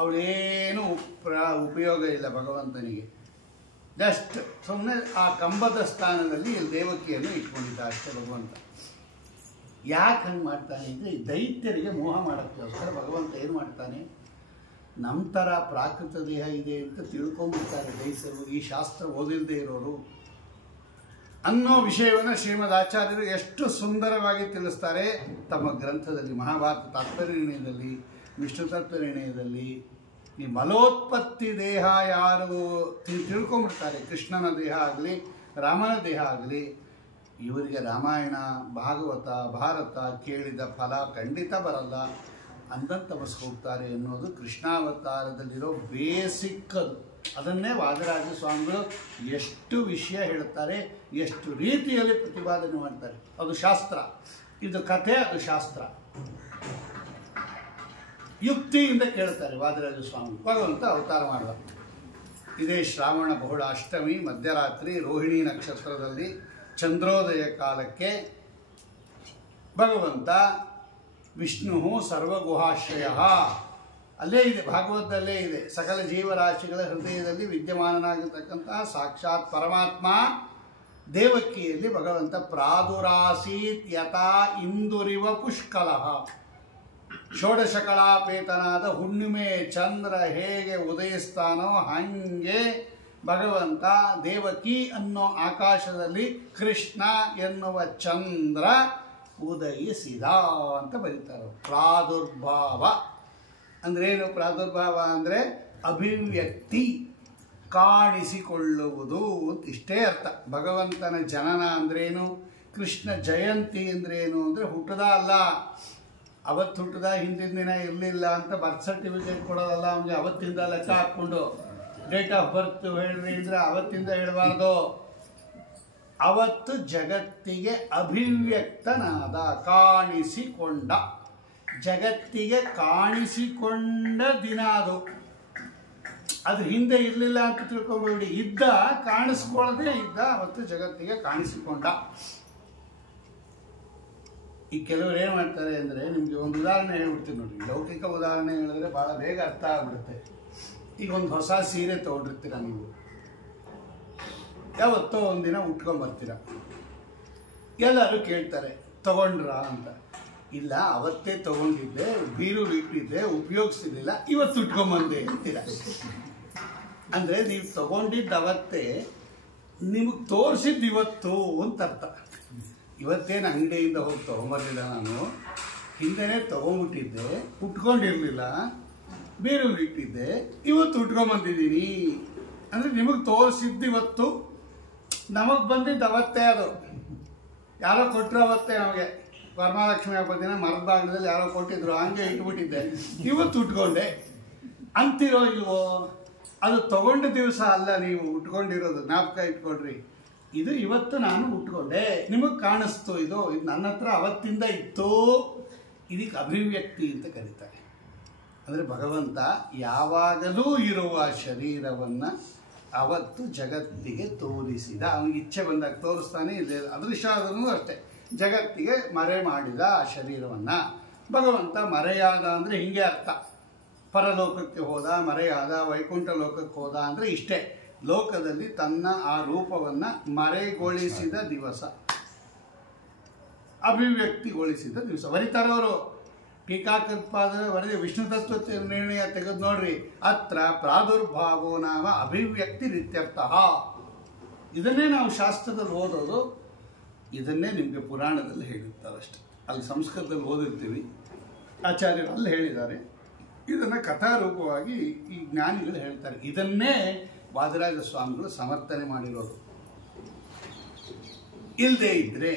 ಅವಳೇನು ಉಪಯೋಗ ಇಲ್ಲ ಭಗವಂತನಿಗೆ. ಜಸ್ಟ್ ಸುಮ್ಮನೆ ಆ ಕಂಬದ ಸ್ಥಾನದಲ್ಲಿ ಇಲ್ಲಿ ದೇವಕಿಯನ್ನು ಇಟ್ಕೊಂಡಿದ್ದ ಅಷ್ಟೇ ಭಗವಂತ. ಯಾಕೆ ಹಂಗೆ ಮಾಡ್ತಾನೆ ಅಂದರೆ, ದೈತ್ಯರಿಗೆ ಮೋಹ ಮಾಡೋಕ್ಕೋಸ್ಕರ ಭಗವಂತ ಏನು ಮಾಡ್ತಾನೆ, ನಮ್ಮ ಥರ ಪ್ರಾಕೃತ ದೇಹ ಇದೆ ಅಂತ ತಿಳ್ಕೊಂಬಿಡ್ತಾರೆ ದೈಸರು, ಈ ಶಾಸ್ತ್ರ ಓದಿಲ್ಲದೆ ಇರೋರು ಅನ್ನೋ ವಿಷಯವನ್ನು ಶ್ರೀಮದ್ ಆಚಾರ್ಯರು ಎಷ್ಟು ಸುಂದರವಾಗಿ ತಿಳಿಸ್ತಾರೆ ತಮ್ಮ ಗ್ರಂಥದಲ್ಲಿ. ಮಹಾಭಾರತ ತಾತ್ಪರ್ಯ ನಿರ್ಣಯದಲ್ಲಿ, ವಿಷ್ಣು ತತ್ವ ನಿರ್ಣಯದಲ್ಲಿ ಈ ಮಲೋತ್ಪತ್ತಿ ದೇಹ ಯಾರು ತಿಳ್ಕೊಂಬಿಡ್ತಾರೆ, ಕೃಷ್ಣನ ದೇಹ ಆಗಲಿ ರಾಮನ ದೇಹ ಆಗಲಿ, ಇವರಿಗೆ ರಾಮಾಯಣ ಭಾಗವತ ಭಾರತ ಕೇಳಿದ ಫಲ ಖಂಡಿತ ಬರಲ್ಲ, ಅಂದಂತ ಹೋಗ್ತಾರೆ ಅನ್ನೋದು ಕೃಷ್ಣಾವತಾರದಲ್ಲಿರೋ ಬೇಸಿಕ್. ಅದನ್ನೇ ವಾದರಾಜ ಸ್ವಾಮಿಗಳು ಎಷ್ಟು ವಿಷಯ ಹೇಳ್ತಾರೆ, ಎಷ್ಟು ರೀತಿಯಲ್ಲಿ ಪ್ರತಿಪಾದನೆ ಮಾಡ್ತಾರೆ. ಅದು ಶಾಸ್ತ್ರ, ಇದು ಕಥೆ, ಅದು ಶಾಸ್ತ್ರ. ಯುಕ್ತಿಯಿಂದ ಕೇಳ್ತಾರೆ ವಾದರಾಜ ಸ್ವಾಮಿ. ಭಗವಂತ ಅವತಾರ ಮಾಡಿದ ಇದೇ ಶ್ರಾವಣ ಬಹುಳ ಅಷ್ಟಮಿ ಮಧ್ಯರಾತ್ರಿ ರೋಹಿಣಿ ನಕ್ಷತ್ರದಲ್ಲಿ ಚಂದ್ರೋದಯ ಕಾಲಕ್ಕೆ ಭಗವಂತ ವಿಷ್ಣು ಸರ್ವಗುಹಾಶ್ರಯ, ಅಲ್ಲೇ ಇದೆ, ಭಾಗವತದಲ್ಲೇ ಇದೆ, ಸಕಲ ಜೀವರಾಶಿಗಳ ಹೃದಯದಲ್ಲಿ ವಿದ್ಯಮಾನನಾಗಿರ್ತಕ್ಕಂತಹ ಸಾಕ್ಷಾತ್ ಪರಮಾತ್ಮ ದೇವಕಿಯಲ್ಲಿ ಭಗವಂತ ಪ್ರಾದುರಾಸೀತ್ ಯಥಾ ಇಂದುರಿವ ಪುಷ್ಕಲಃ. ಷೋಡಶಕಲಾಪೇತನಾದ ಹುಣ್ಣಿಮೆ ಚಂದ್ರ ಹೇಗೆ ಉದಯಿಸ್ತಾನೋ ಹಾಗೆ ಭಗವಂತ ದೇವಕಿ ಅನ್ನೋ ಆಕಾಶದಲ್ಲಿ ಕೃಷ್ಣ ಎನ್ನುವ ಚಂದ್ರ ಉದಯಿಸಿದ ಅಂತ ಬರೀತಾರೆ. ಪ್ರಾದುರ್ಭಾವ ಅಂದ್ರೇನು? ಪ್ರಾದುರ್ಭಾವ ಅಂದರೆ ಅಭಿವ್ಯಕ್ತಿ, ಕಾಣಿಸಿಕೊಳ್ಳುವುದು ಅಂತ ಇಷ್ಟೇ ಅರ್ಥ. ಭಗವಂತನ ಜನನ ಅಂದ್ರೇನು? ಕೃಷ್ಣ ಜಯಂತಿ ಅಂದ್ರೇನು ಅಂದರೆ ಹುಟ್ಟದ ಅಲ್ಲ, ಅವತ್ತು ಹುಟ್ಟದ ಹಿಂದಿನ ದಿನ ಇರಲಿಲ್ಲ ಅಂತ ಬರ್ತ್ ಸರ್ಟಿಫಿಕೇಟ್ ಕೊಡೋದಲ್ಲ. ಅವನಿಗೆ ಅವತ್ತಿಂದ ಲೆಕ್ಕ ಹಾಕ್ಕೊಂಡು ಡೇಟ್ ಆಫ್ ಬರ್ತ್ ಹೇಳ್ರಿ ಅಂದರೆ ಅವತ್ತಿಂದ ಹೇಳಬಾರ್ದು. ಅವತ್ತು ಜಗತ್ತಿಗೆ ಅಭಿವ್ಯಕ್ತನಾದ, ಕಾಣಿಸಿಕೊಂಡ, ಜಗತ್ತಿಗೆ ಕಾಣಿಸಿಕೊಂಡ ದಿನ ಅದು. ಅದು ಹಿಂದೆ ಇರಲಿಲ್ಲ ಅಂತ ತಿಳ್ಕೊಬೇಡಿ, ಇದ್ದ, ಕಾಣಿಸ್ಕೊಳ್ಳದೆ ಇದ್ದ, ಅವತ್ತು ಜಗತ್ತಿಗೆ ಕಾಣಿಸಿಕೊಂಡ. ಈ ಕೆಲವರು ಏನು ಮಾಡ್ತಾರೆ ಅಂದರೆ, ನಿಮಗೆ ಒಂದು ಉದಾಹರಣೆ ಹೇಳ್ಬಿಡ್ತೀನಿ ನೋಡಿ. ಲೌಕಿಕ ಉದಾಹರಣೆ ಹೇಳಿದ್ರೆ ಭಾಳ ಬೇಗ ಅರ್ಥ ಆಗ್ಬಿಡುತ್ತೆ. ಈಗ ಒಂದು ಹೊಸ ಸೀರೆ ತೊಗೊಂಡಿರ್ತೀರ ನೀವು, ಯಾವತ್ತೋ ಒಂದಿನ ಉಟ್ಕೊಂಬರ್ತೀರ, ಎಲ್ಲರೂ ಕೇಳ್ತಾರೆ ತಗೊಂಡ್ರ ಅಂತ. ಇಲ್ಲ, ಅವತ್ತೇ ತಗೊಂಡಿದ್ದೆ, ಬೀರು ಇಟ್ಟಿದ್ದೆ, ಉಪಯೋಗಿಸ್ತಿರ್ಲಿಲ್ಲ, ಇವತ್ತು ಉಟ್ಕೊಂಬಂದೆ ಅಂತೀರ. ಅಂದರೆ ನೀವು ತಗೊಂಡಿದ್ದು ಅವತ್ತೇ, ನಿಮಗೆ ತೋರಿಸಿದ್ದು ಇವತ್ತು ಅಂತ ಅರ್ಥ. ಇವತ್ತೇನು ಅಂಗಡಿಯಿಂದ ಹೋಗಿ ತೊಗೊಂಬರ್ಲಿಲ್ಲ, ನಾನು ಹಿಂದೆನೇ ತೊಗೊಂಬಿಟ್ಟಿದ್ದೆ, ಉಟ್ಕೊಂಡಿರಲಿಲ್ಲ, ಬೀರಲ್ಲಿ ಇಟ್ಟಿದ್ದೆ, ಇವತ್ತು ಉಟ್ಕೊಂಬಂದಿದ್ದೀನಿ ಅಂದರೆ ನಿಮಗೆ ತೋರಿಸಿದ್ದು ಇವತ್ತು, ನಮಗೆ ಬಂದಿದ್ದು ಅವತ್ತೇ. ಅದು ಯಾರೋ ಕೊಟ್ಟರು ಅವತ್ತೇ. ನಮಗೆ ವರಮಹಾಲಕ್ಷ್ಮಿ ಹಬ್ಬದ ದಿನ ಮರದ ಭಾಗದಲ್ಲಿ ಯಾರೋ ಕೊಟ್ಟಿದ್ರು, ಹಂಗೆ ಇಟ್ಬಿಟ್ಟಿದ್ದೆ, ಇವತ್ತು ಉಟ್ಕೊಂಡೆ ಅಂತಿರೋ ಇಲ್ವೋ? ಅದು ತಗೊಂಡ ದಿವಸ ಅಲ್ಲ ನೀವು ಉಟ್ಕೊಂಡಿರೋದು, ಜ್ಞಾಪಕ ಇಟ್ಕೊಳ್ರಿ. ಇದು ಇವತ್ತು ನಾನು ಉಟ್ಕೊಂಡೆ, ನಿಮಗೆ ಕಾಣಿಸ್ತು, ಇದು ನನ್ನ ಹತ್ರ ಅವತ್ತಿಂದ ಇತ್ತು. ಇದಕ್ಕೆ ಅಭಿವ್ಯಕ್ತಿ ಅಂತ ಕರೀತಾರೆ. ಅಂದರೆ ಭಗವಂತ ಯಾವಾಗಲೂ ಇರುವ ಶರೀರವನ್ನು ಅವತ್ತು ಜಗತ್ತಿಗೆ ತೋರಿಸಿದ. ಅವನಿಗೆ ಇಚ್ಛೆ ಬಂದಾಗ ತೋರಿಸ್ತಾನೆ. ಇದೆ ಅದೃಶ್ಯ ಆದ್ರೂ ಅಷ್ಟೇ, ಜಗತ್ತಿಗೆ ಮರೆ ಮಾಡಿದ ಆ ಶರೀರವನ್ನು. ಭಗವಂತ ಮರೆಯಾದ ಅಂದರೆ ಹಿಂಗೆ ಅರ್ಥ. ಪರಲೋಕಕ್ಕೆ ಹೋದ, ಮರೆಯಾದ, ವೈಕುಂಠ ಲೋಕಕ್ಕೆ ಹೋದ ಅಂದರೆ ಇಷ್ಟೇ. ಲೋಕದಲ್ಲಿ ತನ್ನ ಆ ರೂಪವನ್ನು ಮರೆಗೊಳಿಸಿದ ದಿವಸ, ಅಭಿವ್ಯಕ್ತಿಗೊಳಿಸಿದ ದಿವಸ. ಬರೀತಾರವರು ಟೀಕಾಕೃತ್ಪಾದ ವರದಿ ವಿಷ್ಣು ತತ್ವ ನಿರ್ಣಯ ತೆಗೆದು ನೋಡ್ರಿ. ಅತ್ರ ಪ್ರಾದುರ್ಭಾವೋ ನಾಮ ಅಭಿವ್ಯಕ್ತಿ ರೀತ್ಯರ್ಥ. ಇದನ್ನೇ ನಾವು ಶಾಸ್ತ್ರದಲ್ಲಿ ಓದೋದು, ಇದನ್ನೇ ನಿಮಗೆ ಪುರಾಣದಲ್ಲಿ ಹೇಳಿರ್ತಾರೆ ಅಷ್ಟೆ. ಅಲ್ಲಿ ಸಂಸ್ಕೃತದಲ್ಲಿ ಓದಿರ್ತೀವಿ, ಆಚಾರ್ಯರು ಅಲ್ಲಿ ಹೇಳಿದ್ದಾರೆ. ಇದನ್ನು ಕಥಾರೂಪವಾಗಿ ಈ ಜ್ಞಾನಿಗಳು ಹೇಳ್ತಾರೆ. ಇದನ್ನೇ ವಾದರಾಜ ಸ್ವಾಮಿಗಳು ಸಮರ್ಥನೆ ಮಾಡಿರೋದು. ಇಲ್ಲದೆ ಇದ್ರೆ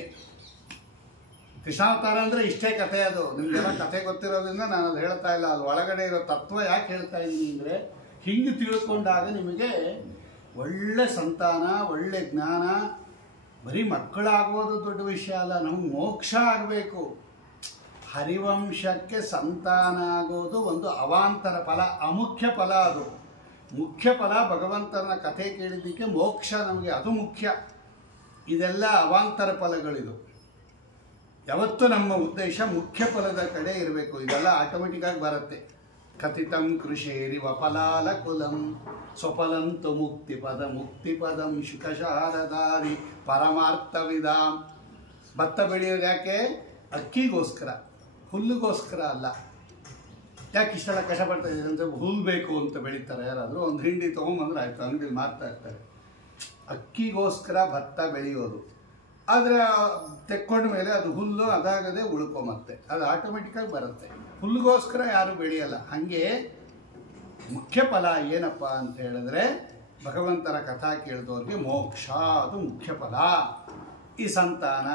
ಕೃಷ್ಣಾವತಾರ ಅಂದರೆ ಇಷ್ಟೇ ಕಥೆ. ಅದು ನಿಮಗೆಲ್ಲ ಕಥೆ ಗೊತ್ತಿರೋದ್ರಿಂದ ನಾನು ಅದು ಹೇಳ್ತಾ ಇಲ್ಲ. ಅದು ಒಳಗಡೆ ಇರೋ ತತ್ವ ಯಾಕೆ ಹೇಳ್ತಾ ಇದ್ದೀನಿ ಅಂದರೆ, ಹಿಂಗೆ ತಿಳ್ಕೊಂಡಾಗ ನಿಮಗೆ ಒಳ್ಳೆ ಸಂತಾನ, ಒಳ್ಳೆ ಜ್ಞಾನ, ಬರೀ ಮಕ್ಕಳಾಗೋದು ದೊಡ್ಡ ವಿಷಯ ಅಲ್ಲ, ನಮಗೆ ಮೋಕ್ಷ ಆಗಬೇಕು. ಹರಿವಂಶಕ್ಕೆ ಸಂತಾನ ಆಗೋದು ಒಂದು ಅವಾಂತರ ಫಲ, ಅಮುಖ್ಯ ಫಲ. ಅದು ಮುಖ್ಯ ಫಲ ಭಗವಂತನ ಕಥೆ ಕೇಳಿದ್ದಕ್ಕೆ ಮೋಕ್ಷ ನಮಗೆ, ಅದು ಮುಖ್ಯ. ಇದೆಲ್ಲ ಅವಾಂತರ ಫಲಗಳಿದು. ಯಾವತ್ತೂ ನಮ್ಮ ಉದ್ದೇಶ ಮುಖ್ಯ ಫಲದ ಕಡೆ ಇರಬೇಕು. ಇದೆಲ್ಲ ಆಟೋಮೆಟಿಕ್ಕಾಗಿ ಬರುತ್ತೆ. ಕಥಿತಂ ಕೃಷೇರಿ ವಫಲಾಲ ಕುಲಂ ಸ್ವಫಲಂತು ಮುಕ್ತಿಪದಂ ಶುಕಶಾರದಾರಿ ಪರಮಾರ್ಥವಿದಾಂ. ಭತ್ತ ಬೆಳೆಯೋದು ಯಾಕೆ? ಅಕ್ಕಿಗೋಸ್ಕರ, ಹುಲ್ಲುಗೋಸ್ಕರ ಅಲ್ಲ. ಯಾಕೆ ಇಷ್ಟೆಲ್ಲ ಕಷ್ಟಪಡ್ತಾ ಇದ್ದೀರಿ ಅಂತ, ಹುಲ್ ಬೇಕು ಅಂತ ಬೆಳೀತಾರೆ ಯಾರಾದರೂ. ಒಂದು ಹಿಂಡಿ ತೊಗೊಂಬಂದ್ರೆ ಆಯಿತು, ಅಂಗಡಿಯಲ್ಲಿ ಮಾರ್ತಾ ಇರ್ತಾರೆ. ಅಕ್ಕಿಗೋಸ್ಕರ ಭತ್ತ ಬೆಳೆಯೋದು, ಆದರೆ ತೆಕ್ಕೊಂಡ ಮೇಲೆ ಅದು ಹುಲ್ಲು ಅದಾಗದೆ ಉಳ್ಕೊಂಬತ್ತೆ, ಅದು ಆಟೋಮೆಟಿಕ್ಕಾಗಿ ಬರುತ್ತೆ. ಹುಲ್ಲಿಗೋಸ್ಕರ ಯಾರು ಬೆಳೆಯಲ್ಲ. ಹಾಗೆ ಮುಖ್ಯ ಫಲ ಏನಪ್ಪ ಅಂತ ಹೇಳಿದ್ರೆ ಭಗವಂತನ ಕಥಾ ಕೇಳಿದವ್ರಿಗೆ ಮೋಕ್ಷ, ಅದು ಮುಖ್ಯ ಫಲ. ಈ ಸಂತಾನ,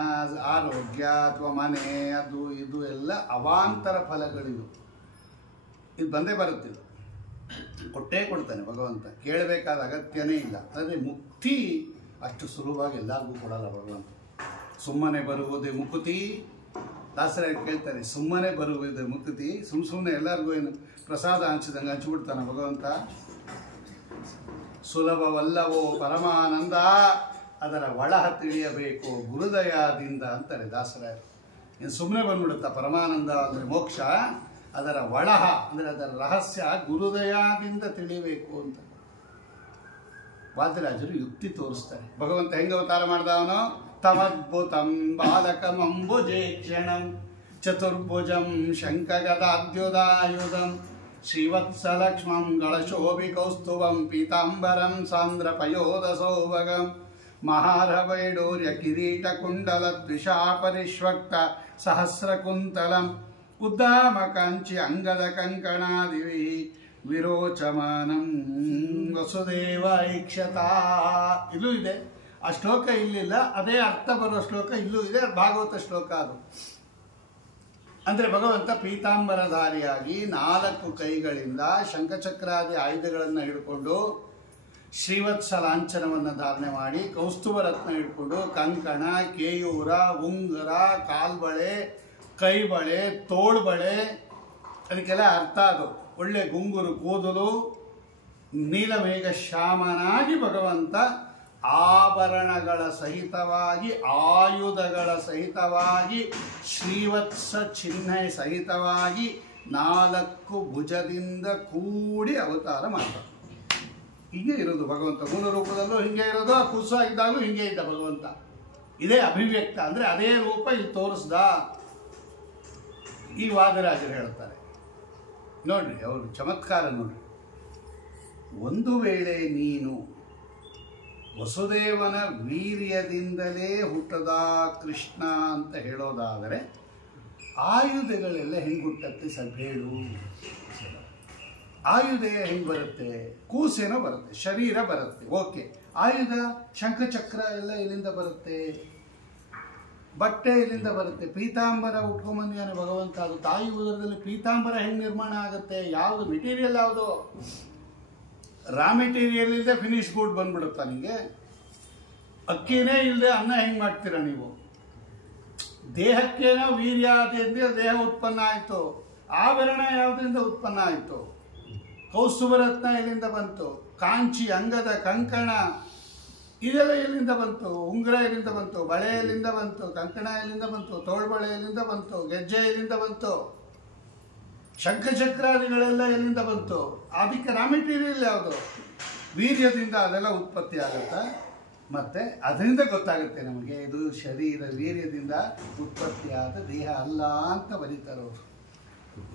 ಆರೋಗ್ಯ ಅಥವಾ ಮನೆ, ಅದು ಇದು ಎಲ್ಲ ಅವಾಂತರ ಫಲಗಳಿವು. ಇದು ಬಂದೇ ಬರುತ್ತೆ, ಕೊಟ್ಟೇ ಕೊಡ್ತಾನೆ ಭಗವಂತ, ಕೇಳಬೇಕಾದ ಅಗತ್ಯನೇ ಇಲ್ಲ. ಆದರೆ ಮುಕ್ತಿ ಅಷ್ಟು ಸುಲಭವಾಗಿ ಎಲ್ಲರಿಗೂ ಕೊಡಲ್ಲ ಭಗವಂತ. ಸುಮ್ಮನೆ ಬರುವುದೇ ಮುಕುತಿ, ದಾಸರಾಗಿ ಕೇಳ್ತಾರೆ, ಸುಮ್ಮನೆ ಬರುವುದೇ ಮುಕುತಿ. ಸುಮ್ಮನೆ ಎಲ್ಲರಿಗೂ ಏನು ಪ್ರಸಾದ ಹಂಚಿದಂಗೆ ಹಂಚಿಬಿಡ್ತಾನೆ ಭಗವಂತ. ಸುಲಭವಲ್ಲವೋ ಪರಮಾನಂದ, ಅದರ ಒಳಹ ತಿಳಿಯಬೇಕು ಗುರುದಯಾದಿಂದ ಅಂತಾರೆ ದಾಸರಾಯರು. ಇನ್ನು ಸುಮ್ಮನೆ ಬಂದ್ಬಿಡುತ್ತಾ ಪರಮಾನಂದ ಅಂದರೆ ಮೋಕ್ಷ, ಅದರ ಒಳಹ ಅಂದರೆ ಅದರ ರಹಸ್ಯ ಗುರುದಯಾದಿಂದ ತಿಳಿಬೇಕು ಅಂತ ವಾದಿರಾಜರು ಯುಕ್ತಿ ತೋರಿಸ್ತಾರೆ. ಭಗವಂತ ಹೆಂಗೆ ಅವತಾರ ಮಾಡ್ದ ಅವನು? ತಮದ್ಭುತಂ ಬಾಲಕಮಂಬುಜೇ ಕ್ಷಣಂ ಚತುರ್ಭುಜಂ ಶಂಖಗದಾದ್ಯುದಾಯುಧಂ ಶ್ರೀವತ್ಸಲಕ್ಷ್ಮಂ ಗಳಶೋಭಿ ಕೌಸ್ತುಭಂ ಪೀತಾಂಬರಂ ಸಾಂದ್ರಪಯೋಧ ಸೌಭಗಂ ಮಹಾರವೈಡೂರ್ಯ ಕಿರೀಟ ಕುಂಡಲ ದ್ವಿಷಾಪರಿಷ್ವಕ್ತ ಸಹಸ್ರಕುಂತಲಂ ಉದ್ದಾಮ ಕಾಂಚಿ ಅಂಗದ ಕಂಕಣಾದಿವಿ ವಿರೋಚಮಾನಂ ವಸುದೇವ ಐಕ್ಷತಾ. ಇಲ್ಲೂ ಇದೆ ಆ ಶ್ಲೋಕ, ಇಲ್ಲಿಲ್ಲ, ಅದೇ ಅರ್ಥ ಬರೋ ಶ್ಲೋಕ ಇಲ್ಲೂ ಇದೆ, ಭಾಗವತ ಶ್ಲೋಕ ಅದು. ಅಂದರೆ ಭಗವಂತ ಪೀತಾಂಬರಧಾರಿಯಾಗಿ 4 ಕೈಗಳಿಂದ ಶಂಖಚಕ್ರಾದಿ ಆಯುಧಗಳನ್ನು ಹಿಡ್ಕೊಂಡು, ಶ್ರೀವತ್ಸ ಲಾಂಛನವನ್ನು ಧಾರಣೆ ಮಾಡಿ, ಕೌಸ್ತುಭ ರತ್ನ ಹಿಡ್ಕೊಂಡು, ಕಂಕಣ, ಕೇಯೂರ, ಉಂಗುರ, ಕಾಲ್ಬಳೆ, ಕೈಬಳೆ, ತೋಳ್ಬಳೆ, ಅದಕ್ಕೆಲ್ಲ ಅರ್ಥ ಅದು. ಒಳ್ಳೆ ಗುಂಗುರು ಕೂದಲು, ನೀಲಮೇಘ ಶ್ಯಾಮನಾಗಿ ಭಗವಂತ ಆಭರಣಗಳ ಸಹಿತವಾಗಿ, ಆಯುಧಗಳ ಸಹಿತವಾಗಿ, ಶ್ರೀವತ್ಸ ಚಿಹ್ನೆ ಸಹಿತವಾಗಿ 4 ಭುಜದಿಂದ ಕೂಡಿ ಅವತಾರ ಮಾಡ್ತಾರೆ. ಹೀಗೆ ಇರೋದು ಭಗವಂತ. ಮೂಲ ರೂಪದಲ್ಲೂ ಹಿಂಗೆ ಇರೋದು, ಆ ಕುಸ ಇದ್ದಾಗಲೂ ಹಿಂಗೆ ಇದ್ದ ಭಗವಂತ. ಇದೇ ಅಭಿವ್ಯಕ್ತ ಅಂದರೆ ಅದೇ ರೂಪ ಇಲ್ಲಿ ತೋರಿಸ್ದ. ಈ ವಾದರಾಜರು ಹೇಳ್ತಾರೆ ನೋಡ್ರಿ, ಅವರು ಚಮತ್ಕಾರ ನೋಡ್ರಿ. ಒಂದು ವೇಳೆ ನೀನು ವಸುದೇವನ ವೀರ್ಯದಿಂದಲೇ ಹುಟ್ಟದ ಕೃಷ್ಣ ಅಂತ ಹೇಳೋದಾದರೆ ಆಯುಧಗಳೆಲ್ಲ ಹೆಂಗೆ ಹುಟ್ಟತ್ತೆ ಸ್ವಲ್ಪ ಹೇಳು. ಆಯುಧ ಹೆಂಗೆ ಬರುತ್ತೆ? ಕೂಸೇನೋ ಬರುತ್ತೆ, ಶರೀರ ಬರುತ್ತೆ, ಓಕೆ. ಆಯುಧ ಶಂಖಚಕ್ರ ಎಲ್ಲ ಎಲ್ಲಿಂದ ಬರುತ್ತೆ? ಬಟ್ಟೆ ಎಲ್ಲಿಂದ ಬರುತ್ತೆ? ಪೀತಾಂಬರ ಉಟ್ಕೊಂಬಂದಿಯಾನೆ ಭಗವಂತ. ಅದು ತಾಯಿ ಉದರದಲ್ಲಿ ಪೀತಾಂಬರ ಹೆಂಗೆ ನಿರ್ಮಾಣ ಆಗುತ್ತೆ? ಯಾವುದು ಮೆಟೀರಿಯಲ್ ಯಾವುದು? ರಾ ಮೆಟೀರಿಯಲ್ ಇಲ್ಲದೆ ಫಿನಿಶ್ ಗೂಡ್ ಬಂದ್ಬಿಡುತ್ತಾ ನಿಮಗೆ? ಅಕ್ಕಿನೇ ಇಲ್ಲದೆ ಅನ್ನ ಹೆಂಗೆ ಮಾಡ್ತೀರಾ ನೀವು? ದೇಹಕ್ಕೇನೋ ವೀರ್ಯ ಆದ್ರಿಂದ ದೇಹ ಉತ್ಪನ್ನ ಆಯಿತು. ಆಭರಣ ಯಾವುದರಿಂದ ಉತ್ಪನ್ನ ಆಯಿತು? ಕೌಸ್ತುಭರತ್ನ ಎಲ್ಲಿಂದ ಬಂತು? ಕಾಂಚಿ, ಅಂಗದ ಕಂಕಣ, ಇದೆಲ್ಲ ಎಲ್ಲಿಂದ ಬಂತು? ಉಂಗುರ ಎಲ್ಲಿಂದ ಬಂತು? ಬಳೆ ಎಲ್ಲಿಂದ ಬಂತು? ಕಂಕಣ ಎಲ್ಲಿಂದ ಬಂತು? ತೋಳ್ಬಳೆ ಎಲ್ಲಿಂದ ಬಂತು? ಗೆಜ್ಜೆ ಎಲ್ಲಿಂದ ಬಂತು? ಶಂಖಚಕ್ರಾದಿಗಳೆಲ್ಲ ಎಲ್ಲಿಂದ ಬಂತು? ಅದಕ್ಕೆ ರಾ ಮೆಟೀರಿಯಲ್ ಯಾವುದು? ವೀರ್ಯದಿಂದ ಅದೆಲ್ಲ ಉತ್ಪತ್ತಿ ಆಗುತ್ತಾ? ಮತ್ತು ಅದರಿಂದ ಗೊತ್ತಾಗುತ್ತೆ ನಮಗೆ ಇದು ಶರೀರ ವೀರ್ಯದಿಂದ ಉತ್ಪತ್ತಿಯಾದ ದೇಹ ಅಲ್ಲ ಅಂತ ಬರೀತಾರೆ ಅವರು.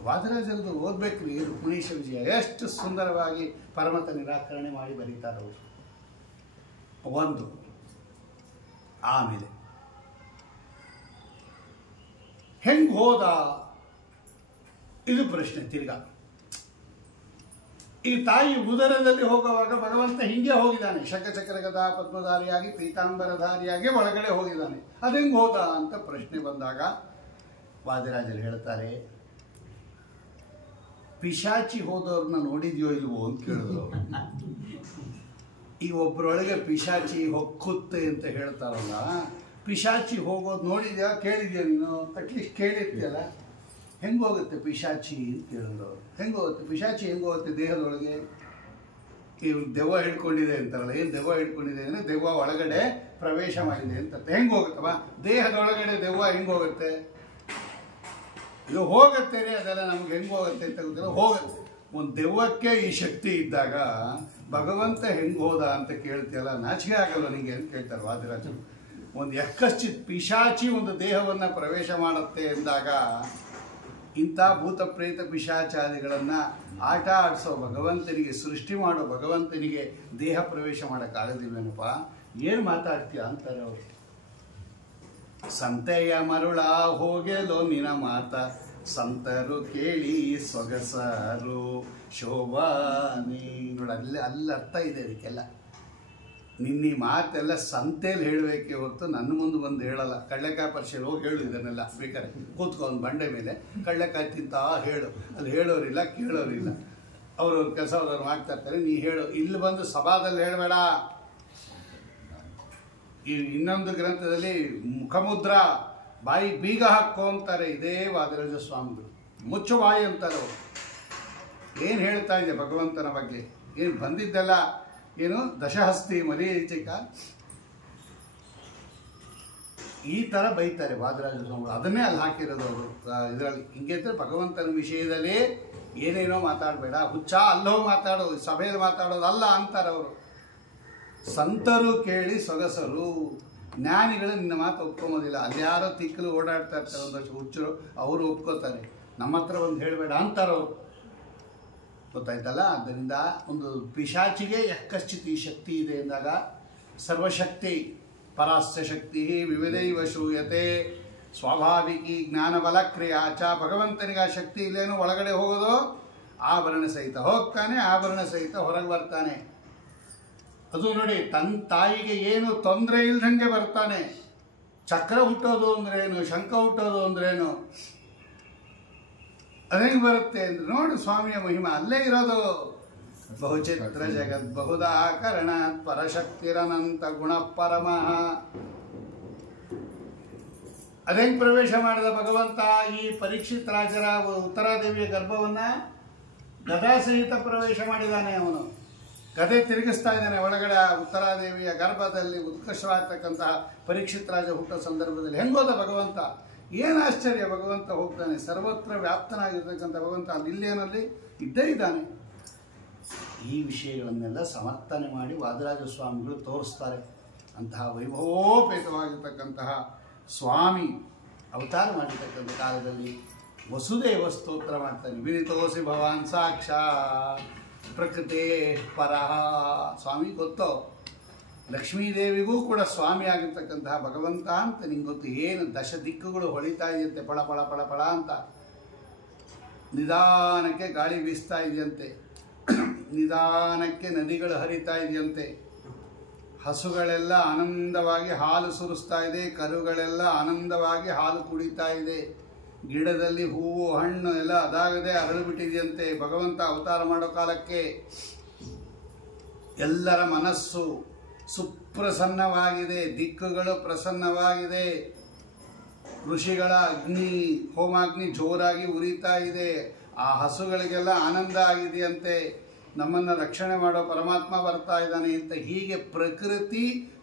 ವಾದರಾಜರದು ಓದ್ಬೇಕ್ರಿ, ರುಕ್ಮಿಣೀಶ ವಿಜಯ ಎಷ್ಟು ಸುಂದರವಾಗಿ ಪರಮತ ನಿರಾಕರಣೆ ಮಾಡಿ ಬರೀತಾರೆ ಅವರು. ಒಂದು ಆಮೇಲೆ ಹೆಂಗೆ ಹೋದ? ಇದು ಪ್ರಶ್ನೆ. ತಿರ್ಗಾ ಈ ತಾಯಿ ಉದರದಲ್ಲಿ ಹೋಗುವಾಗ ಭಗವಂತ ಹಿಂಗೆ ಹೋಗಿದ್ದಾನೆ, ಶಂಖಚಕ್ರ ಗದಾ ಪದ್ಮಧಾರಿಯಾಗಿ ಪೀತಾಂಬರಧಾರಿಯಾಗಿ ಒಳಗಡೆ ಹೋಗಿದ್ದಾನೆ. ಅದು ಹೆಂಗೆ ಹೋದ ಅಂತ ಪ್ರಶ್ನೆ ಬಂದಾಗ ವಾದಿರಾಜರು ಹೇಳ್ತಾರೆ, ಪಿಶಾಚಿ ಹೋದವ್ರನ್ನ ನೋಡಿದ್ಯೋ ಇಲ್ವೋ ಅಂತ ಕೇಳಿದ್ರು. ಈಗ ಒಬ್ಬರೊಳಗೆ ಪಿಶಾಚಿ ಹೊಕ್ಕುತ್ತೆ ಅಂತ ಹೇಳ್ತಾರಲ್ಲ, ಪಿಶಾಚಿ ಹೋಗೋದು ನೋಡಿದ್ಯಾ, ಕೇಳಿದ್ಯಾ ನೀನು? ಅಟ್ಲೀಸ್ಟ್ ಕೇಳಿರ್ತೀಯಲ್ಲ. ಹೆಂಗೆ ಹೋಗುತ್ತೆ ಪಿಶಾಚಿ ಅಂತ ಕೇಳಿದ್ರು ಅವರು. ಹೆಂಗೆ ಹೋಗುತ್ತೆ ಪಿಶಾಚಿ? ಹೆಂಗೆ ಹೋಗುತ್ತೆ ದೇಹದೊಳಗೆ? ಇವ್ ದೆವ್ವ ಹಿಡ್ಕೊಂಡಿದೆ ಅಂತಾರಲ್ಲ, ಏನು ದೆವ್ವ ಹಿಡ್ಕೊಂಡಿದೆ ಅಂದರೆ ದೆವ್ವ ಒಳಗಡೆ ಪ್ರವೇಶ ಮಾಡಿದೆ ಅಂತ. ಹೆಂಗೆ ಹೋಗುತ್ತವ? ದೇಹದೊಳಗಡೆ ದೆವ್ವ ಹೆಂಗೆ ಹೋಗುತ್ತೆ? ಇದು ಹೋಗುತ್ತೆ ರೀ, ಅದೆಲ್ಲ ನಮ್ಗೆ ಹೆಂಗೆ ಹೋಗುತ್ತೆ ಅಂತ ಗೊತ್ತಿಲ್ಲ, ಹೋಗುತ್ತೆ. ಒಂದು ದೆವ್ವಕ್ಕೆ ಈ ಶಕ್ತಿ ಇದ್ದಾಗ ಭಗವಂತ ಹೆಂಗೆ ಹೋದ ಅಂತ ಕೇಳ್ತೀಯಲ್ಲ, ನಾಚಿಕೆ ಆಗಲ್ಲ ನಿಮಗೆ ಅಂತ ಕೇಳ್ತಾರೆ ವಾದಿರಾಜರು. ಒಂದು ಯಕ್ಕಶ್ಚಿತ್ ಪಿಶಾಚಿ ಒಂದು ದೇಹವನ್ನು ಪ್ರವೇಶ ಮಾಡುತ್ತೆ ಎಂದಾಗ ಇಂಥ ಭೂತ ಪ್ರೇತ ಪಿಶಾಚಾದಿಗಳನ್ನು ಆಟ ಆಡಿಸೋ ಭಗವಂತನಿಗೆ, ಸೃಷ್ಟಿ ಮಾಡೋ ಭಗವಂತನಿಗೆ ದೇಹ ಪ್ರವೇಶ ಮಾಡೋಕ್ಕಾಗದಿಲ್ವೇನಪ್ಪ, ಏನು ಮಾತಾಡ್ತೀಯ ಅಂತಾರೆ ಅವರು. ಸಂತೆಯ ಮರುಳ ಹೋಗೆಲೋ ನಿನ ಮಾತ, ಸಂತರು ಕೇಳಿ ಸೊಗಸರು ಶೋಭಾನಿ. ನೋಡಿ, ಅಲ್ಲಿ ಅರ್ಥ ಇದೆ ಅದಕ್ಕೆಲ್ಲ. ನಿನ್ನ ಮಾತೆಲ್ಲ ಸಂತೆಯಲ್ಲಿ ಹೇಳಬೇಕೆ ಹೊರತು ನನ್ನ ಮುಂದೆ ಬಂದು ಹೇಳಲ್ಲ. ಕಳ್ಳೆಕಾಯಿ ಪರಿಷೆಯಲ್ಲಿ ಹೋಗಿ ಹೇಳು ಇದನ್ನೆಲ್ಲ ಬೇಕಾದ್ರೆ, ಕೂತ್ಕೊಂಡು ಬಂಡೆ ಮೇಲೆ ಕಳ್ಳೆಕಾಯಿ ತಿಂತ ಹೇಳು. ಅಲ್ಲಿ ಹೇಳೋರಿಲ್ಲ, ಕೇಳೋರಿಲ್ಲ, ಅವ್ರವ್ರ ಕೆಲಸ ಅವ್ರವ್ರು ಮಾಡ್ತಾ ಇರ್ತಾರೆ. ನೀ ಹೇಳು, ಇಲ್ಲಿ ಬಂದು ಸಭಾದಲ್ಲಿ ಹೇಳಬೇಡ. ಈ ಇನ್ನೊಂದು ಗ್ರಂಥದಲ್ಲಿ ಮುಖಮುದ್ರ, ಬಾಯಿ ಬೀಗ ಹಾಕೋ ಅಂತಾರೆ ಇದೇ ವಾದಿರಾಜ ಸ್ವಾಮಿಗಳು. ಮುಚ್ಚು ಬಾಯಿ ಅಂತಾರೆ ಅವರು. ಏನು ಹೇಳ್ತಾ ಇದೆ ಭಗವಂತನ ಬಗ್ಗೆ? ಏನು ಬಂದಿದ್ದೆಲ್ಲ ಏನು ದಶಹಸ್ತಿ ಮರೀಚಿಕ, ಈ ಥರ ಬೈತಾರೆ ವಾದಿರಾಜ ಸ್ವಾಮಿಗಳು. ಅದನ್ನೇ ಅಲ್ಲಿ ಹಾಕಿರೋದು ಅವರು ಇದರಲ್ಲಿ. ಹಿಂಗೆ ಭಗವಂತನ ವಿಷಯದಲ್ಲಿ ಏನೇನೋ ಮಾತಾಡಬೇಡ, ಹುಚ್ಚ ಅಲ್ಲೋ ಮಾತಾಡೋದು, ಸಭೆಯಲ್ಲಿ ಮಾತಾಡೋದು ಅಲ್ಲ ಅಂತಾರೆ ಅವರು. ಸಂತರು ಕೇಳಿ ಸೊಗಸರು, ಜ್ಞಾನಿಗಳು ನಿನ್ನ ಮಾತು ಒಪ್ಕೊಂಬೋದಿಲ್ಲ. ಅಲ್ಲಿ ಯಾರೋ ತಿಕ್ಕಲು ಓಡಾಡ್ತಾ ಇರ್ತಾರೆ ಒಂದಷ್ಟು ಹುಚ್ಚರು, ಅವರು ಒಪ್ಕೋತಾರೆ. ನಮ್ಮ ಹತ್ರ ಒಂದು ಹೇಳಬೇಡ ಅಂತಾರವ್ರು. ಗೊತ್ತಾಯ್ತಲ್ಲ? ಆದ್ದರಿಂದ ಒಂದು ಪಿಶಾಚಿಗೆ ಯಕ್ಕಶ್ಚಿತ್ ಈ ಶಕ್ತಿ ಇದೆ ಎಂದಾಗ, ಸರ್ವಶಕ್ತಿ ಪರಾಸ್ಯ ಶಕ್ತಿ ವಿವಿಧೈವ ಶ್ರೂಯತೆ ಸ್ವಾಭಾವಿಕಿ ಜ್ಞಾನಬಲ ಕ್ರಿಯಾಚ. ಭಗವಂತನಿಗೆ ಆ ಶಕ್ತಿ ಇಲ್ಲೇನು ಒಳಗಡೆ ಹೋಗೋದು, ಆಭರಣ ಸಹಿತ ಹೋಗ್ತಾನೆ, ಆಭರಣ ಸಹಿತ ಹೊರಗೆ ಬರ್ತಾನೆ. ಅದು ನೋಡಿ, ತನ್ನ ತಾಯಿಗೆ ಏನು ತೊಂದರೆ ಇಲ್ದಂಗೆ ಬರ್ತಾನೆ. ಚಕ್ರ ಹುಟ್ಟೋದು ಅಂದ್ರೇನು, ಶಂಖ ಹುಟ್ಟೋದು ಅಂದ್ರೇನು, ಅದೇಂಗೆ ಬರುತ್ತೆ ಅಂದ್ರೆ ನೋಡಿ ಸ್ವಾಮಿಯ ಮಹಿಮಾ ಅಲ್ಲೇ ಇರೋದು. ಬಹುಚಿತ್ರ ಜಗತ್ ಬಹುದಾಕರಣ ಪರಶಕ್ತಿರನಂತ ಗುಣ ಪರಮಃ. ಅದೇಂಗೆ ಪ್ರವೇಶ ಮಾಡಿದ ಭಗವಂತ ಈ ಪರೀಕ್ಷಿತ್ ರಾಜರ ಉತ್ತರಾದೇವಿಯ ಗರ್ಭವನ್ನ ಗದಾ ಸಹಿತ ಪ್ರವೇಶ ಮಾಡಿದ್ದಾನೆ. ಅವನು ಗದೆ ತಿರುಗಿಸ್ತಾ ಇದ್ದಾನೆ ಒಳಗಡೆ ಉತ್ತರಾದೇವಿಯ ಗರ್ಭದಲ್ಲಿ. ಉತ್ಕೃಷ್ಟವಾಗ್ತಕ್ಕಂತಹ ಪರೀಕ್ಷಿತ್ ರಾಜ ಹುಟ್ಟೋ ಸಂದರ್ಭದಲ್ಲಿ ಹೆಂಗೋದ ಭಗವಂತ, ಏನು ಆಶ್ಚರ್ಯ! ಭಗವಂತ ಹೋಗ್ತಾನೆ, ಸರ್ವತ್ರ ವ್ಯಾಪ್ತನಾಗಿರ್ತಕ್ಕಂಥ ಭಗವಂತ ಅಲ್ಲಿ ಇಲ್ಲೇನಲ್ಲಿ ಇದ್ದೇ ಇದ್ದಾನೆ. ಈ ವಿಷಯಗಳನ್ನೆಲ್ಲ ಸಮರ್ಥನೆ ಮಾಡಿ ವಾದಿರಾಜ ಸ್ವಾಮಿಗಳು ತೋರಿಸ್ತಾರೆ. ಅಂತಹ ವೈಭವೋಪೇತವಾಗಿರ್ತಕ್ಕಂತಹ ಸ್ವಾಮಿ ಅವತಾರ ಮಾಡಿರ್ತಕ್ಕಂಥ ಕಾಲದಲ್ಲಿ ವಸುದೇವ ಸ್ತೋತ್ರ ಮಾಡ್ತಾನೆ. ವಿನಿತೋಸಿ ಭವಾನ್ ಸಾಕ್ಷಾತ್ ಪ್ರಕೃತಿ ಪರಹ. ಸ್ವಾಮಿ ಗೊತ್ತೋ, ಲಕ್ಷ್ಮೀದೇವಿಗೂ ಕೂಡ ಸ್ವಾಮಿ ಆಗಿರ್ತಕ್ಕಂತಹ ಭಗವಂತ ಅಂತ ನಿಂಗೆ ಗೊತ್ತು. ಏನು ದಶ ದಿಕ್ಕುಗಳು ಹೊಳಿತಾ ಇದೆಯಂತೆ, ಪಳ ಪಳ ಪಳ ಪಳ ಅಂತ. ನಿಧಾನಕ್ಕೆ ಗಾಳಿ ಬೀಸ್ತಾ ಇದೆಯಂತೆ, ನಿಧಾನಕ್ಕೆ ನದಿಗಳು ಹರಿತಾ ಇದೆಯಂತೆ. ಹಸುಗಳೆಲ್ಲ ಆನಂದವಾಗಿ ಹಾಲು ಸುರಿಸ್ತಾ ಇದೆ, ಕರುಗಳೆಲ್ಲ ಆನಂದವಾಗಿ ಹಾಲು ಕುಡಿತಾ ಇದೆ. ಗಿಡದಲ್ಲಿ ಹೂವು ಹಣ್ಣು ಎಲ್ಲ ಅದಾಗದೆ ಅರಳಿಬಿಟ್ಟಿದೆಯಂತೆ. ಭಗವಂತ ಅವತಾರ ಮಾಡೋ ಕಾಲಕ್ಕೆ ಎಲ್ಲರ ಮನಸ್ಸು ಸುಪ್ರಸನ್ನವಾಗಿದೆ, ದಿಕ್ಕುಗಳು ಪ್ರಸನ್ನವಾಗಿದೆ. ಋಷಿಗಳ ಅಗ್ನಿ ಹೋಮಾಗ್ನಿ ಜೋರಾಗಿ ಉರಿತಾ ಇದೆ. ಆ ಹಸುಗಳಿಗೆಲ್ಲ ಆನಂದ ಆಗಿದೆಯಂತೆ. ನಮ್ಮನ್ನು ರಕ್ಷಣೆ ಮಾಡೋ ಪರಮಾತ್ಮ ಬರ್ತಾ ಇದ್ದಾನೆ ಅಂತ. ಹೀಗೆ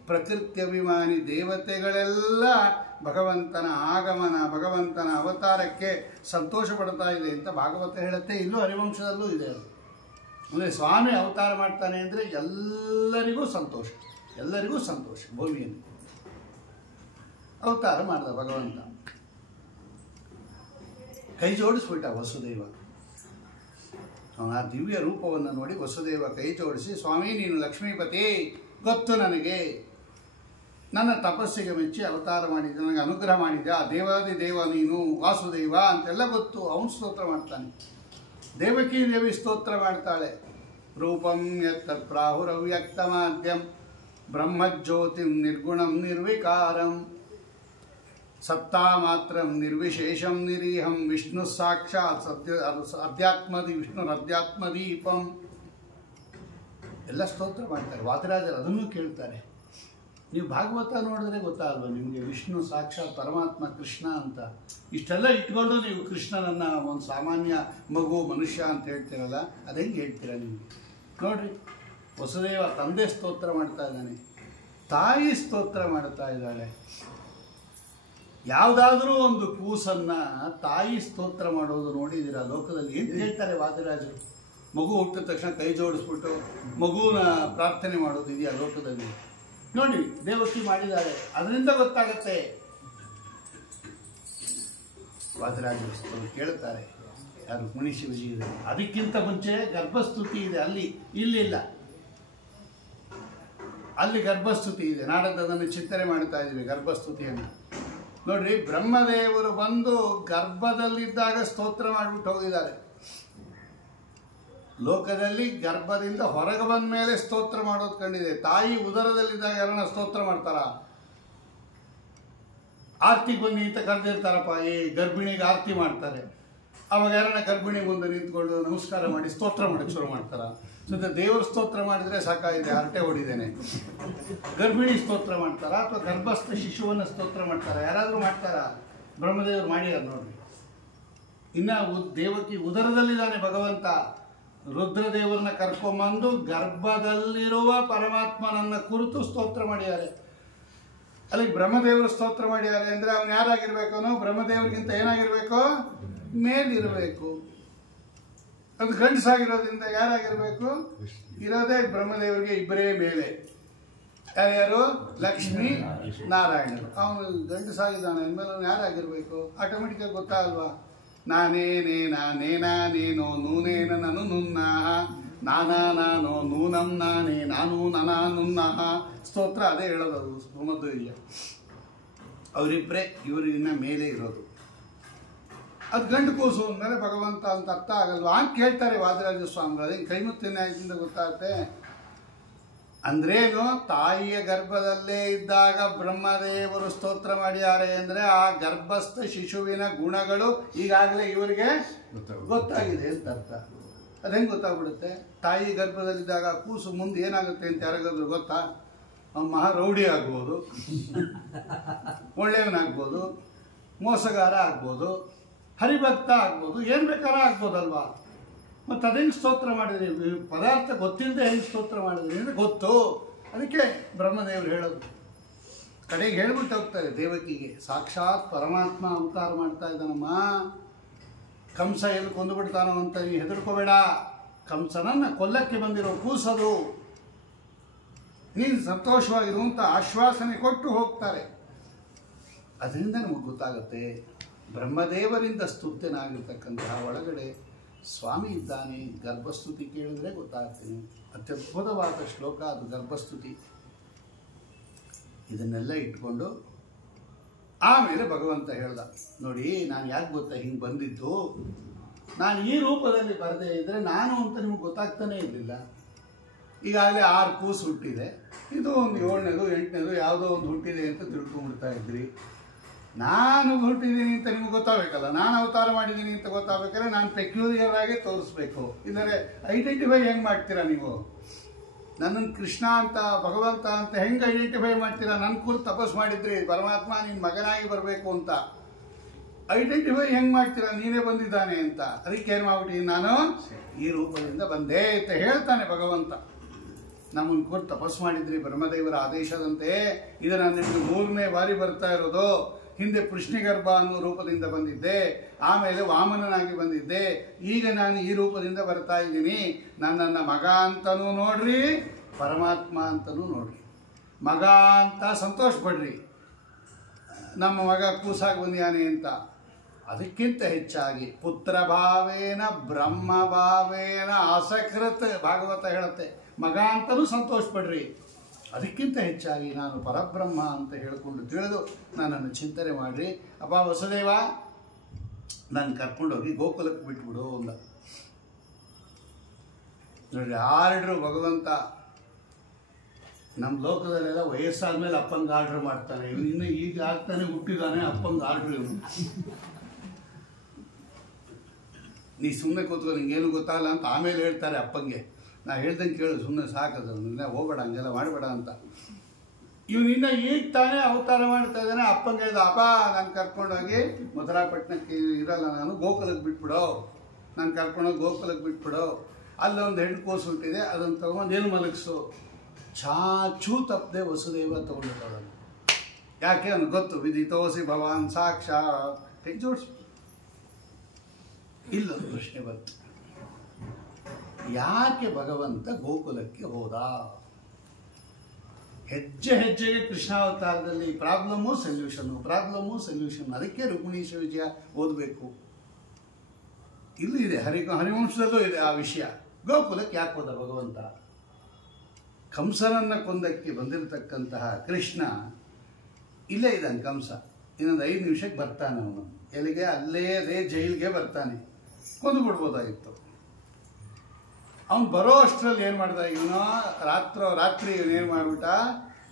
ಪ್ರಕೃತ್ಯಭಿಮಾನಿ ದೇವತೆಗಳೆಲ್ಲ ಭಗವಂತನ ಆಗಮನ, ಭಗವಂತನ ಅವತಾರಕ್ಕೆ ಸಂತೋಷ ಪಡ್ತಾ ಇದೆ ಅಂತ ಭಾಗವತ ಹೇಳುತ್ತೆ. ಇಲ್ಲೂ ಹರಿವಂಶದಲ್ಲೂ ಇದೆ ಅದು. ಅಂದರೆ ಸ್ವಾಮಿ ಅವತಾರ ಮಾಡ್ತಾನೆ ಅಂದರೆ ಎಲ್ಲರಿಗೂ ಸಂತೋಷ, ಎಲ್ಲರಿಗೂ ಸಂತೋಷ. ಭೂಮಿಯಲ್ಲಿ ಅವತಾರ ಮಾಡಿದ ಭಗವಂತ, ಕೈ ಜೋಡಿಸ್ಬಿಟ್ಟ ವಸುದೇವ. ಆ ದಿವ್ಯ ರೂಪವನ್ನು ನೋಡಿ ವಸುದೇವ ಕೈ ಜೋಡಿಸಿ, ಸ್ವಾಮಿ ನೀನು ಲಕ್ಷ್ಮೀಪತಿ, ಗೊತ್ತು ನನಗೆ, ನನ್ನ ತಪಸ್ಸಿಗೆ ಮೆಚ್ಚಿ ಅವತಾರ ಮಾಡಿದ್ದೆ, ನನಗೆ ಅನುಗ್ರಹ ಮಾಡಿದ್ದೆ, ಆ ದೇವಾದಿ ದೇವ ನೀನು ವಾಸುದೇವ ಅಂತೆಲ್ಲ ಗೊತ್ತು. ಅವನು ಸ್ತೋತ್ರ ಮಾಡ್ತಾನೆ. ದೇವಕೀ ದೇವಿ ಸ್ತೋತ್ರ ಮಾಡ್ತಾಳೆ. ರೂಪಂ ಯತ್ತತ್ ಪ್ರಾಹುರವ್ಯಕ್ತಮಾದ್ಯಂ ಬ್ರಹ್ಮಜ್ಯೋತಿಂ ನಿರ್ಗುಣಂ ನಿರ್ವಿಕಾರಂ ಸತ್ತಾ ಮಾತ್ರಂ ನಿರ್ವಿಶೇಷಂ ನಿರೀಹಂ ವಿಷ್ಣು ಸಾಕ್ಷಾತ್ ವಿಷ್ಣುರಧ್ಯಾತ್ಮದೀಪಂ ಎಲ್ಲ ಸ್ತೋತ್ರ ಮಾಡ್ತಾರೆ. ವಾದಿರಾಜರು ಅದನ್ನು ಕೇಳ್ತಾರೆ. ನೀವು ಭಾಗವತ ನೋಡಿದ್ರೆ ಗೊತ್ತಾಗಲ್ವ ನಿಮಗೆ, ವಿಷ್ಣು ಸಾಕ್ಷಾತ್ ಪರಮಾತ್ಮ ಕೃಷ್ಣ ಅಂತ. ಇಷ್ಟೆಲ್ಲ ಇಟ್ಕೊಂಡು ನೀವು ಕೃಷ್ಣನನ್ನು ಒಂದು ಸಾಮಾನ್ಯ ಮಗು ಮನುಷ್ಯ ಅಂತ ಹೇಳ್ತೀರಲ್ಲ, ಅದು ಹೆಂಗೆ ಹೇಳ್ತೀರ ನೀವು? ನೋಡ್ರಿ, ವಸುದೇವ ತಂದೆ ಸ್ತೋತ್ರ ಮಾಡ್ತಾ ಇದ್ದಾನೆ, ತಾಯಿ ಸ್ತೋತ್ರ ಮಾಡ್ತಾ ಇದ್ದಾಳೆ. ಯಾವುದಾದ್ರೂ ಒಂದು ಕೂಸನ್ನು ತಾಯಿ ಸ್ತೋತ್ರ ಮಾಡೋದು ನೋಡಿದ್ದೀರಾ ಲೋಕದಲ್ಲಿ? ಏನು ಹೇಳ್ತಾರೆ ವಾದಿರಾಜರು? ಮಗು ಹುಟ್ಟಿದ ತಕ್ಷಣ ಕೈ ಜೋಡಿಸ್ಬಿಟ್ಟು ಮಗುನ ಪ್ರಾರ್ಥನೆ ಮಾಡೋದು ಇದೆಯಾ ಲೋಕದಲ್ಲಿ? ನೋಡಿ, ದೇವಕಿ ಮಾಡಿದ್ದಾರೆ. ಅದರಿಂದ ಗೊತ್ತಾಗತ್ತೆ ವಾದರಾಜರು ಕೇಳ್ತಾರೆ, ಯಾರು ಮುನಿಶಿವಜಿ ಇದೆ. ಅದಕ್ಕಿಂತ ಮುಂಚೆ ಗರ್ಭಸ್ತುತಿ ಇದೆ, ಇಲ್ಲಿಲ್ಲ. ಅಲ್ಲಿ ಗರ್ಭಸ್ತುತಿ ಇದೆ. ನಾಡದ್ದು ಅದನ್ನು ಚಿಂತನೆ ಮಾಡ್ತಾ ಇದ್ದೀವಿ ಗರ್ಭಸ್ತುತಿಯನ್ನು. ನೋಡ್ರಿ, ಬ್ರಹ್ಮದೇವರು ಬಂದು ಗರ್ಭದಲ್ಲಿದ್ದಾಗ ಸ್ತೋತ್ರ ಮಾಡಿಬಿಟ್ಟು ಹೋಗಿದ್ದಾರೆ. ಲೋಕದಲ್ಲಿ ಗರ್ಭದಿಂದ ಹೊರಗೆ ಬಂದ ಮೇಲೆ ಸ್ತೋತ್ರ ಮಾಡೋದು ಕಂಡಿದೆ. ತಾಯಿ ಉದರದಲ್ಲಿದ್ದಾಗ ಯಾರನ್ನ ಸ್ತೋತ್ರ ಮಾಡ್ತಾರ? ಆರ್ತಿ ಬನ್ನಿ ಅಂತ ಕರೆದಿರ್ತಾರಪ್ಪ, ಈ ಗರ್ಭಿಣಿಗೆ ಆರ್ತಿ ಮಾಡ್ತಾರೆ. ಅವಾಗ ಯಾರನ್ನ ಗರ್ಭಿಣಿ ಮುಂದೆ ನಿಂತ್ಕೊಂಡು ನಮಸ್ಕಾರ ಮಾಡಿ ಸ್ತೋತ್ರ ಮಾಡಕ್ಕೆ ಶುರು ಮಾಡ್ತಾರ. ಸದ್ಯ ದೇವ್ರ ಸ್ತೋತ್ರ ಮಾಡಿದರೆ ಸಾಕಾಗಿದೆ, ಹರಟೆ ಹೊಡಿದೇನೆ. ಗರ್ಭಿಣಿ ಸ್ತೋತ್ರ ಮಾಡ್ತಾರ ಅಥವಾ ಗರ್ಭಸ್ಥ ಶಿಶುವನ್ನು ಸ್ತೋತ್ರ ಮಾಡ್ತಾರ? ಯಾರಾದರೂ ಮಾಡ್ತಾರ? ಬ್ರಹ್ಮದೇವರು ಮಾಡ್ಯಾರ ನೋಡ್ರಿ. ಇನ್ನು ದೇವಕಿ ಉದರದಲ್ಲಿದ್ದಾನೆ ಭಗವಂತ. ರುದ್ರದೇವರನ್ನ ಕರ್ಕೊಂಬಂದು ಗರ್ಭದಲ್ಲಿರುವ ಪರಮಾತ್ಮನನ್ನ ಕುರಿತು ಸ್ತೋತ್ರ ಮಾಡಿದ್ದಾರೆ. ಅಲ್ಲಿಗೆ ಬ್ರಹ್ಮದೇವರು ಸ್ತೋತ್ರ ಮಾಡಿದ್ದಾರೆ ಅಂದರೆ ಅವನು ಯಾರಾಗಿರ್ಬೇಕು? ಅವನು ಬ್ರಹ್ಮದೇವರಿಗಿಂತ ಏನಾಗಿರ್ಬೇಕು? ಮೇಲಿರಬೇಕು. ಅದು ಗಂಡಸಾಗಿರೋದ್ರಿಂದ ಯಾರಾಗಿರ್ಬೇಕು? ಇರೋದೇ ಬ್ರಹ್ಮದೇವರಿಗೆ ಇಬ್ಬರೇ ಮೇಲೆ. ಯಾರ್ಯಾರು? ಲಕ್ಷ್ಮೀ ನಾರಾಯಣರು. ಅವನು ಗಂಡಸಾಗಿದ್ದಾನೆ ಅಂದಮೇಲೆ ಅವನು ಯಾರಾಗಿರ್ಬೇಕು? ಆಟೋಮೆಟಿಕಾಗಿ ಗೊತ್ತಾಗಲ್ವಾ? ನಾನೇನೋ ನೂನೇನ ನನು ನುನ್ನಃ ನಾನೋ ನೂನಂ ನಾನೇ ನಾನು ನನಾ ನುನ್ನಃ. ಸ್ತೋತ್ರ ಅದೇ ಹೇಳೋದು. ಅದು ಸುಮಧ್ವರ್ಯ. ಅವರಿಬ್ಬರೇ, ಇವರು ಇನ್ನ ಮೇಲೆ ಇರೋದು. ಅದು ಗಂಡು ಕೂಸು ಅಂದಮೇಲೆ ಭಗವಂತ ಅಂತ ಅರ್ಥ ಆಗಲ್ವಾ ಅಂತ ಕೇಳ್ತಾರೆ ವಾದಿರಾಜ ಸ್ವಾಮಿಗಳು. ಅದೇ ಕೈಮುತ್ತಿನ ನ್ಯಾಯದಿಂದ ಗೊತ್ತಾಗುತ್ತೆ. ಅಂದ್ರೇನು? ತಾಯಿಯ ಗರ್ಭದಲ್ಲೇ ಇದ್ದಾಗ ಬ್ರಹ್ಮದೇವರು ಸ್ತೋತ್ರ ಮಾಡಿದ್ದಾರೆ ಅಂದರೆ ಆ ಗರ್ಭಸ್ಥ ಶಿಶುವಿನ ಗುಣಗಳು ಈಗಾಗಲೇ ಇವರಿಗೆ ಗೊತ್ತಾಗಿದೆ ಅಂತ ಅರ್ಥ. ಅದು ಹೆಂಗೆ ಗೊತ್ತಾಗ್ಬಿಡುತ್ತೆ? ತಾಯಿ ಗರ್ಭದಲ್ಲಿದ್ದಾಗ ಕೂಸು ಮುಂದೆ ಏನಾಗುತ್ತೆ ಅಂತ ಯಾರಿಗಾದ್ರೂ ಗೊತ್ತಾ? ಮಹಾ ರೌಡಿ ಆಗ್ಬೋದು, ಒಳ್ಳೆಯವನಾಗ್ಬೋದು, ಮೋಸಗಾರ ಆಗ್ಬೋದು, ಹರಿಭಕ್ತ ಆಗ್ಬೋದು, ಏನು ಬೇಕಾರ ಆಗ್ಬೋದಲ್ವಾ? ಮತ್ತು ಅದೇನು ಸ್ತೋತ್ರ ಮಾಡಿದ್ರಿ? ಪದಾರ್ಥ ಗೊತ್ತಿಲ್ಲದೆ ಹೆಂಗೆ ಸ್ತೋತ್ರ ಮಾಡಿದ್ರಿ ಅಂದರೆ ಗೊತ್ತು. ಅದಕ್ಕೆ ಬ್ರಹ್ಮದೇವರು ಹೇಳೋದು. ಕಡೆಗೆ ಹೇಳ್ಬಿಟ್ಟು ಹೋಗ್ತಾರೆ ದೇವಕಿಗೆ, ಸಾಕ್ಷಾತ್ ಪರಮಾತ್ಮ ಅವತಾರ ಮಾಡ್ತಾ ಇದ್ದಾನಮ್ಮ. ಕಂಸ ಎಲ್ಲಿ ಕೊಂದುಬಿಡ್ತಾನೋ ಅಂತ ನೀವು ಹೆದರ್ಕೋಬೇಡ. ಕಂಸನನ್ನು ಕೊಲ್ಲಕ್ಕೆ ಬಂದಿರೋ ಕೂಸದು. ನೀನು ಸಂತೋಷವಾಗಿರುವಂಥ ಆಶ್ವಾಸನೆ ಕೊಟ್ಟು ಹೋಗ್ತಾರೆ. ಅದರಿಂದ ನಮಗೆ ಗೊತ್ತಾಗುತ್ತೆ ಬ್ರಹ್ಮದೇವರಿಂದ ಸ್ತುತ್ಯನಾಗಿರ್ತಕ್ಕಂತಹ ಒಳಗಡೆ ಸ್ವಾಮಿ ಇದ್ದಾನೆ. ಗರ್ಭಸ್ತುತಿ ಕೇಳಿದ್ರೆ ಗೊತ್ತಾಗ್ತೀನಿ. ಅತ್ಯದ್ಭುತವಾದ ಶ್ಲೋಕ ಅದು ಗರ್ಭಸ್ತುತಿ. ಇದನ್ನೆಲ್ಲ ಇಟ್ಕೊಂಡು ಆಮೇಲೆ ಭಗವಂತ ಹೇಳ್ದ, ನೋಡಿ ನಾನು ಯಾಕೆ ಗೊತ್ತಾ ಹಿಂಗೆ ಬಂದಿದ್ದು? ನಾನು ಈ ರೂಪದಲ್ಲಿ ಬರದೇ ಇದ್ದರೆ ನಾನು ಅಂತ ನಿಮ್ಗೆ ಗೊತ್ತಾಗ್ತಾನೇ ಇರಲಿಲ್ಲ. ಈಗಾಗಲೇ 6 ಕೂಸು ಹುಟ್ಟಿದೆ, ಇದು ಒಂದು 7ನೇದು 8ನೇದು ಯಾವುದೋ ಒಂದು ಹುಟ್ಟಿದೆ ಅಂತ ತಿಳ್ಕೊಂಡ್ಬಿಡ್ತಾ ಇದ್ರಿ. ನಾನು ಹುಟ್ಟಿದ್ದೀನಿ ಅಂತ ನಿಮ್ಗೆ ಗೊತ್ತಾಗಬೇಕಲ್ಲ. ನಾನು ಅವತಾರ ಮಾಡಿದ್ದೀನಿ ಅಂತ ಗೊತ್ತಾಗಬೇಕಾದ್ರೆ ನಾನು ಪೆಕ್ಯುಲಿಯರ್ ಆಗಿ ತೋರಿಸ್ಬೇಕು. ಇಲ್ಲದೆ ಐಡೆಂಟಿಫೈ ಹೆಂಗೆ ಮಾಡ್ತೀರಾ ನೀವು? ನನ್ನನ್ನು ಕೃಷ್ಣ ಅಂತ ಭಗವಂತ ಅಂತ ಹೆಂಗೆ ಐಡೆಂಟಿಫೈ ಮಾಡ್ತೀರಾ? ನನ್ನ ಕುರಿತು ತಪಸ್ ಮಾಡಿದ್ರಿ ಪರಮಾತ್ಮ ನಿನ್ನ ಮಗನಾಗಿ ಬರಬೇಕು ಅಂತ. ಐಡೆಂಟಿಫೈ ಹೆಂಗೆ ಮಾಡ್ತೀರಾ ನೀನೇ ಬಂದಿದ್ದಾನೆ ಅಂತ? ಅದಕ್ಕೆ ಏನು ಮಾಡ್ಬಿಟ್ಟು ನಾನು ಈ ರೂಪದಿಂದ ಬಂದೆ ಅಂತ ಹೇಳ್ತಾನೆ ಭಗವಂತ. ನಮ್ಮನ್ನು ಕುರಿತು ತಪಸ್ ಮಾಡಿದ್ರಿ ಬ್ರಹ್ಮದೇವರ ಆದೇಶದಂತೆ. ಇದು ನಾನು ನಿಮಗೆ 3ನೇ ಬಾರಿ ಬರ್ತಾ ಇರೋದು. ಹಿಂದೆ ಪೃಷ್ಣಿಗರ್ಭ ಅನ್ನೋ ರೂಪದಿಂದ ಬಂದಿದ್ದೆ, ಆಮೇಲೆ ವಾಮನನಾಗಿ ಬಂದಿದ್ದೆ, ಈಗ ನಾನು ಈ ರೂಪದಿಂದ ಬರ್ತಾ ಇದ್ದೀನಿ. ನನ್ನನ್ನು ಮಗ ಅಂತನೂ ನೋಡ್ರಿ, ಪರಮಾತ್ಮ ಅಂತನೂ ನೋಡ್ರಿ. ಮಗ ಅಂತ ಸಂತೋಷ ಪಡ್ರಿ, ನಮ್ಮ ಮಗ ಕೂಸಾಗಿ ಬಂದಿಯಾನೆ ಅಂತ. ಅದಕ್ಕಿಂತ ಹೆಚ್ಚಾಗಿ ಪುತ್ರ ಭಾವೇನ ಬ್ರಹ್ಮ ಭಾವೇನ ಅಸಕೃತ್ ಭಾಗವತ ಹೇಳುತ್ತೆ. ಮಗ ಅಂತನೂ ಸಂತೋಷ ಪಡ್ರಿ. ಅದಕ್ಕಿಂತ ಹೆಚ್ಚಾಗಿ ನಾನು ಪರಬ್ರಹ್ಮ ಅಂತ ಹೇಳಿಕೊಂಡು ತಿಳಿದು ನನ್ನನ್ನು ಚಿಂತನೆ ಮಾಡಿರಿ. ಅಪ್ಪ ವಸುದೇವ, ನಾನು ಕರ್ಕೊಂಡೋಗಿ ಗೋಕುಲಕ್ಕೆ ಬಿಟ್ಬಿಡು ಅಂದ. ನೋಡಿ, ಆರ್ಡ್ರು ಭಗವಂತ. ನಮ್ಮ ಲೋಕದಲ್ಲೆಲ್ಲ ವಯಸ್ಸಾದ್ಮೇಲೆ ಅಪ್ಪಂಗೆ ಆರ್ಡ್ರ್ ಮಾಡ್ತಾನೆ. ಇನ್ನು ಈಗ ಆಗ್ತಾನೆ ಹುಟ್ಟಿದಾನೆ ಅಪ್ಪಂಗೆ ಆರ್ಡ್ರ್. ಇವನು ನೀ ಸುಮ್ಮನೆ ಕೂತ್ಕೊ, ನಿಂಗೇನು ಗೊತ್ತಾಗಲ್ಲ ಅಂತ ಆಮೇಲೆ ಹೇಳ್ತಾರೆ ಅಪ್ಪಂಗೆ. ನಾ ಹೇಳ್ದಂಗೆ ಕೇಳು, ಸುಮ್ಮನೆ ಸಾಕದು, ನಿನ್ನ ಹೋಗಬೇಡ, ಹಂಗೆಲ್ಲ ಮಾಡಬೇಡ ಅಂತ. ಇವನಿನ್ನ ಈಗ ತಾನೇ ಅವತಾರ ಮಾಡ್ತಾ ಇದ್ದಾನೆ. ಅಪ್ಪಂಗೆ ಹೇಳ್ದ, ಅಪ್ಪ ನಾನು ಕರ್ಕೊಂಡೋಗಿ ಮಧುರಾಪಟ್ಟಣಕ್ಕೆ ಇರಲ್ಲ, ನಾನು ಗೋಕುಲಕ್ಕೆ ಬಿಟ್ಬಿಡೋ, ನಾನು ಕರ್ಕೊಂಡೋಗಿ ಗೋಕುಲಕ್ಕೆ ಬಿಟ್ಬಿಡೋ. ಅಲ್ಲೊಂದು ಹೆಣ್ಣು ಕೋಸು ಹುಟ್ಟಿದೆ, ಅದನ್ನು ತೊಗೊಂಡು ಏನು ಮಲಗಿಸು. ಚಾಚೂ ತಪ್ಪದೆ ವಸುದೇವ ತೊಗೊಂಡಿದ್ದಾನೆ. ಯಾಕೆ ಅವನು ಗೊತ್ತು, ವಿದಿತೋಸಿ ಭವಾನ್ ಸಾಕ್ಷಾತ್. ಕೈ ಜೋಡಿಸು. ಇಲ್ಲೊಂದು ಪ್ರಶ್ನೆ ಬಂತು, ಯಾಕೆ ಭಗವಂತ ಗೋಕುಲಕ್ಕೆ ಹೋದ? ಹೆಜ್ಜೆ ಹೆಜ್ಜೆಗೆ ಕೃಷ್ಣಾವತಾರದಲ್ಲಿ ಪ್ರಾಬ್ಲಮ್ಮು ಸೊಲ್ಯೂಷನ್. ಅದಕ್ಕೆ ರುಕ್ಮಿಣೀಶ ವಿಜಯ ಓದಬೇಕು. ಇಲ್ಲೂ ಇದೆ, ಹರಿವಂಶದಲ್ಲೂ ಇದೆ ಆ ವಿಷಯ. ಗೋಕುಲಕ್ಕೆ ಯಾಕೆ ಹೋದ ಭಗವಂತ? ಕಂಸನನ್ನು ಕೊಂದಕ್ಕೆ ಬಂದಿರತಕ್ಕಂತಹ ಕೃಷ್ಣ ಇಲ್ಲೇ ಇದ್ದಾನೆ. ಕಂಸ ಇನ್ನೊಂದು 5 ನಿಮಿಷಕ್ಕೆ ಬರ್ತಾನೆ. ಅವನು ಎಲ್ಲಿಗೆ? ಅದೇ ಜೈಲಿಗೆ ಬರ್ತಾನೆ. ಕೊಂದು ಬಿಡ್ಬೋದಾಗಿತ್ತು. ಅವನು ಬರೋ ಅಷ್ಟರಲ್ಲಿ ಏನು ಮಾಡ್ದ ಇವನು? ರಾತ್ರಿ ಇವನೇನು ಮಾಡಿಬಿಟ್ಟ?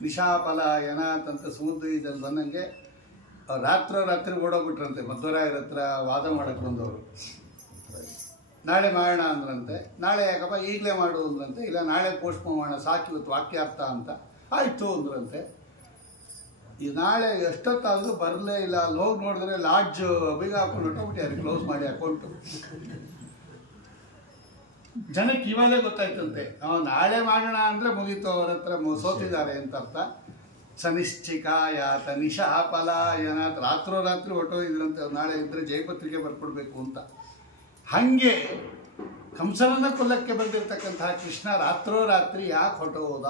ನಿಶಾಪಲಾಯನ ಅಂತ ಸಮುದ್ರ ಇದ್ದಲ್ಲಿ ಬಂದಂಗೆ ರಾತ್ರಿ ಓಡೋಗ್ಬಿಟ್ರಂತೆ. ಮಧ್ವರಾಯರ ಹತ್ರ ವಾದ ಮಾಡಕ್ಕೆ ಬಂದವರು. ನಾಳೆ ಮಾಡೋಣ ಅಂದ್ರಂತೆ. ನಾಳೆ ಯಾಕಪ್ಪ ಈಗಲೇ ಮಾಡು ಅಂದ್ರಂತೆ. ಇಲ್ಲ ನಾಳೆ ಪೋಸ್ಟ್ಪೋನ್ ಮಾಡೋಣ, ಸಾಕಿವತ್ತು ವಾಕ್ಯಾರ್ಥ ಅಂತ. ಆಯಿತು ಅಂದ್ರಂತೆ. ಈ ನಾಳೆ ಎಷ್ಟೊತ್ತಾದರೂ ಬರಲೇ ಇಲ್ಲ. ಅಲ್ಲಿ ಹೋಗಿ ನೋಡಿದ್ರೆ ಲಾಡ್ಜ್ ಬೀಗ ಹಾಕೊಂಡು ಹೊಟ್ಟೋಗ್ಬಿಟ್ಟು ಕ್ಲೋಸ್ ಮಾಡಿ ಅಕೌಂಟು. ಜನಕ್ಕೆ ಇವಾಗಲೇ ಗೊತ್ತಾಯ್ತಂತೆ ನಾಳೆ ಮಾಡೋಣ ಅಂದರೆ ಮುಗೀತು, ಅವ್ರ ಹತ್ರ ಸೋತಿದ್ದಾರೆ ಅಂತ ಅರ್ಥ. ಸನಿಶ್ಚಿಕಾಯಾತ ನಿಶಾಪಲಾಯನ, ರಾತ್ರಿ ಹೊಟ್ಟೋಗಿದ್ರಂತೆ. ನಾಳೆ ಇದ್ರೆ ಜಯಪತ್ರಿಕೆ ಬರ್ಕೊಡ್ಬೇಕು ಅಂತ. ಹಾಗೆ ಕಂಸನನ್ನ ಕೊಲ್ಲಕ್ಕೆ ಬಂದಿರತಕ್ಕಂತಹ ಕೃಷ್ಣ ರಾತ್ರಿ ಯಾಕೆ ಹೊಟ್ಟೋದ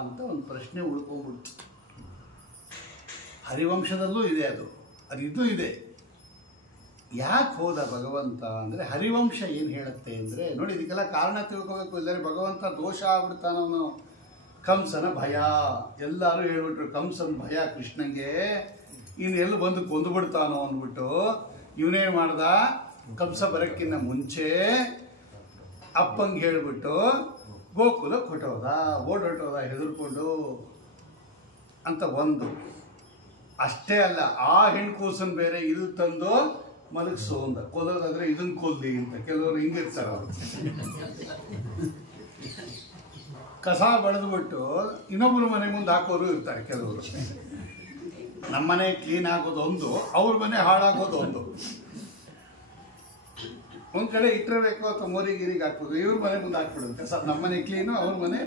ಅಂತ ಒಂದು ಪ್ರಶ್ನೆ ಉಳ್ಕೊಂಡ್ಬಿಡ್ತು. ಹರಿವಂಶದಲ್ಲೂ ಇದೆ ಅದು ಇದು ಇದೆ. ಯಾಕೆ ಹೋದ ಭಗವಂತ ಅಂದರೆ ಹರಿವಂಶ ಏನು ಹೇಳುತ್ತೆ ಅಂದರೆ, ನೋಡಿ ಇದಕ್ಕೆಲ್ಲ ಕಾರಣ ತಿಳ್ಕೋಬೇಕು. ಇಲ್ಲದ್ರೆ ಭಗವಂತ ದೋಷ ಆಗ್ಬಿಡ್ತಾನವನು. ಕಂಸನ ಭಯ, ಎಲ್ಲರೂ ಹೇಳ್ಬಿಟ್ರು ಕಂಸನ ಭಯ ಕೃಷ್ಣಂಗೆ. ಇನ್ನು ಎಲ್ಲಿ ಬಂದು ಕೊಂದು ಬಿಡ್ತಾನೋ ಅಂದ್ಬಿಟ್ಟು ಇವನೇನು ಮಾಡ್ದ? ಕಂಸ ಬರೋಕ್ಕಿಂತ ಮುಂಚೆ ಅಪ್ಪಂಗೆ ಹೇಳ್ಬಿಟ್ಟು ಗೋಕುಲಕ್ಕೆ ಓಡೋದ ಹೆದರ್ಕೊಂಡು ಅಂತ ಒಂದು. ಅಷ್ಟೇ ಅಲ್ಲ, ಆ ಹೆಣ್ಕೂಸನ್ ಬೇರೆ ಇಲ್ಲಿ ತಂದು ಮಲಗಿಸು ಅಂದ. ಕೊಲ್ಲೋದಾದ್ರೆ ಇದನ್ನ ಕೊಲ್ಲಿ ಅಂತ ಕೆಲವರು ಹಿಂಗಿರ್ತಾರ. ಅವರು ಕಸ ಬಳಿದ್ಬಿಟ್ಟು ಇನ್ನೊಬ್ಬರು ಮನೆ ಮುಂದೆ ಹಾಕೋರು ಇರ್ತಾರೆ ಕೆಲವರು. ನಮ್ಮನೆ ಕ್ಲೀನ್ ಆಗೋದು ಒಂದು, ಅವ್ರ ಮನೆ ಹಾಳಾಗೋದು ಒಂದು. ಒಂದ್ ಕಡೆ ಇಟ್ಟಿರಬೇಕು ಅಥವಾ ಮೋರಿಗಿರಿಗೆ ಹಾಕ್ಬೋದು. ಇವ್ರ ಮನೆ ಮುಂದೆ ಹಾಕ್ಬಿಡೋದು ಕಸ. ನಮ್ಮನೆ ಕ್ಲೀನು, ಅವ್ರ ಮನೆ.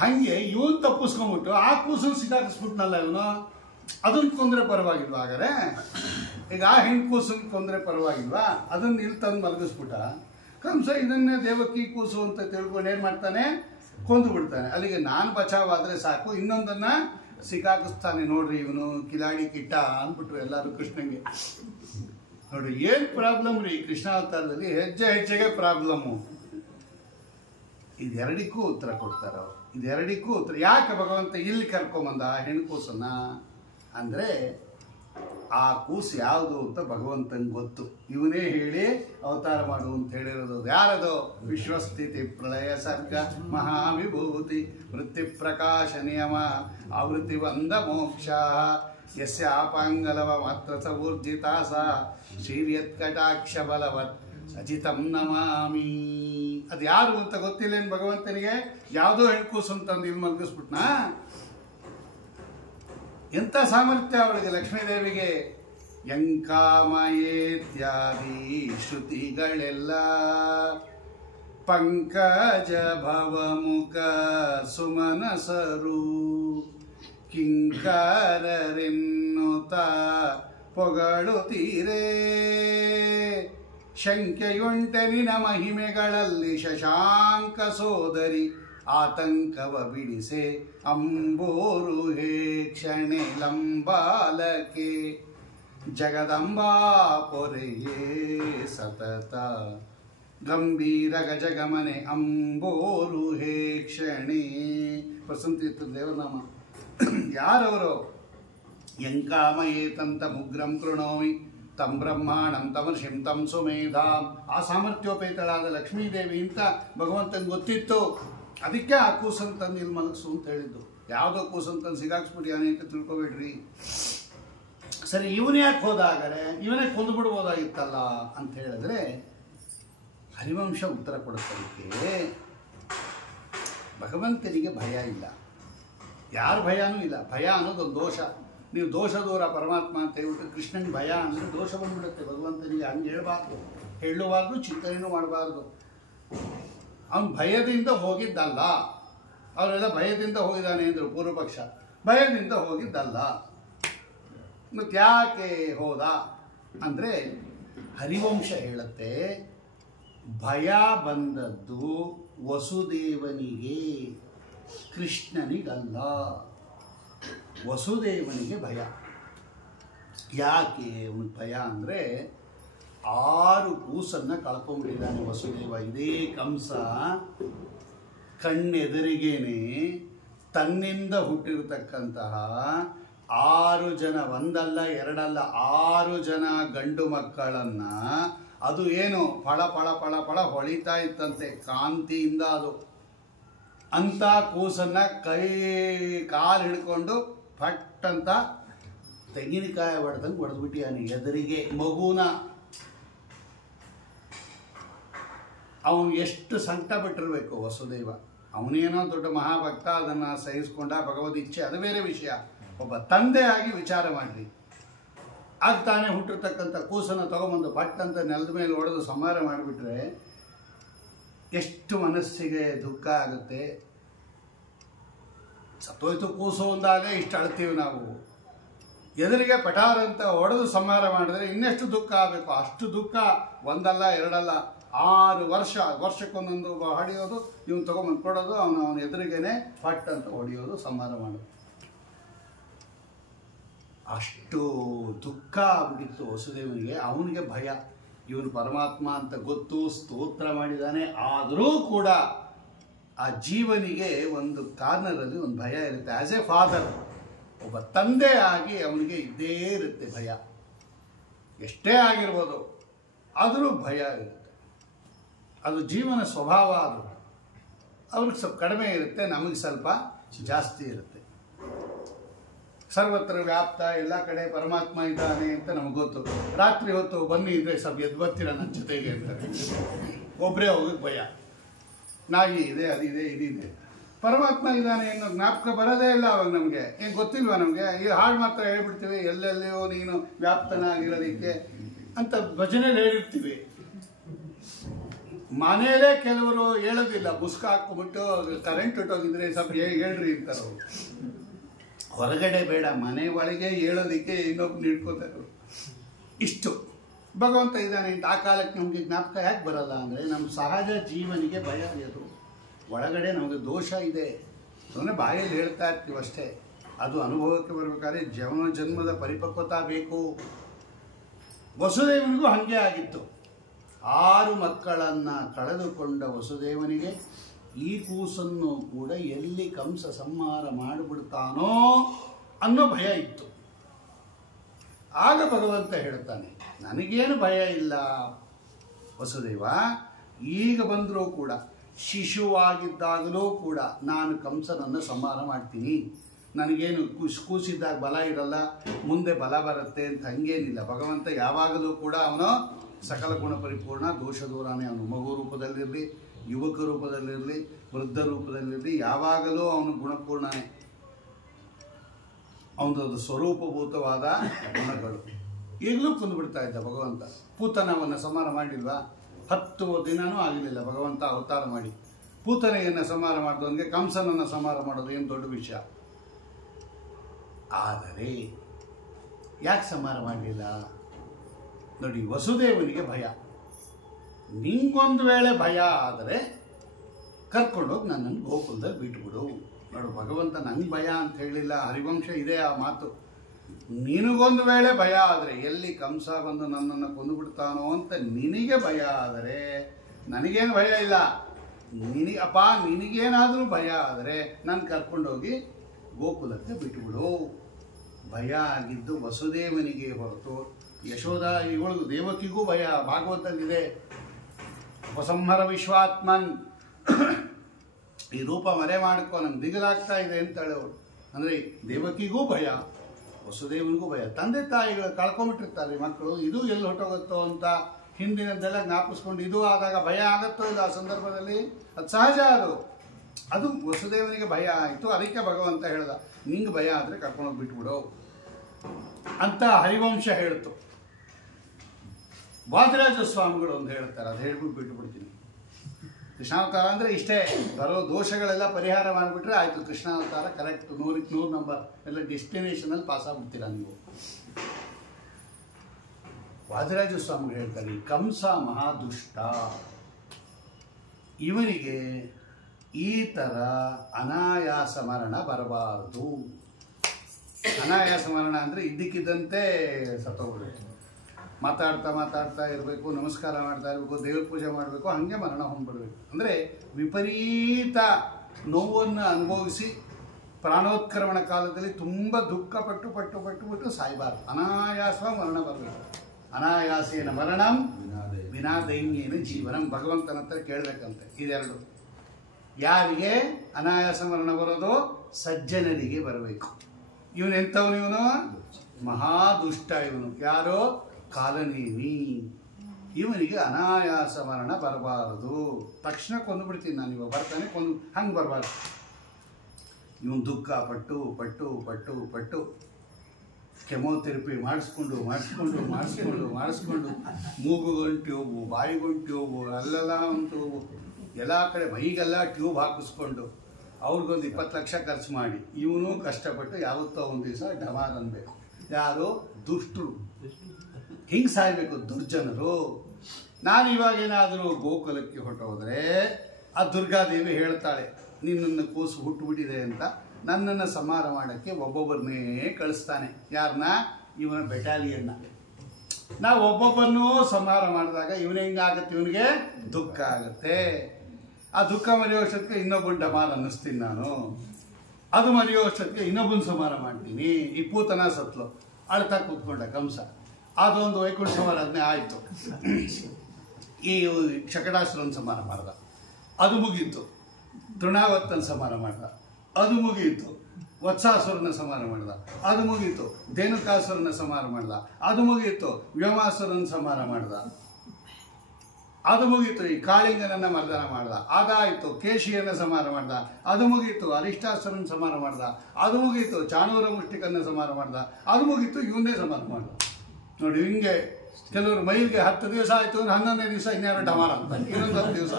ಹಂಗೆ ಇವನ್ ತಪ್ಪಿಸ್ಕೊಂಡ್ಬಿಟ್ಟು ಆ ಕೂಸನ್ನು ಸಿಕ್ಕಾಕಿಸ್ಬಿಟ್ನಲ್ಲ ಇವನು. ಅದನ್ನ ಕೊಂದ್ರೆ ಪರವಾಗಿಲ್ವಾ? ಹಾಗಾದ್ರೆ ಈಗ ಆ ಹೆಣ್ಣು ಕೂಸನ್ನು ಕೊಂದ್ರೆ ಪರವಾಗಿಲ್ವಾ? ಅದನ್ನ ಇಲ್ಲಿ ತಂದು ಮಲಗಿಸ್ಬಿಟ್ಟ ಕಂಸ. ಇದನ್ನೇ ದೇವಕಿ ಕೂಸು ಅಂತ ತಿಳ್ಕೊಂಡು ಏನ್ ಮಾಡ್ತಾನೆ? ಕೊಂದು ಬಿಡ್ತಾನೆ. ಅಲ್ಲಿಗೆ ನಾನು ಬಚಾವಾದ್ರೆ ಸಾಕು, ಇನ್ನೊಂದನ್ನ ಸಿಕ್ಕಾಕಿಸ್ತಾನೆ. ನೋಡ್ರಿ ಇವನು ಕಿಲಾಡಿ ಕಿಟ್ಟ ಅಂದ್ಬಿಟ್ರು ಎಲ್ಲರೂ ಕೃಷ್ಣಂಗೆ. ನೋಡ್ರಿ ಏನ್ ಪ್ರಾಬ್ಲಮ್ ರೀ ಕೃಷ್ಣಾವತಾರದಲ್ಲಿ. ಹೆಜ್ಜೆಗೆ ಪ್ರಾಬ್ಲಮ್ಮು. ಇದೆರಡಕ್ಕೂ ಉತ್ತರ ಕೊಡ್ತಾರೆ ಅವರು. ಇದೆರಡಕ್ಕೂ ಉತ್ತರ. ಯಾಕೆ ಭಗವಂತ ಇಲ್ಲಿ ಕರ್ಕೊಂಬಂದ ಹೆಣ್ಕೂಸನ್ನ ಅಂದರೆ, ಆ ಕೂಸು ಯಾವುದು ಅಂತ ಭಗವಂತಂಗೆ ಗೊತ್ತು. ಇವನೇ ಹೇಳಿ ಅವತಾರ ಮಾಡು ಅಂತ ಹೇಳಿರೋದು. ಯಾರದು? ವಿಶ್ವಸ್ಥಿತಿ ಪ್ರಳಯ ಸರ್ಗ ಮಹಾವಿಭೂತಿ ವೃತ್ತಿ ಪ್ರಕಾಶ ನಿಯಮ ಆವೃತ್ತಿ ವಂದ ಮೋಕ್ಷ ಯಸ್ಯ ಆಪಾಂಗಲವ ಮಾತ್ರ ಸ ಊರ್ಜಿತಾ ಸ ಶ್ರೀರ್ಯತ್ಕಟಾಕ್ಷ ಬಲವತ್ ಸಜಿತಂ ನಮಾಮಿ. ಅದು ಯಾರು ಅಂತ ಗೊತ್ತಿಲ್ಲೇನು ಭಗವಂತನಿಗೆ? ಯಾವುದೋ ಹೆಣ್ಕೂಸು ಅಂತಂದು ಇಲ್ಲಿ ಮಲಗಿಸ್ಬಿಟ್ನಾ? ಎಂಥ ಸಾಮರ್ಥ್ಯ ಅವಳಿಗೆ, ಲಕ್ಷ್ಮೀದೇವಿಗೆ. ಯಂಕಾಮಯೇತ್ಯಾದಿ ಶ್ರುತಿಗಳೆಲ್ಲ ಪಂಕಜ ಭವಮುಖ ಸುಮನಸರು ಕಿಂಕರರೆನ್ನುತ್ತ ಪೊಗಳುತ್ತೀರೇ. ಶಂಕೆಯುಂಟೆ ನಿನ ಮಹಿಮೆಗಳಲ್ಲಿ ಶಶಾಂಕ ಸೋದರಿ ಆತಂಕವ ಬಿಡಿಸೆ ಅಂಬೋರು ಹೇ ಕ್ಷಣೆ ಲಂಬಾಲಕೆ ಜಗದಂಬಾ ಪೊರೆಯೇ ಸತತ ಗಂಭೀರ ಗಜಗಮನೆ ಅಂಬೋರು ಹೇ ಕ್ಷಣೆ. ಪ್ರಸಂತ ದೇವನಾಮ. ಯಾರವರು? ಯಂಕಾಮಯೇತಂತ ಮುಗ್ರಂ ಕೃಣೋಮಿ ತಂ ಬ್ರಹ್ಮಾಣಂ ತಮರ್ಷಿಂ ತಂ ಸುಮೇಧಾಂ. ಆ ಸಾಮರ್ಥ್ಯೋಪೇತಳಾದ ಲಕ್ಷ್ಮೀದೇವಿ ಅಂತ ಭಗವಂತನಿಗೆ ಗೊತ್ತಿತ್ತು. ಅದಕ್ಕೆ ಆ ಕೂಸನ್ ತಂದು ಇಲ್ಲಿ ಮಲಗಿಸು ಅಂತ ಹೇಳಿದ್ದು. ಯಾವುದೋ ಕೂಸನ್ ತಂದು ಸಿಗಾಕ್ಸ್ಬಿಟ್ಟಿಯಾನೆ ಅಂತ ತಿಳ್ಕೊಬೇಡ್ರಿ. ಸರಿ, ಇವನೇ ಯಾಕೆ ಹೋದ? ಹಾಗಾದ್ರೆ ಇವನೇ ಕೊಂದು ಬಿಡ್ಬೋದಾಗಿತ್ತಲ್ಲ ಅಂತ ಹೇಳಿದ್ರೆ ಹರಿವಂಶ ಉತ್ತರ ಕೊಡುತ್ತಲಿಕ್ಕೆ. ಭಗವಂತನಿಗೆ ಭಯ ಇಲ್ಲ, ಯಾರ ಭಯನೂ ಇಲ್ಲ. ಭಯ ಅನ್ನೋದೊಂದು ದೋಷ. ನೀವು ದೋಷ ದೂರ ಪರಮಾತ್ಮ ಅಂತ ಹೇಳ್ಬಿಟ್ಟು ಕೃಷ್ಣನಿಗೆ ಭಯ ಅಂದರೆ ದೋಷ ಬಂದ್ಬಿಡುತ್ತೆ. ಭಗವಂತನಿಗೆ ಹಂಗೆ ಹೇಳಬಾರ್ದು, ಹೇಳಬಾರ್ದು, ಚಿಂತನೆಯೂ ಮಾಡಬಾರ್ದು. ಅವನು ಭಯದಿಂದ ಹೋಗಿದ್ದಲ್ಲ. ಅವರೆಲ್ಲ ಭಯದಿಂದ ಹೋಗಿದ್ದಾನೆ ಅಂದರು ಪೂರ್ವಪಕ್ಷ. ಭಯದಿಂದ ಹೋಗಿದ್ದಲ್ಲ. ಮತ್ತು ಯಾಕೆ ಹೋದ ಅಂದರೆ ಹರಿವಂಶ ಹೇಳುತ್ತೆ, ಭಯ ಬಂದದ್ದು ವಸುದೇವನಿಗೆ. ಕೃಷ್ಣನಿಗಲ್ಲ, ವಸುದೇವನಿಗೆ ಭಯ. ಯಾಕೆ ಅವನಿಗೆ ಭಯ ಅಂದರೆ 6 ಕೂಸನ್ನು ಕಳ್ಕೊಂಡ್ಬಿಟ್ಟಿದ್ದಾನೆ ವಸುದೇವ. ಇದೇ ಕಂಸ ಕಣ್ಣೆದುರಿಗೇನೆ ತನ್ನಿಂದ ಹುಟ್ಟಿರತಕ್ಕಂತಹ 6 ಜನ, ಒಂದಲ್ಲ ಎರಡಲ್ಲ 6 ಜನ ಗಂಡು ಮಕ್ಕಳನ್ನು, ಅದು ಏನು ಫಳ ಫಳ ಫಳ ಫಳ ಹೊಳಿತಾ ಇತ್ತಂತೆ ಕಾಂತಿಯಿಂದ. ಅದು ಅಂಥ ಕೂಸನ್ನು ಕಾಲು ಹಿಡ್ಕೊಂಡು ಫಟ್ ಅಂತ ತೆಂಗಿನಕಾಯಿ ಹೊಡೆದಂಗೆ ಹೊಡೆದ್ಬಿಟ್ಟಿಯಾನೆ ಎದುರಿಗೆ ಮಗುನ. ಅವನು ಎಷ್ಟು ಸಂಕಟ ಬಿಟ್ಟಿರಬೇಕು ವಸುದೇವ. ಅವನೇನೋ ದೊಡ್ಡ ಮಹಾಭಕ್ತ, ಅದನ್ನು ಸಹಿಸ್ಕೊಂಡ, ಭಗವದಿಚ್ಛೆ, ಅದು ಬೇರೆ ವಿಷಯ. ಒಬ್ಬ ತಂದೆಯಾಗಿ ವಿಚಾರ ಮಾಡಿರಿ. ಆಗ ತಾನೇ ಹುಟ್ಟಿರ್ತಕ್ಕಂಥ ಕೂಸನ್ನು ತಗೊಂಬಂದು ಪಟ್ ಅಂತ ನೆಲದ ಮೇಲೆ ಹೊಡೆದು ಸಂಹಾರ ಮಾಡಿಬಿಟ್ರೆ ಎಷ್ಟು ಮನಸ್ಸಿಗೆ ದುಃಖ ಆಗುತ್ತೆ. ಸತ್ತೋಯ್ತು ಕೂಸು ಒಂದಾಗಲೇ ಇಷ್ಟು ಅಳ್ತೀವಿ ನಾವು. ಎದುರಿಗೆ ಪಟಾರ ಅಂತ ಹೊಡೆದು ಸಂಹಾರ ಮಾಡಿದ್ರೆ ಇನ್ನೆಷ್ಟು ದುಃಖ ಆಗಬೇಕು. ಅಷ್ಟು ದುಃಖ ಒಂದಲ್ಲ ಎರಡಲ್ಲ 6 ವರ್ಷಕ್ಕೊಂದೊಂದು ಹೊಡೆಯೋದು, ಇವನು ತೊಗೊಂಬಂದು ಕೊಡೋದು, ಅವನ ಎದುರಿಗೇನೆ ಪಟ್ ಅಂತ ಹೊಡೆಯೋದು, ಸಂಹಾರ ಮಾಡೋದು. ಅಷ್ಟು ದುಃಖ ಆಗ್ಬಿಟ್ಟಿತ್ತು ವಸುದೇವನಿಗೆ. ಅವನಿಗೆ ಭಯ. ಇವನು ಪರಮಾತ್ಮ ಅಂತ ಗೊತ್ತು, ಸ್ತೋತ್ರ ಮಾಡಿದ್ದಾನೆ. ಆದರೂ ಕೂಡ ಆ ಜೀವನಿಗೆ ಒಂದು ಕಾರ್ನರಲ್ಲಿ ಒಂದು ಭಯ ಇರುತ್ತೆ. ಆ್ಯಸ್ ಎ ಫಾದರ್, ಒಬ್ಬ ತಂದೆ ಆಗಿ ಅವನಿಗೆ ಇದ್ದೇ ಇರುತ್ತೆ ಭಯ. ಎಷ್ಟೇ ಆಗಿರ್ಬೋದು, ಆದರೂ ಭಯ ಇರುತ್ತೆ. ಅದು ಜೀವನ ಸ್ವಭಾವ. ಅದು ಅವ್ರಿಗೆ ಸ್ವಲ್ಪ ಕಡಿಮೆ ಇರುತ್ತೆ, ನಮಗೆ ಸ್ವಲ್ಪ ಜಾಸ್ತಿ ಇರುತ್ತೆ. ಸರ್ವತ್ರ ವ್ಯಾಪ್ತ, ಎಲ್ಲ ಕಡೆ ಪರಮಾತ್ಮ ಇದ್ದಾನೆ ಅಂತ ನಮಗೆ ಗೊತ್ತು. ರಾತ್ರಿ ಹೊತ್ತು ಬನ್ನಿ ಇದ್ರೆ ಸ್ವಲ್ಪ ಎದ್ದು ಬರ್ತೀರ ನನ್ನ ಜೊತೆಗೆ ಅಂತಾರೆ. ಒಬ್ಬರೇ ಹೋಗೋಕ್ಕೆ ಭಯ. ನಾಯಿ ಇದೆ, ಅದಿದೆ, ಇದಿದೆ. ಪರಮಾತ್ಮ ಇದ್ದಾನೆ ಅನ್ನೋ ಜ್ಞಾಪಕ ಬರೋದೇ ಇಲ್ಲ ಅವಾಗ ನಮಗೆ. ಏನು ಗೊತ್ತಿಲ್ವಾ ನಮಗೆ? ಈ ಹಾಡು ಮಾತ್ರ ಹೇಳ್ಬಿಡ್ತೀವಿ, ಎಲ್ಲೆಲ್ಲಿಯೋ ನೀನು ವ್ಯಾಪ್ತನಾಗಿರೋದಕ್ಕೆ ಅಂತ ಭಜನೆಯಲ್ಲಿ ಹೇಳಿರ್ತೀವಿ. ಮನೆಯಲ್ಲೇ ಕೆಲವರು ಹೇಳೋದಿಲ್ಲ, ಬುಸ್ಕ ಹಾಕ್ಕೊಂಬಿಟ್ಟು ಕರೆಂಟ್ ಹೊಟ್ಟೋಗಿದ್ರೆ ಸ್ವಲ್ಪ ಹೇಳ್ರಿ ಅಂತಾರೆ ಅವರು. ಹೊರಗಡೆ ಬೇಡ, ಮನೆ ಒಳಗೆ ಹೇಳೋದಕ್ಕೆ ಇನ್ನೊಬ್ಬ ಹಿಡ್ಕೋತಾರೆ. ಇಷ್ಟು ಭಗವಂತ ಇದ್ದಾನೆ ಅಂತ ಆ ಕಾಲಕ್ಕೆ ನಮಗೆ ಜ್ಞಾಪಕ ಯಾಕೆ ಬರಲ್ಲ ಅಂದರೆ ನಮ್ಮ ಸಹಜ ಜೀವನಿಗೆ ಭಯ ಅದು. ಒಳಗಡೆ ನಮಗೆ ದೋಷ ಇದೆ, ಅದನ್ನೇ ಬಾಯಲ್ಲಿ ಹೇಳ್ತಾ ಇರ್ತೀವಿ ಅಷ್ಟೇ. ಅದು ಅನುಭವಕ್ಕೆ ಬರಬೇಕಾದ್ರೆ ಜನ್ಮದ ಪರಿಪಕ್ವತಾ ಬೇಕು. ವಸುದೇವನಿಗೂ ಹಾಗೆ ಆಗಿತ್ತು. 6 ಮಕ್ಕಳನ್ನು ಕಳೆದುಕೊಂಡ ವಸುದೇವನಿಗೆ ಈ ಕೂಸನ್ನು ಕೂಡ ಎಲ್ಲಿ ಕಂಸ ಸಂಹಾರ ಮಾಡಿಬಿಡ್ತಾನೋ ಅನ್ನೋ ಭಯ ಇತ್ತು. ಆಗ ಭಗವಂತ ಹೇಳ್ತಾನೆ, ನನಗೇನು ಭಯ ಇಲ್ಲ ವಸುದೇವ. ಈಗ ಬಂದರೂ ಕೂಡ, ಶಿಶುವಾಗಿದ್ದಾಗಲೂ ಕೂಡ ನಾನು ಕಂಸನನ್ನು ಸಂಹಾರ ಮಾಡ್ತೀನಿ. ನನಗೇನು ಕೂಸಿದ್ದಾಗ ಬಲ ಇರಲ್ಲ, ಮುಂದೆ ಬಲ ಬರುತ್ತೆ ಅಂತ ಹಂಗೇನಿಲ್ಲ. ಭಗವಂತ ಯಾವಾಗಲೂ ಕೂಡ ಅವನು ಸಕಲ ಗುಣ ಪರಿಪೂರ್ಣ, ದೋಷ ದೂರಾನೇ. ಅವನು ಮಗು ರೂಪದಲ್ಲಿರಲಿ, ಯುವಕ ರೂಪದಲ್ಲಿರಲಿ, ವೃದ್ಧ ರೂಪದಲ್ಲಿರಲಿ, ಯಾವಾಗಲೂ ಅವನು ಗುಣಪೂರ್ಣನೇ. ಅವನದು ಸ್ವರೂಪಭೂತವಾದ ಗುಣಗಳು. ಈಗಲೂ ಕೊಂದುಬಿಡ್ತಾ ಇದ್ದ ಭಗವಂತ. ಪೂತನವನ್ನು ಸಂಹಾರ ಮಾಡಿಲ್ವಾ? 10 ದಿನವೂ ಆಗಲಿಲ್ಲ ಭಗವಂತ ಅವತಾರ ಮಾಡಿ. ಪೂತನೆಯನ್ನು ಸಂಹಾರ ಮಾಡಿದವನಿಗೆ ಕಂಸನನ್ನು ಸಂಹಾರ ಮಾಡೋದು ಏನು ದೊಡ್ಡ ವಿಷಯ. ಆದರೆ ಯಾಕೆ ಸಂಹಾರ ಮಾಡಲಿಲ್ಲ ನೋಡಿ, ವಸುದೇವನಿಗೆ ಭಯ. ನಿಂಗೊಂದು ವೇಳೆ ಭಯ ಆದರೆ ಕರ್ಕೊಂಡೋಗಿ ನನ್ನನ್ನು ಗೋಕುಲದಲ್ಲಿ ಬಿಟ್ಬಿಡು. ನೋಡು, ಭಗವಂತ ನಂಗೆ ಭಯ ಅಂತ ಹೇಳಿಲ್ಲ, ಹರಿವಂಶ ಇದೆ ಆ ಮಾತು. ನಿನಗೊಂದು ವೇಳೆ ಭಯ ಆದರೆ, ಎಲ್ಲಿ ಕಂಸ ಬಂದು ನನ್ನನ್ನು ಕೊಂದುಬಿಡ್ತಾನೋ ಅಂತ ನಿನಗೆ ಭಯ ಆದರೆ, ನನಗೇನು ಭಯ ಇಲ್ಲ. ನಿನಗೇನಾದರೂ ಭಯ ಆದರೆ ನಾನು ಕರ್ಕೊಂಡೋಗಿ ಗೋಕುಲಕ್ಕೆ ಬಿಟ್ಟುಬಿಡು. ಭಯ ಆಗಿದ್ದು ವಸುದೇವನಿಗೆ ಹೊರತು ಯಶೋಧ ಇವಳು ದೇವಕಿಗೂ ಭಯ. ಭಾಗವತದಲ್ಲಿದೆ, ಉಪಸಂಹರ ವಿಶ್ವಾತ್ಮನ್, ಈ ರೂಪ ಮರೆ ಮಾಡ್ಕೊ, ನಂಗೆ ದಿಗಲಾಗ್ತಾ ಇದೆ ಅಂತ ಹೇಳೋರು. ಅಂದರೆ ದೇವಕಿಗೂ ಭಯ, ವಸುದೇವನಿಗೂ ಭಯ. ತಂದೆ ತಾಯಿಗಳು ಕಳ್ಕೊಂಬಿಟ್ಟಿರ್ತಾರೆ ಮಕ್ಕಳು, ಇದು ಎಲ್ಲಿ ಹೊಟ್ಟೋಗುತ್ತೋ ಅಂತ ಹಿಂದಿನದ್ದೆಲ್ಲ ಜ್ಞಾಪಿಸ್ಕೊಂಡು ಇದು ಆದಾಗ ಭಯ ಆಗತ್ತೋ ಇಲ್ಲ ಆ ಸಂದರ್ಭದಲ್ಲಿ, ಅದು ಸಹಜ. ಅದು ವಸುದೇವನಿಗೆ ಭಯ ಆಯಿತು. ಅದಕ್ಕೆ ಭಗವಂತ ಹೇಳ್ದ, ನಿಂಗೆ ಭಯ ಆದರೆ ಕರ್ಕೊಂಡೋಗಿ ಬಿಟ್ಬಿಡು ಅಂತ ಹರಿವಂಶ ಹೇಳ್ತು. ವಾದಿರಾಜ ಸ್ವಾಮಿಗಳು ಒಂದು ಹೇಳ್ತಾರೆ, ಅದು ಹೇಳ್ಬಿಟ್ಟು ಬಿಟ್ಟುಬಿಡ್ತೀನಿ. ಕೃಷ್ಣಾವತಾರ ಅಂದರೆ ಇಷ್ಟೇ, ಬರೋ ದೋಷಗಳೆಲ್ಲ ಪರಿಹಾರ ಮಾಡಿಬಿಟ್ರೆ ಆಯಿತು. ಕೃಷ್ಣಾವತಾರ ಕರೆಕ್ಟ್ 100ಕ್ಕೆ 100 ನಂಬರ್, ಎಲ್ಲ ಡೆಸ್ಟಿನೇಷನಲ್ಲಿ ಪಾಸ್ ಆಗ್ಬಿಡ್ತೀರ ನೀವು. ವಾದಿರಾಜ ಸ್ವಾಮಿಗಳು ಹೇಳ್ತಾರೆ, ಕಂಸ ಮಹಾದುಷ್ಟ, ಇವನಿಗೆ ಈ ಥರ ಅನಾಯಾಸ ಮರಣ ಬರಬಾರದು. ಅನಾಯಾಸ ಮರಣ ಅಂದರೆ ಇದ್ದಕ್ಕಿದ್ದಂತೆ ಸತ್ತೋಗ್ಬಿಡ್ಬೇಕು. ಮಾತಾಡ್ತಾ ಇರಬೇಕು, ನಮಸ್ಕಾರ ಮಾಡ್ತಾ ಇರಬೇಕು, ದೇವ್ರ ಪೂಜೆ ಮಾಡಬೇಕು, ಹಾಗೆ ಮರಣ ಹೊಂದ್ಬಿಡ್ಬೇಕು. ಅಂದರೆ ವಿಪರೀತ ನೋವನ್ನು ಅನುಭವಿಸಿ ಪ್ರಾಣೋತ್ಕ್ರಮಣ ಕಾಲದಲ್ಲಿ ತುಂಬ ದುಃಖ ಪಟ್ಟು ಸಾಯಬಾರ್ದು. ಅನಾಯಾಸವಾಗಿ ಮರಣ ಬರಬೇಕು. ಅನಾಯಾಸೇನ ಮರಣಂ ವಿನಾದೈನ್ಯೇನ ಜೀವನಂ. ಭಗವಂತನ ಹತ್ರ ಕೇಳಬೇಕಂತೆ ಇದೆರಡು. ಯಾರಿಗೆ ಅನಾಯಾಸ ಮರಣ ಬರೋದು? ಸಜ್ಜನರಿಗೆ ಬರಬೇಕು. ಇವನೆಂಥವನು? ಇವನು ಮಹಾದುಷ್ಟ. ಇವನು ಯಾರೋ? ಕಾಲನೇಮಿ. ಇವನಿಗೆ ಅನಾಯಾಸ ಮರಣ ಬರಬಾರದು. ತಕ್ಷಣ ಕೊಂದುಬಿಡ್ತೀನಿ ನಾನು, ಇವಾಗ ಬರ್ತಾನೆ ಹಂಗೆ ಬರಬಾರ್ದು. ಇವನು ದುಃಖ ಪಟ್ಟು ಕೆಮೊಥೆರಪಿ ಮಾಡಿಸ್ಕೊಂಡು ಮೂಗುಗಂಟು ಟ್ಯೂಬು, ಬಾಯಿಗೊಂಟು ಟ್ಯೂಬು, ಅಲ್ಲೆಲ್ಲ ಒಂದು ಎಲ್ಲ ಕಡೆ ಮೈಗೆಲ್ಲ ಟ್ಯೂಬ್ ಹಾಕಿಸ್ಕೊಂಡು ಅವ್ರಿಗೊಂದು 20 ಲಕ್ಷ ಖರ್ಚು ಮಾಡಿ ಇವನು ಕಷ್ಟಪಟ್ಟು ಯಾವತ್ತೋ ಒಂದು ದಿವಸ ಡಮಾರ್ ಅನ್ಬೇಕು. ಯಾರು? ದುಷ್ಟರು. ಹಿಂಗೆ ಸಾಯ್ಬೇಕು ದುರ್ಜನರು. ನಾನು ಇವಾಗೇನಾದರೂ ಗೋಕುಲಕ್ಕೆ ಹೊರಟೋದ್ರೆ ಆ ದುರ್ಗಾದೇವಿ ಹೇಳ್ತಾಳೆ, ನಿನ್ನನ್ನು ಕೂಸು ಹುಟ್ಟುಬಿಟ್ಟಿದೆ ಅಂತ. ನನ್ನನ್ನು ಸಂಹಾರ ಮಾಡೋಕ್ಕೆ ಒಬ್ಬೊಬ್ಬರನ್ನೇ ಕಳಿಸ್ತಾನೆ. ಯಾರನ್ನ? ಇವನ ಬೆಟಾಲಿಯನ್ನ. ನಾವು ಒಬ್ಬೊಬ್ಬರನ್ನೂ ಸಂಹಾರ ಮಾಡಿದಾಗ ಇವನು ಹೆಂಗಾಗತ್ತೆ? ಇವನಿಗೆ ದುಃಖ ಆಗುತ್ತೆ. ಆ ದುಃಖ ಮರೆಯೋಷ್ಟೊತ್ತಿಗೆ ಇನ್ನೊಬ್ಬನ ಡಮಾರ್ ಅನ್ನಿಸ್ತೀನಿ ನಾನು. ಅದು ಮರೆಯೋಷ್ಟೊತ್ತಿಗೆ ಇನ್ನೊಬ್ಬನ ಸಂಹಾರ ಮಾಡ್ತೀನಿ. ಈ ಪೂತನ ಸತ್ಲು ಅಳ್ತಾ ಕೂತ್ಕೊಂಡ ಕಂಸ. ಅದೊಂದು ವೈಕುಂಠ ಸಂಹಾರ ಅದನ್ನೇ ಆಯಿತು. ಈ ಶಕಟಾಸುರನ ಸಂಹಾರ ಮಾಡ್ದ, ಅದು ಮುಗೀತು. ತೃಣಾವರ್ತನ ಸಂಹಾರ ಮಾಡ್ದ, ಅದು ಮುಗಿಯಿತು. ವತ್ಸಾಸುರನ ಸಂಹಾರ ಮಾಡ್ದ, ಅದು ಮುಗೀತು. ಧೇನುಕಾಸುರನ ಸಂಹಾರ ಮಾಡ್ದ, ಅದು ಮುಗೀತು. ವ್ಯೋಮಾಸುರನ ಸಂಹಾರ ಮಾಡ್ದ, ಅದು ಮುಗೀತು. ಈ ಕಾಳಿಂಗನನ್ನ ಮರ್ದನ ಮಾಡ್ದ, ಅದಾಯಿತು. ಕೇಶಿಯನ್ನ ಸಂಹಾರ ಮಾಡ್ದ, ಅದು ಮುಗೀತು. ಅರಿಷ್ಟಾಸುರನ ಸಂಹಾರ ಮಾಡ್ದ, ಅದು ಮುಗೀತು. ಚಾಣೂರ ಮುಷ್ಟಿಕನ್ನ ಸಂಹಾರ ಮಾಡ್ದ, ಅದು ಮುಗೀತು. ಇವನ್ನೇ ಸಂಹಾರ ಮಾಡ್ದ. ನೋಡಿ, ಹಿಂಗೆ ಕೆಲವರು ಮೈಲಿಗೆ 10 ದಿವಸ ಆಯಿತು, 11ನೇ ದಿವಸ ಇನ್ಯಾರು ಡಮಾರ ಅಂತ, ಇನ್ನೊಂದು 10 ದಿವಸ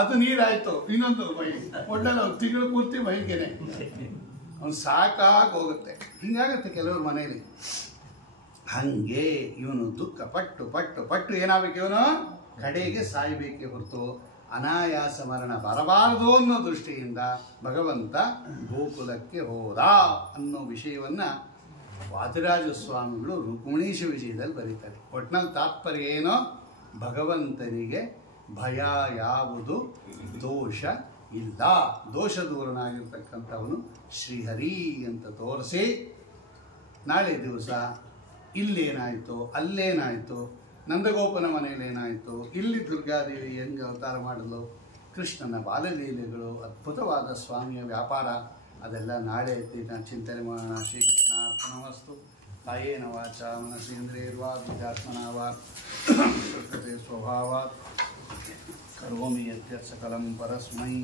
ಅದು ನೀರಾಯಿತು, ಇನ್ನೊಂದು ಮೈ ಒಳ್ಳೆಲ್ಲ ತಿಂಗಳು ಪೂರ್ತಿ ಮೈಗೆನೆ ಅವ್ನು ಸಾಕಾಗಿ ಹೋಗುತ್ತೆ. ಹಿಂಗಾಗತ್ತೆ ಕೆಲವ್ರ ಮನೆಯಲ್ಲಿ. ಹಂಗೆ ಇವನು ದುಃಖ ಪಟ್ಟು ಏನಾಗಬೇಕು? ಇವನು ಕಡೆಗೆ ಸಾಯ್ಬೇಕೇ ಹೊರತು ಅನಾಯಾಸ ಮರಣ ಬರಬಾರದು ಅನ್ನೋ ದೃಷ್ಟಿಯಿಂದ ಭಗವಂತ ಗೋಕುಲಕ್ಕೆ ಹೋದ ಅನ್ನೋ ವಿಷಯವನ್ನ ವಾದಿರಾಜ ಸ್ವಾಮಿಗಳು ರುಕ್ಮಿಣೀಶ ವಿಜಯದಲ್ಲಿ ಬರೀತಾರೆ. ಒಟ್ನಲ್ಲಿ ತಾತ್ಪರ್ಯ ಏನೋ, ಭಗವಂತನಿಗೆ ಭಯ ಯಾವುದು, ದೋಷ ಇಲ್ಲ. ದೋಷ ದೂರನಾಗಿರ್ತಕ್ಕಂಥವನು ಶ್ರೀಹರಿ ಅಂತ ತೋರಿಸಿ, ನಾಳೆ ದಿವಸ ಇಲ್ಲೇನಾಯಿತು, ಅಲ್ಲೇನಾಯಿತು, ನಂದಗೋಪನ ಮನೆಯಲ್ಲಿ ಏನಾಯಿತು, ಇಲ್ಲಿ ದುರ್ಗಾದೇವಿ ಹೆಂಗೆ ಅವತಾರ ಮಾಡಲು, ಕೃಷ್ಣನ ಬಾಲಲೀಲೆಗಳು, ಅದ್ಭುತವಾದ ಸ್ವಾಮಿಯ ವ್ಯಾಪಾರ, ಅದೆಲ್ಲ ನಾಳೆ ಚಿಂತನೆ ಮಾಡೋಣ. ಶ್ರೀಕೃಷ್ಣ ಅರ್ಪಣಮಸ್ತು. ಕಾಯೇನ ವಾಚ ಮನಸೇಂದ್ರಿಯರ್ವಾ ವಿದ್ಯಾತ್ಮನಾ ವಾ ಪ್ರಕೃತಿ ಸ್ವಭಾವಾತ್ ಕರೋಮಿ ಯತ್ಯತ್ ಸಕಲಂ ಪರಸ್ಮೈ.